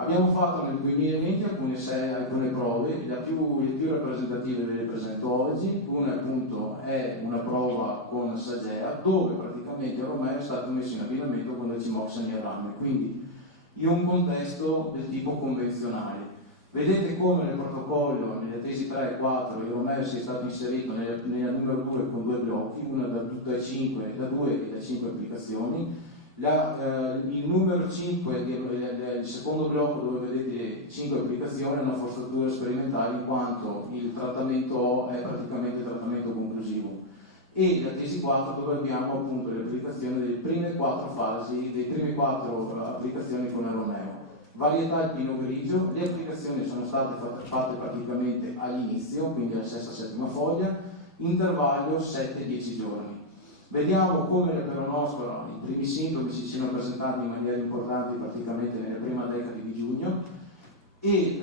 Abbiamo fatto nel 2020 alcune prove, le più rappresentative ve le presento oggi. Una appunto è una prova con Sagea, dove praticamente il Romeo è stato messo in abbinamento con il cimoxanirame, quindi in un contesto del tipo convenzionale. Vedete come nel protocollo, nelle tesi 3 e 4, il Romeo sia stato inserito nella numero 2 con 2 blocchi, una da 2 e 5 applicazioni. Il numero 5, il secondo blocco dove vedete 5 applicazioni, è una forzatura sperimentale in quanto il trattamento è praticamente trattamento conclusivo. E la tesi 4 dove abbiamo appunto le applicazioni delle prime 4 fasi, delle prime 4 applicazioni con il Romeo. Varietà alpino grigio, le applicazioni sono state fatte praticamente all'inizio, quindi alla 6ª-7ª foglia, intervallo 7-10 giorni. Vediamo come la peronospora, i primi sintomi si siano presentati in maniera importante praticamente nella prima decade di giugno e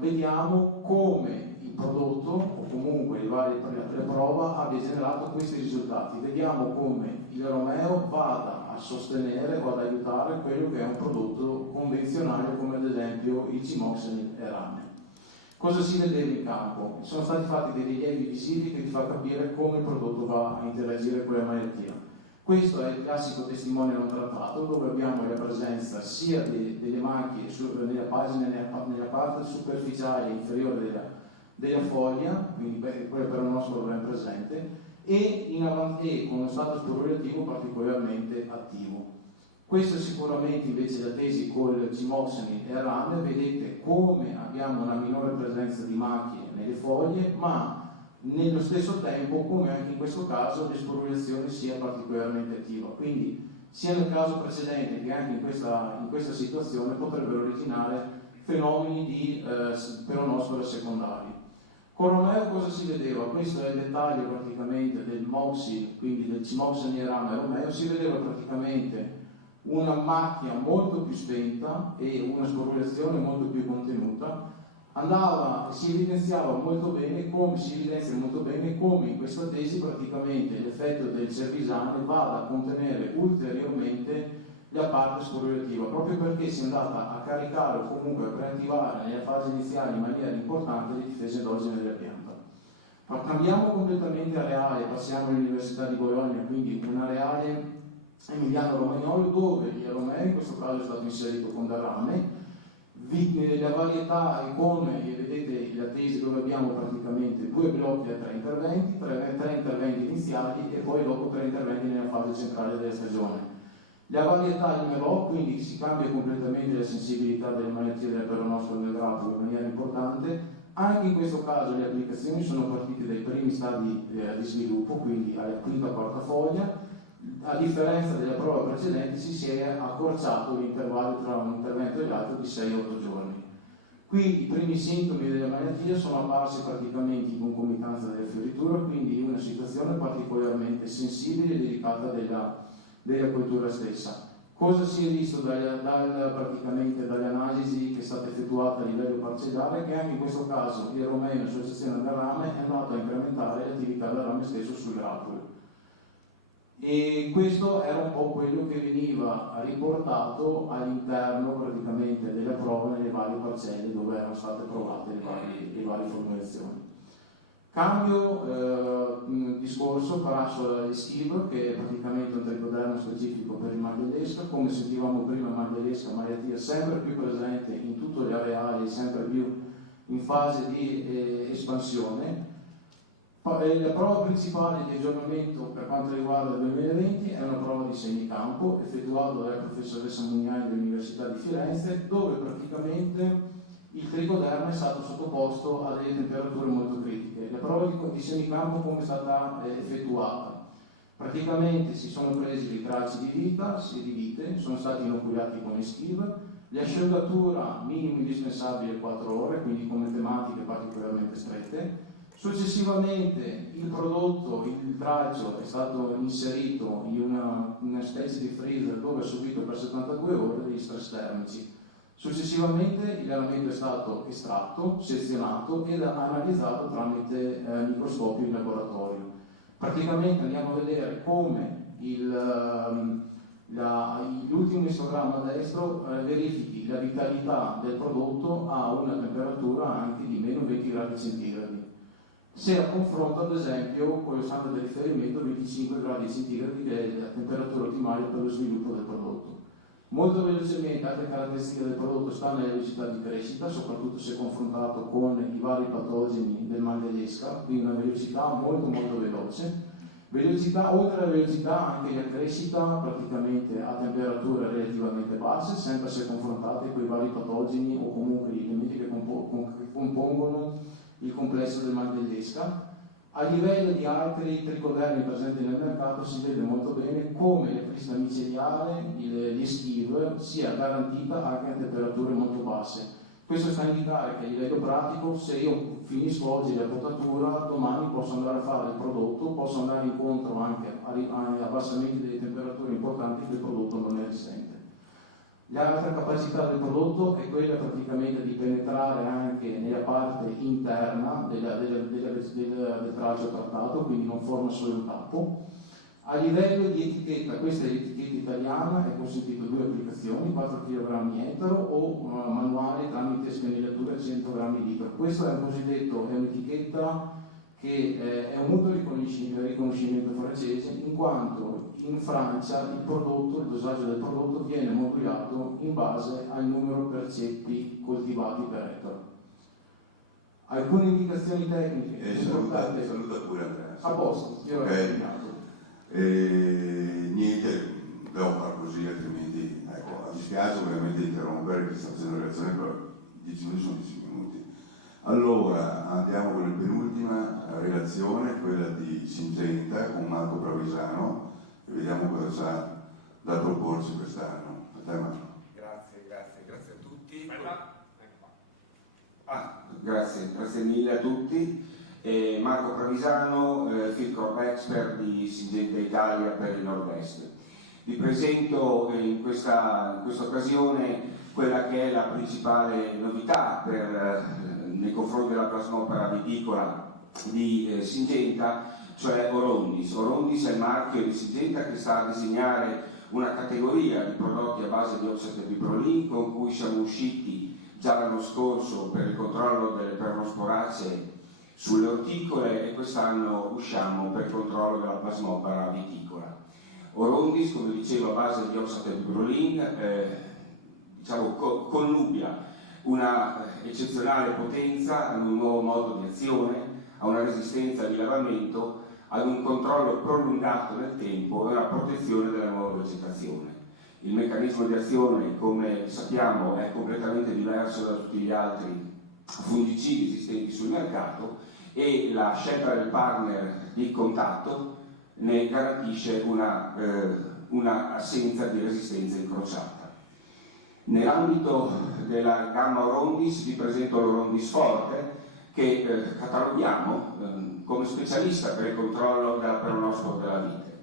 vediamo come il prodotto o comunque la prova abbia generato questi risultati. Vediamo come il Romeo vada a sostenere o ad aiutare quello che è un prodotto convenzionale come ad esempio il cimoxanil e rame. Cosa si vedeva in campo? Sono stati fatti dei rilievi visivi che ti fa capire come il prodotto va a interagire con la malattia. Questo è il classico testimone non trattato, dove abbiamo la presenza sia delle macchie nella pagina, nella parte superficiale inferiore della foglia, quindi quella per il nostro ben presente, e con uno stato sporulativo particolarmente attivo. Questa è sicuramente invece la tesi col cimoxanil e rame. Vedete come abbiamo una minore presenza di macchie nelle foglie, ma nello stesso tempo, come anche in questo caso, l'esporulazione sia particolarmente attiva. Quindi sia nel caso precedente che anche in questa situazione potrebbero originare fenomeni di peronospora secondari. Con Romeo cosa si vedeva? Questo è il dettaglio praticamente del moxil, quindi del cimoxanil e rame Romeo. Si vedeva praticamente una macchia molto più spenta e una sporulazione molto più contenuta. Si evidenzia molto bene come in questa tesi praticamente l'effetto del cervisane vada a contenere ulteriormente la parte sporulativa, proprio perché si è andata a caricare o comunque a preattivare nella fase iniziale in maniera importante le difese endogene della pianta. Ma cambiamo completamente areale, passiamo all'Università di Bologna, quindi un areale emiliano-romagnolo dove il Romeo in questo caso è stato inserito con del rame. La varietà è come vedete la tesi dove abbiamo praticamente 2 blocchi a 3 interventi, 3 interventi iniziali e poi dopo 3 interventi nella fase centrale della stagione. La varietà in Merlot, quindi si cambia completamente la sensibilità delle malattie del peronospora nel grappolo in maniera importante. Anche in questo caso le applicazioni sono partite dai primi stadi di sviluppo, quindi alla quinta quarta foglia. A differenza della prova precedente si è accorciato l'intervallo tra un intervento e l'altro di 6-8 giorni. Qui i primi sintomi della malattia sono apparsi praticamente in concomitanza della fioritura, quindi in una situazione particolarmente sensibile e delicata della coltura stessa. Cosa si è visto praticamente dalle analisi che è stata effettuata a livello parcellare? Che anche in questo caso il Romeo in associazione del rame è andato a incrementare l'attività del rame stesso sul grappolo. E questo era un po' quello che veniva riportato all'interno praticamente della prova nelle varie parcelle dove erano state provate le varie formulazioni. Cambio discorso, passo all'estiva, che è praticamente un tricoderma specifico per il mal dell'esca. Come sentivamo prima, il mal dell'esca, malattia sempre più presente in tutto gli areali, sempre più in fase di espansione. La prova principale di aggiornamento per quanto riguarda il 2020 è una prova di semicampo effettuata dalla professoressa Mugnai dell'Università di Firenze, dove praticamente il tricoderma è stato sottoposto a delle temperature molto critiche. La prova di semicampo come è stata effettuata? Praticamente si sono presi i tracci di vite, sono stati inoculati con estiva, l'asciugatura minimo indispensabile 4 ore, quindi con tematiche particolarmente strette. Successivamente il prodotto, il traccio è stato inserito in una specie di freezer dove ha subito per 72 ore degli stress termici. Successivamente l'elemento è stato estratto, sezionato ed analizzato tramite microscopio in laboratorio. Praticamente andiamo a vedere come l'ultimo istogramma a destro verifichi la vitalità del prodotto a una temperatura anche di meno 20 gradi centigradi. Se a confronto ad esempio con lo standard di riferimento 25 gradi centigradi che è la temperatura ottimale per lo sviluppo del prodotto. Molto velocemente altre caratteristiche del prodotto stanno nella velocità di crescita, soprattutto se confrontato con i vari patogeni del mal dell'esca, quindi una velocità molto veloce. Oltre alla velocità anche la crescita praticamente a temperature relativamente basse, sempre se confrontate con i vari patogeni o comunque gli elementi che compongono il complesso del mal dell'esca. A livello di altri tricodermi presenti nel mercato si vede molto bene come la crista miceliale, l'eschive, sia garantita anche a temperature molto basse. Questo sta a indicare che a livello pratico, se io finisco oggi la potatura, domani posso andare a fare il prodotto, posso andare incontro anche a abbassamenti delle temperature importanti che il prodotto non ne risente. L'altra capacità del prodotto è quella praticamente di penetrare anche nella parte interna del traccio trattato, quindi non forma solo un tappo. A livello di etichetta, questa è l'etichetta italiana, è consentito 2 applicazioni, 4 kg etero o manuale tramite scanellatura 100 grammi litro. Questo è un'etichetta che è un mutuo riconoscimento francese, in quanto in Francia il dosaggio del prodotto viene modulato in base al numero per ceppi coltivati per ettaro. Alcune indicazioni tecniche importanti. Saluta pure Andrea. A posto, io ho terminato. Niente, devo fare così, altrimenti ecco, mi spiace ovviamente interrompere che sta facendo la relazione, però 10 minuti sono 10 minuti. Allora andiamo con la penultima relazione, quella di Syngenta con Marco Pravisano, e vediamo cosa c'ha da proporci quest'anno. A te Marco. Grazie a tutti. Grazie mille a tutti. Marco Pravisano, Field Crop Expert di Syngenta Italia per il Nord-Est. Vi presento in questa occasione quella che è la principale novità nei confronti della plasmopara viticola di Syngenta, cioè Orondis. Orondis è il marchio di Syngenta che sta a disegnare una categoria di prodotti a base di oxatebiprolin con cui siamo usciti già l'anno scorso per il controllo delle pernosporacee sulle orticole e quest'anno usciamo per il controllo della plasmopara viticola. Orondis, come dicevo, a base di oxatebiprolin, connubia una eccezionale potenza, un nuovo modo di azione, a una resistenza al rilevamento, ad un controllo prolungato nel tempo e una protezione della nuova vegetazione. Il meccanismo di azione, come sappiamo, è completamente diverso da tutti gli altri fungicidi esistenti sul mercato e la scelta del partner di contatto ne garantisce una assenza di resistenza incrociata. Nell'ambito della gamma Orondis vi presento l'Orondis Forte che cataloghiamo come specialista per il controllo della peronospora della vite.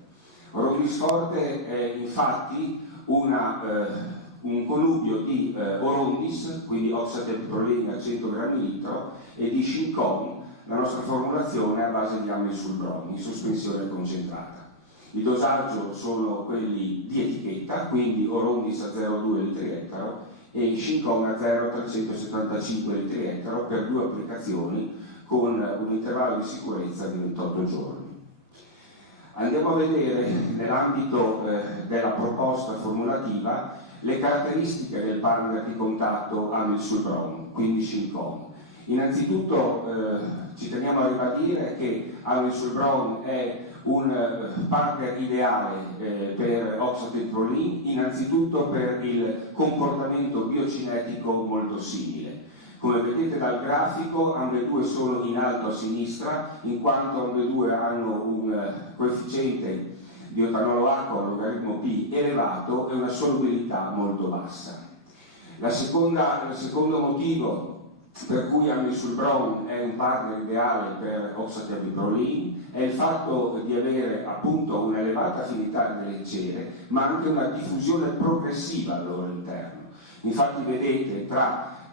Orondis Forte è infatti un connubio di Orondis, quindi oxatebiprolin a 100 grammi litro, e di Shincon, la nostra formulazione a base di amisulbron in sospensione concentrata. Il dosaggio sono quelli di etichetta, quindi Orondis a 0,2 litri ettaro e Shincon a 0,375 litri ettaro per 2 applicazioni con un intervallo di sicurezza di 28 giorni. Andiamo a vedere nell'ambito della proposta formulativa le caratteristiche del partner di contatto amisulbron, quindi Shincon. Innanzitutto ci teniamo a ribadire che amisulbron è un partner ideale per oxatebiprolin, innanzitutto per il comportamento biocinetico molto simile. Come vedete dal grafico, ambedue sono in alto a sinistra, in quanto ambedue hanno un coefficiente di etanolo acqua, logaritmo P elevato e una solubilità molto bassa. Il secondo motivo per cui amisulbron è un partner ideale per oxatebiprolin è il fatto di avere appunto un'elevata affinità nelle cere, ma anche una diffusione progressiva al loro interno. Infatti vedete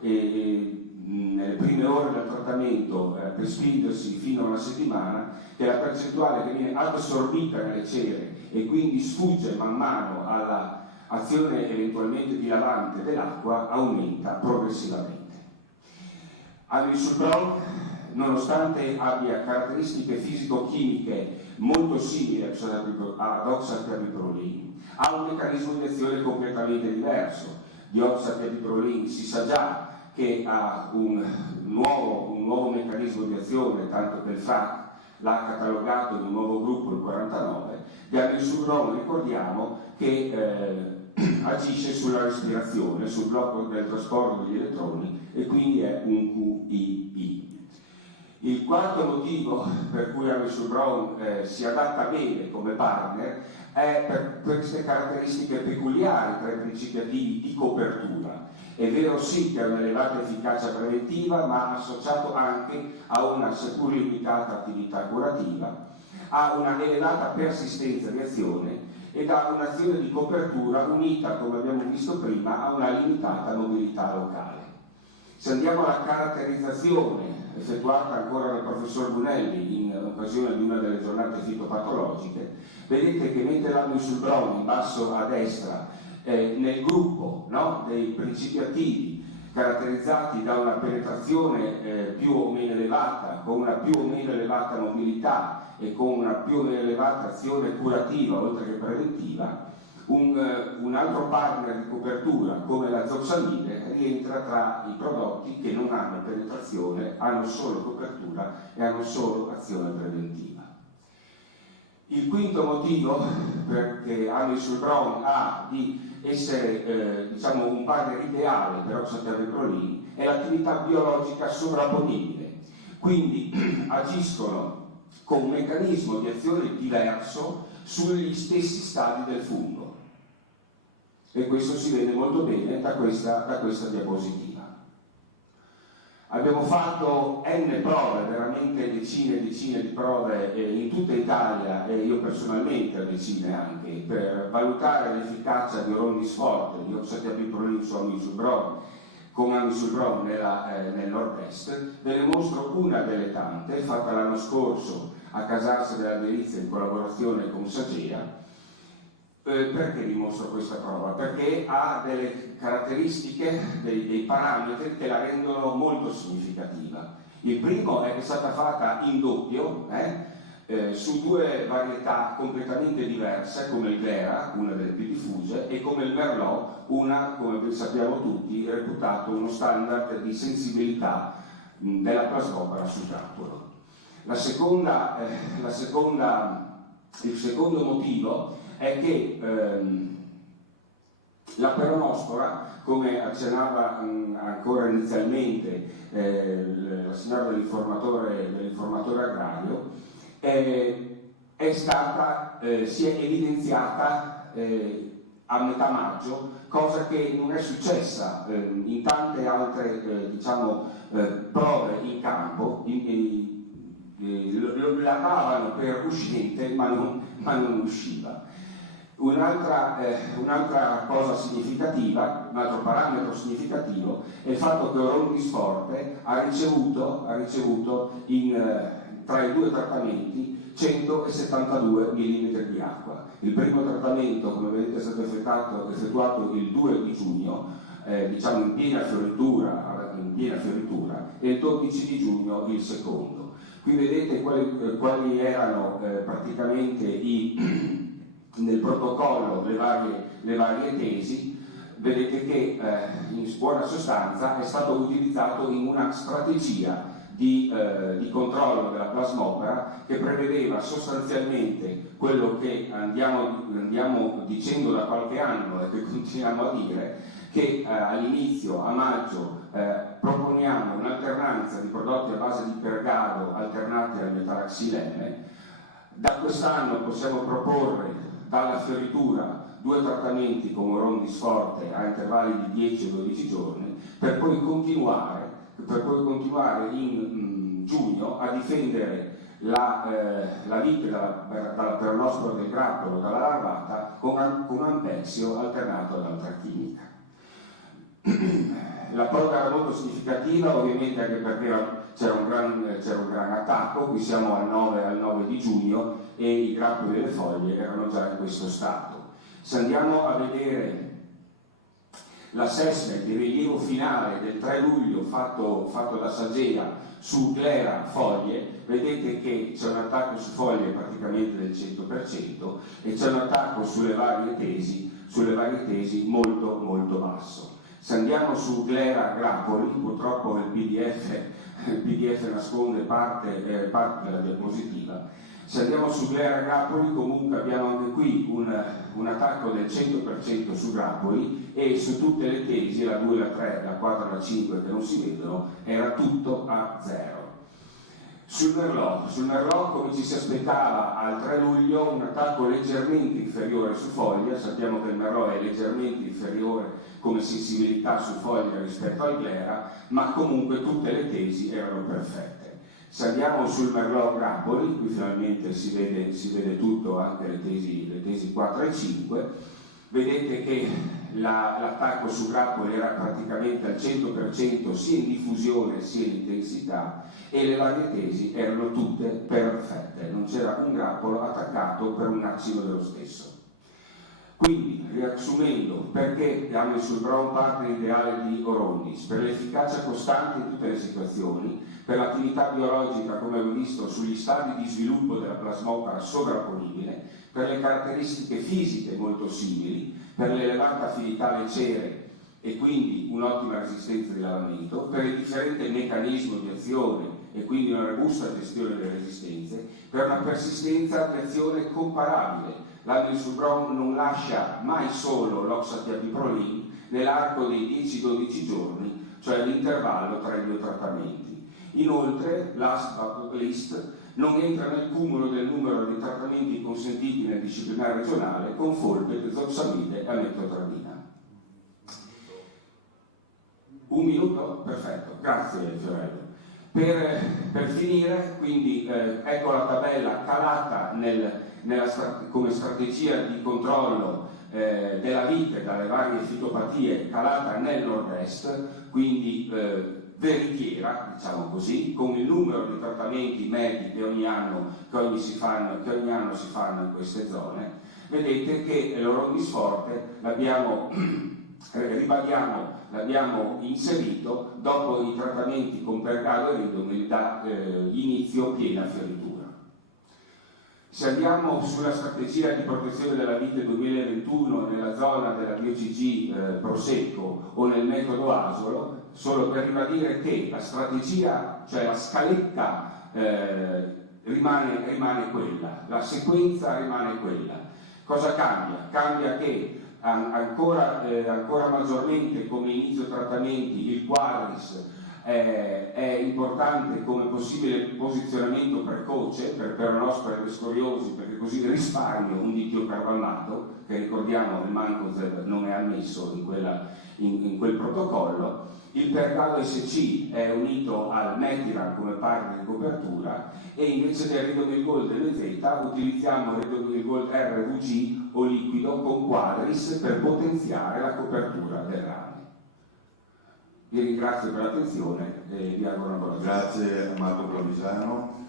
nelle prime ore del trattamento per spingersi fino a una settimana che la percentuale che viene assorbita nelle cere e quindi sfugge man mano all'azione eventualmente dilavante dell'acqua aumenta progressivamente. Amisulbron, nonostante abbia caratteristiche fisico-chimiche molto simili ad oxatebiprolin, ha un meccanismo di azione completamente diverso. Di oxatebiprolin si sa già che ha un nuovo meccanismo di azione, tanto che il FRAC l'ha catalogato in un nuovo gruppo, il 49, di amisulbron ricordiamo che agisce sulla respirazione, sul blocco del trasporto degli elettroni e quindi è un QII. Il quarto motivo per cui amisulbron si adatta bene come partner è per queste caratteristiche peculiari tra i principi attivi di copertura. È vero sì che ha un'elevata efficacia preventiva, ma associato anche a una seppur limitata attività curativa, ha una elevata persistenza di azione ed ha un'azione di copertura unita, come abbiamo visto prima, a una limitata mobilità locale. Se andiamo alla caratterizzazione effettuata ancora dal professor Bunelli in occasione di una delle giornate fitopatologiche, vedete che mentre l'amisulbron in basso a destra nel gruppo, no, dei principi attivi caratterizzati da una penetrazione più o meno elevata, con una più o meno elevata mobilità e con una più o meno elevata azione curativa oltre che preventiva, un altro partner di copertura come la zoxanide rientra tra i prodotti che non hanno penetrazione, hanno solo copertura e hanno solo azione preventiva. Il quinto motivo perché amisulbron ha di essere diciamo un partner ideale per oxaterriprolin è l'attività biologica sovrapponibile, quindi agiscono con un meccanismo di azione diverso sugli stessi stadi del fungo, e questo si vede molto bene da questa diapositiva. Abbiamo fatto n prove, veramente decine e decine di prove in tutta Italia, e io personalmente a decine anche, per valutare l'efficacia di orondisforte, di oxaterriprolin su amisulbron con amisulbron nel nord-est. Ve ne mostro una delle tante, fatta l'anno scorso a Casarsa della Delizia in collaborazione con Sagea. Perché vi mostro questa prova? Perché ha delle caratteristiche, dei parametri che la rendono molto significativa. Il primo è che è stata fatta in doppio su due varietà completamente diverse, come il Glera, una delle più diffuse, e come il Merlot, una, come sappiamo tutti, reputato uno standard di sensibilità della plasmopara sul grappolo. Il secondo motivo è che la peronospora, come accennava ancora inizialmente la signora dell'informatore agrario, si è evidenziata a metà maggio, cosa che non è successa in tante altre prove in campo. La davano per uscente ma non usciva. Un'altra cosa significativa, un altro parametro significativo è il fatto che orondisforte ha ricevuto tra i due trattamenti 172 mm di acqua. Il primo trattamento, come vedete, è stato effettuato il 2 di giugno, in piena fioritura, e il 12 di giugno il secondo. Qui vedete quali erano praticamente nel protocollo le varie tesi. Vedete che in buona sostanza è stato utilizzato in una strategia di controllo della plasmopara che prevedeva sostanzialmente quello che andiamo dicendo da qualche anno e che continuiamo a dire, che all'inizio, a maggio, proponiamo un'alternanza di prodotti a base di pergado alternati al metaraxilene. Da quest'anno possiamo proporre dalla fioritura 2 trattamenti con orondisforte a intervalli di 10 o 12 giorni, per poi continuare in giugno a difendere la vite dalla peronospora del grappolo, dalla larvata, con ampexio alternato ad altra chimica. La prova era molto significativa, ovviamente anche perché c'era un gran attacco. Qui siamo al 9 di giugno e i grappoli e le foglie erano già in questo stato. Se andiamo a vedere l'assessment di rilievo finale del 3 luglio fatto da Sagea su Glera foglie, vedete che c'è un attacco su foglie praticamente del 100% e c'è un attacco sulle varie tesi molto molto basso. Se andiamo su Glera grappoli, purtroppo il PDF nasconde parte della diapositiva. Se andiamo su Glera grappoli, comunque abbiamo anche qui un attacco del 100% su grappoli, e su tutte le tesi, la 2, la 3, la 4 e la 5 che non si vedono, era tutto a 0. Sul Merlot, come ci si aspettava al 3 luglio, un attacco leggermente inferiore su foglia. Sappiamo che il Merlot è leggermente inferiore come sensibilità su foglia rispetto al Glera, ma comunque tutte le tesi erano perfette. Se andiamo sul Merlot grappoli, qui finalmente si vede tutto, anche le tesi 4 e 5, vedete che l'attacco su grappoli era praticamente al 100% sia in diffusione sia in intensità, e le varie tesi erano tutte perfette, non c'era un grappolo attaccato per un attimo dello stesso. Quindi, riassumendo, perché diamo sul Brown partner ideale di Orondis? Per l'efficacia costante in tutte le situazioni, per l'attività biologica, come abbiamo visto, sugli stadi di sviluppo della plasmopara sovrapponibile, per le caratteristiche fisiche molto simili, per l'elevata affinità alle cere e quindi un'ottima resistenza di lavamento, per il differente meccanismo di azione e quindi una robusta gestione delle resistenze, per una persistenza di azione comparabile. L'Amilsulbron non lascia mai solo l'oxatiapiprolin nell'arco dei 10-12 giorni, cioè l'intervallo tra i due trattamenti. Inoltre, last but not least, non entra nel cumulo del numero di trattamenti consentiti nel disciplinare regionale con folpe, desoxamide e amettotradina. Un minuto? Perfetto, grazie Fiorello. Per finire, quindi, ecco la tabella calata come strategia di controllo della vite dalle varie fitopatie, calata nel nord-est, quindi veritiera, diciamo così, con il numero di trattamenti medi che ogni anno si fanno in queste zone. Vedete che l'Orondis forte l'abbiamo inserito dopo i trattamenti con Pergalo e Ridomil da inizio piena fioritura. Se andiamo sulla strategia di protezione della vite 2021 nella zona della DOCG Prosecco o nel metodo Asolo, solo per ribadire che la strategia, cioè la scaletta rimane quella, la sequenza rimane quella. Cosa cambia? Cambia che ancora maggiormente come inizio trattamenti il Quadris è importante come possibile posizionamento precoce per peronospora e scoriosi, perché così risparmio un ditiocarbalmato, che ricordiamo il Mancozeb non è ammesso in quel protocollo. Il Pergalo SC è unito al Metiran come partner di copertura, e invece del Ridomil Gold LZ utilizziamo il Ridomil Gold RVG o liquido con Quadris per potenziare la copertura del rame. Vi ringrazio per l'attenzione e vi auguro una buona giornata. Grazie a Marco Provisiano,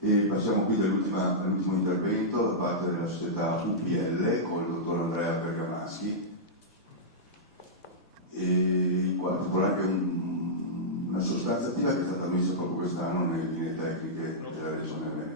e passiamo qui all'ultimo intervento da parte della società UPL con il dottor Andrea Bergamaschi, il quale propone anche una sostanza attiva che è stata messa proprio quest'anno nelle linee tecniche della Regione Veneto.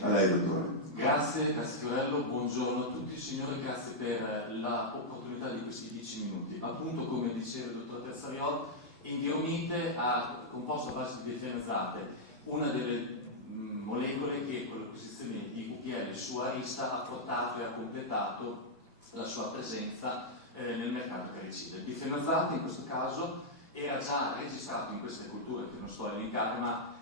A lei, dottore. Grazie Fiorello, buongiorno a tutti signori, grazie per l'opportunità di questi 10 minuti. Appunto, come diceva il dottor Terzariol, Enviromite ha composto a base di difenazate, una delle molecole che con l'acquisizione di UPL su Arista ha portato e ha completato la sua presenza nel mercato caricida. Il difenazate in questo caso era già registrato in queste culture che non sto a elencare, ma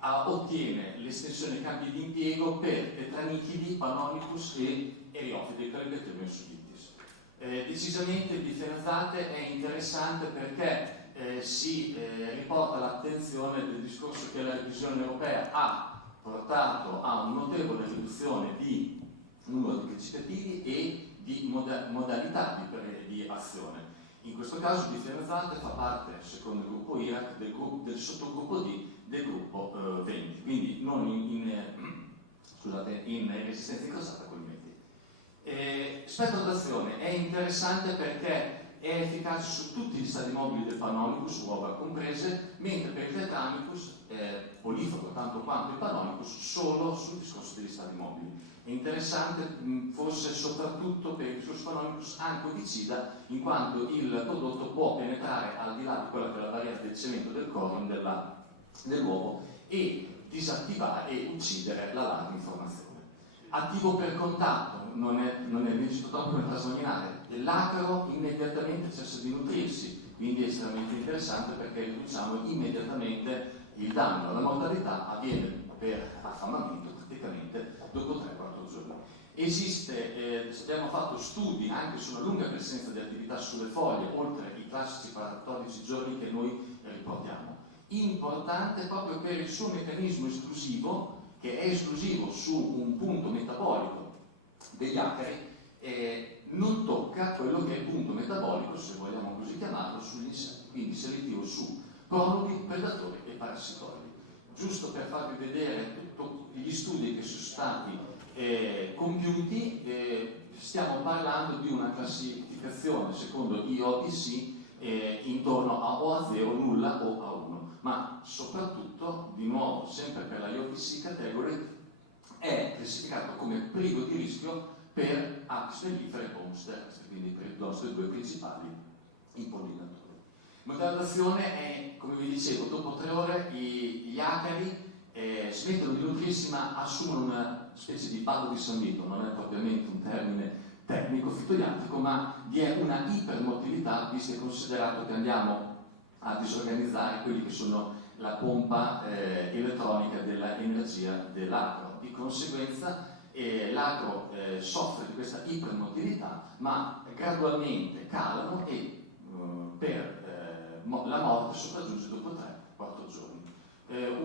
ottiene l'estensione campi di impiego per tetranitidi, Panonicus e Eriofide, Calibetrium subitis. Decisamente il difenazate è interessante perché si riporta l'attenzione del discorso che la revisione europea ha portato a un notevole riduzione di numero di precipitativi e di modalità di azione. In questo caso il difenazate fa parte, secondo il gruppo IRAC, del sottogruppo D del gruppo 20, quindi non in resistenza incrociata con i meti. Spettro d'azione è interessante perché è efficace su tutti gli stadi mobili del Panonicus, uova comprese, mentre per il Tetramicus è polifago tanto quanto il Panonicus solo sul discorso degli stadi mobili. È interessante forse soprattutto per il discorso Panonicus anche ovicida, in quanto il prodotto può penetrare al di là di quella che è la variante del cemento del corium dell'uovo e disattivare e uccidere la larva in formazione. Attivo per contatto, non è necessario troppo per trasnominare, l'acaro immediatamente cessa di nutrirsi, quindi è estremamente interessante perché riduciamo immediatamente il danno. La mortalità avviene per affamamento praticamente dopo 3-4 giorni. Abbiamo fatto studi anche sulla lunga presenza di attività sulle foglie, oltre i classici 14 giorni che noi riportiamo. Importante proprio per il suo meccanismo esclusivo, che è esclusivo su un punto metabolico degli acari, non tocca quello che è il punto metabolico, se vogliamo così chiamarlo, sugli insetti, quindi selettivo su pronudi, predatori e parassitoidi. Giusto per farvi vedere tutti gli studi che sono stati compiuti, stiamo parlando di una classificazione secondo IOTC intorno a o a 0, nulla o a 1, ma soprattutto, di nuovo, sempre per la IOTC category, è classificato come privo di rischio per apis mellifera e Homo terrestre, quindi per i nostri due principali impollinatori. Il modello d'azione è, come vi dicevo, dopo 3 ore gli acari smettono di nutrirsi, ma assumono una specie di ballo di San Vito, non è propriamente un termine tecnico fitoiatrico, ma vi è una ipermotilità, visto e considerato che andiamo a disorganizzare quelli che sono la pompa elettronica dell'energia dell'acro. Di conseguenza l'acro soffre di questa ipermotilità, ma gradualmente calano e per la morte sopraggiunge dopo 3-4 giorni.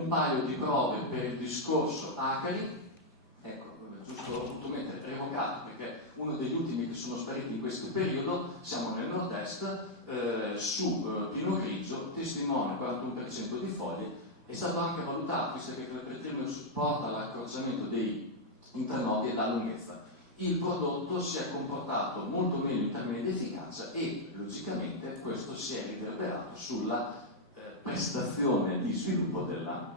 Un paio di prove per il discorso acari, ecco, giusto appuntamento revocato, perché uno degli ultimi che sono spariti in questo periodo, siamo nel nord-est, su pino grigio, testimone 41% di foglie, è stato anche valutato, visto che il cletretrino supporta l'accorciamento dei internodi e la lunghezza. Il prodotto si è comportato molto meglio in termini di efficacia e logicamente questo si è riverberato sulla prestazione di sviluppo della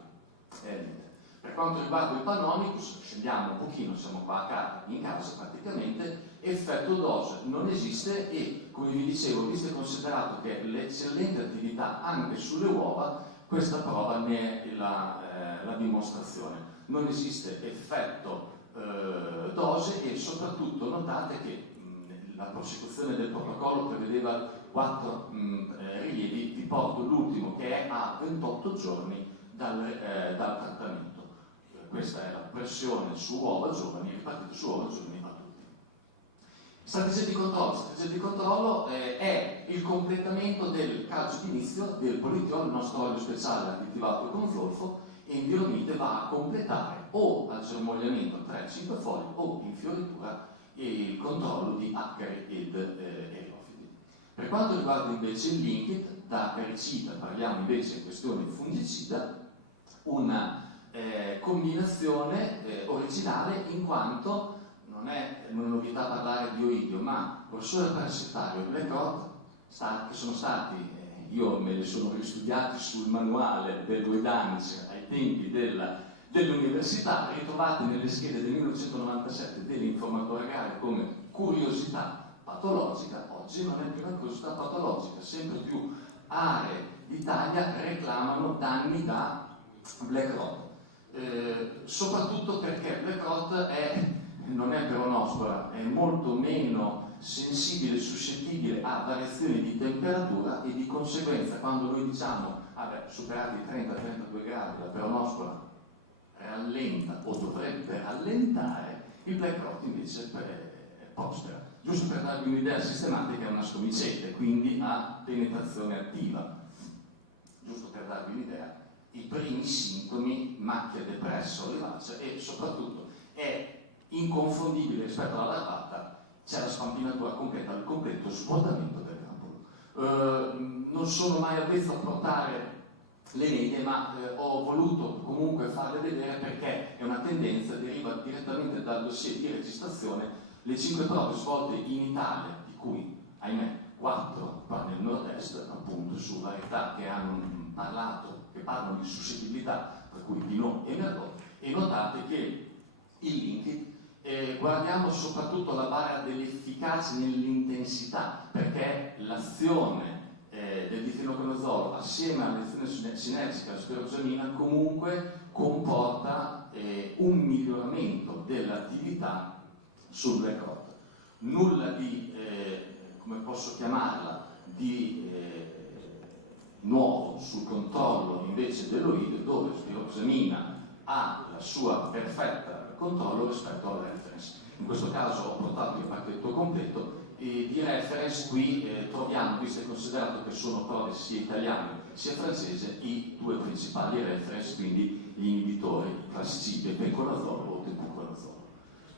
elite. Per quanto riguarda il Pannomicus, scendiamo un pochino, siamo qua in casa praticamente, effetto dose non esiste e, come vi dicevo, visto e considerato che l'eccellente attività anche sulle uova, questa prova ne è la dimostrazione. Non esiste effetto dose e soprattutto notate che la prosecuzione del protocollo prevedeva 4 rilievi, vi porto l'ultimo che è a 28 giorni dal trattamento. Questa è la pressione su uova giovani, ripartita su uova giovani a tutti. Strategia di controllo è il completamento del calcio d'inizio del politiol, il nostro olio speciale additivato con zolfo, e Enviromide va a completare o al germogliamento 3-5 foglie o in fioritura il controllo di acari ed erofidi. Per quanto riguarda invece il linkit, da acaricida parliamo invece in questione fungicida, una combinazione originale, in quanto non è una novità parlare di oidio, ma Orsola parassitario e Black Rot, che sono stati, io me li sono ristudiati sul manuale del Goidanic ai tempi dell'università, ritrovati nelle schede del 1997 dell'informatore agrario come curiosità patologica. Oggi non è più una curiosità patologica, sempre più aree d'Italia reclamano danni da Black Rot. Soprattutto perché Black Rot non è peronospora, è molto meno sensibile e suscettibile a variazioni di temperatura e di conseguenza quando noi diciamo superati i 30-32 gradi la peronospora rallenta o dovrebbe rallentare, il Black Rot invece prospera. Giusto per darvi un'idea sistematica, è una stomicete, quindi ha penetrazione attiva. Giusto per darvi un'idea, i primi sintomi, macchia depressa o olivacea, e soprattutto è inconfondibile rispetto alla larvata, c'è la spampinatura completa, il completo svuotamento del granulo. Non sono mai avvezzo a portare le medie, ma ho voluto comunque farle vedere perché è una tendenza, deriva direttamente dal dossier di registrazione. Le 5 prove svolte in Italia, di cui, ahimè, 4 qua nel nord-est, appunto su varietà che parlano di suscettibilità, per cui Pinot e Merlot, e notate che il linkit guardiamo soprattutto la barra dell'efficacia nell'intensità, perché l'azione del difenoconazolo assieme all'azione sinergica della spiroxamina comunque comporta un miglioramento dell'attività sul Black Rot. Nulla di, come posso chiamarla, di nuovo sul controllo invece dell'oide, dove spiroxamina ha la sua perfetta controllo rispetto al reference. In questo caso ho portato il pacchetto completo e di reference qui troviamo, visto e considerato che sono prove sia italiane sia francese, i 2 principali reference, quindi gli inibitori classici del penconazolo o del buconazolo.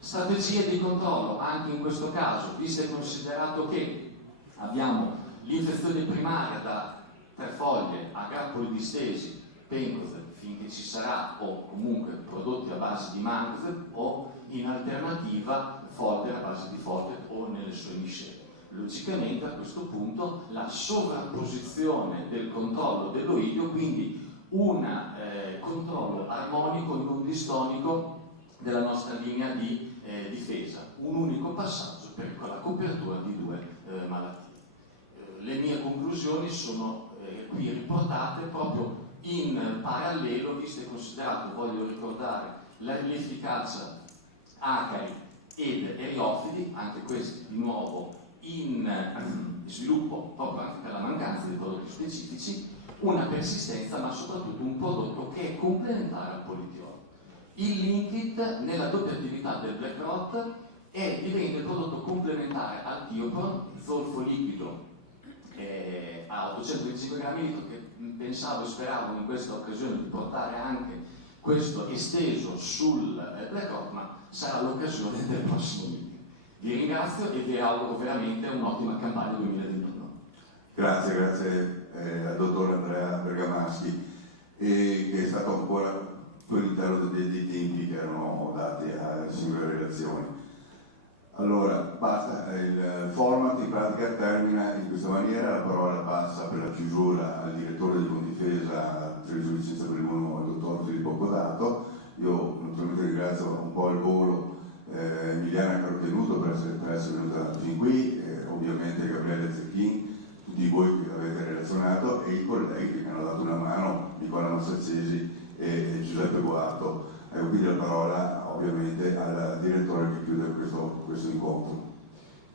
Strategie di controllo, anche in questo caso, visto e considerato che abbiamo l'infezione primaria da 3 foglie a grappoli distesi, Pencozeb, finché ci sarà, o comunque prodotti a base di Mancozeb, o in alternativa Folder a base di Folder o nelle sue miscele. Logicamente a questo punto la sovrapposizione del controllo dell'oidio, quindi un controllo armonico e non distonico della nostra linea di difesa, un unico passaggio per la copertura di 2 malattie. Le mie conclusioni sono qui riportate proprio in parallelo, visto e considerato, voglio ricordare, l'efficacia acari ed eriofidi, anche questi di nuovo in sviluppo proprio anche per la mancanza di prodotti specifici, una persistenza ma soprattutto un prodotto che è complementare al politiolo. Il Linkit nella doppia attività del Black Rot diventa il prodotto complementare al Thiopron, zolfo liquido a 825 grammi litro, che pensavo e speravo in questa occasione di portare anche questo esteso sul Black Rot, ma sarà l'occasione del prossimo video. Vi ringrazio e vi auguro veramente un'ottima campagna 2021. Grazie al dottor Andrea Bergamaschi, che è stato ancora all'interno dei tempi che erano dati alle singole relazioni. Allora, basta, il format in pratica termina in questa maniera, la parola passa per la chiusura al direttore di Condifesa, 13 licenza per il mondo, il dottor Filippo Codato. Io naturalmente ringrazio un po' il volo Emiliana Carotenuto per essere venuta fin qui, ovviamente Gabriele Zecchin, tutti voi che avete relazionato e i colleghi che hanno dato una mano, Nicola Massaccesi e Giuseppe Boato. Quindi la parola ovviamente al direttore che chiude questo incontro.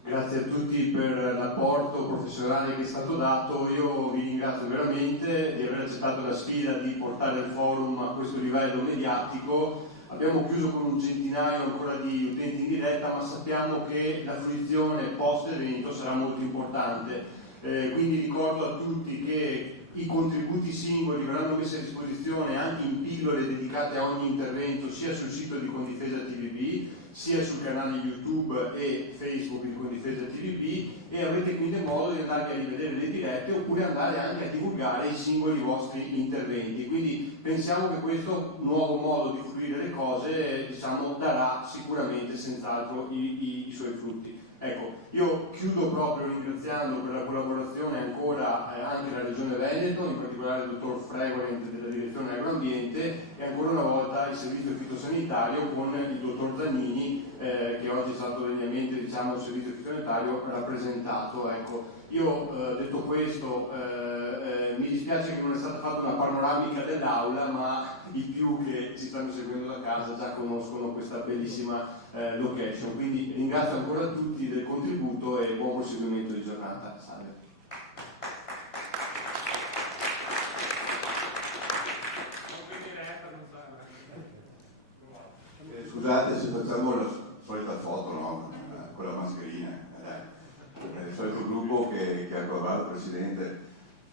Grazie a tutti per l'apporto professionale che è stato dato. Io vi ringrazio veramente di aver accettato la sfida di portare il forum a questo livello mediatico. Abbiamo chiuso con un centinaio ancora di utenti in diretta, ma sappiamo che la fruizione post-evento sarà molto importante. Quindi ricordo a tutti che i contributi singoli verranno messi a disposizione anche in pillole dedicate a ogni intervento, sia sul sito di Condifesa TVB, sia sul canale YouTube e Facebook di Condifesa TVB, e avrete quindi modo di andare a rivedere le dirette oppure andare anche a divulgare i singoli vostri interventi. Quindi pensiamo che questo nuovo modo di fruire le cose darà sicuramente senz'altro i suoi frutti. Ecco, io chiudo proprio ringraziando per la collaborazione ancora anche la Regione Veneto, in particolare il dottor Fregolent della Direzione Agroambiente, e ancora una volta il servizio fitosanitario con il dottor Zannini, che oggi è stato degnamente il servizio fitosanitario rappresentato. Ecco, io detto questo mi dispiace che non è stata fatta una panoramica dell'aula, ma i più che ci stanno seguendo da casa già conoscono questa bellissima location. Quindi ringrazio ancora tutti del contributo e buon proseguimento di giornata. Salve. Scusate se facciamo la solita foto, no? Con la mascherina, il solito gruppo che ha collaborato, il presidente,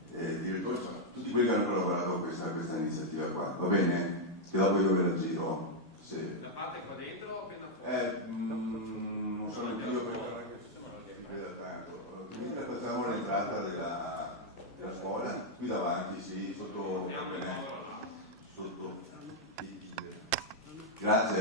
direttore, tutti quelli che hanno collaborato con questa iniziativa qua. Va bene? Che dopo io ve la giro. Sì. La parte qua dentro o appena fuori? Non sono anch'io per veda tanto. Mentre facciamo l'entrata della scuola, qui davanti, sì, sotto. Grazie.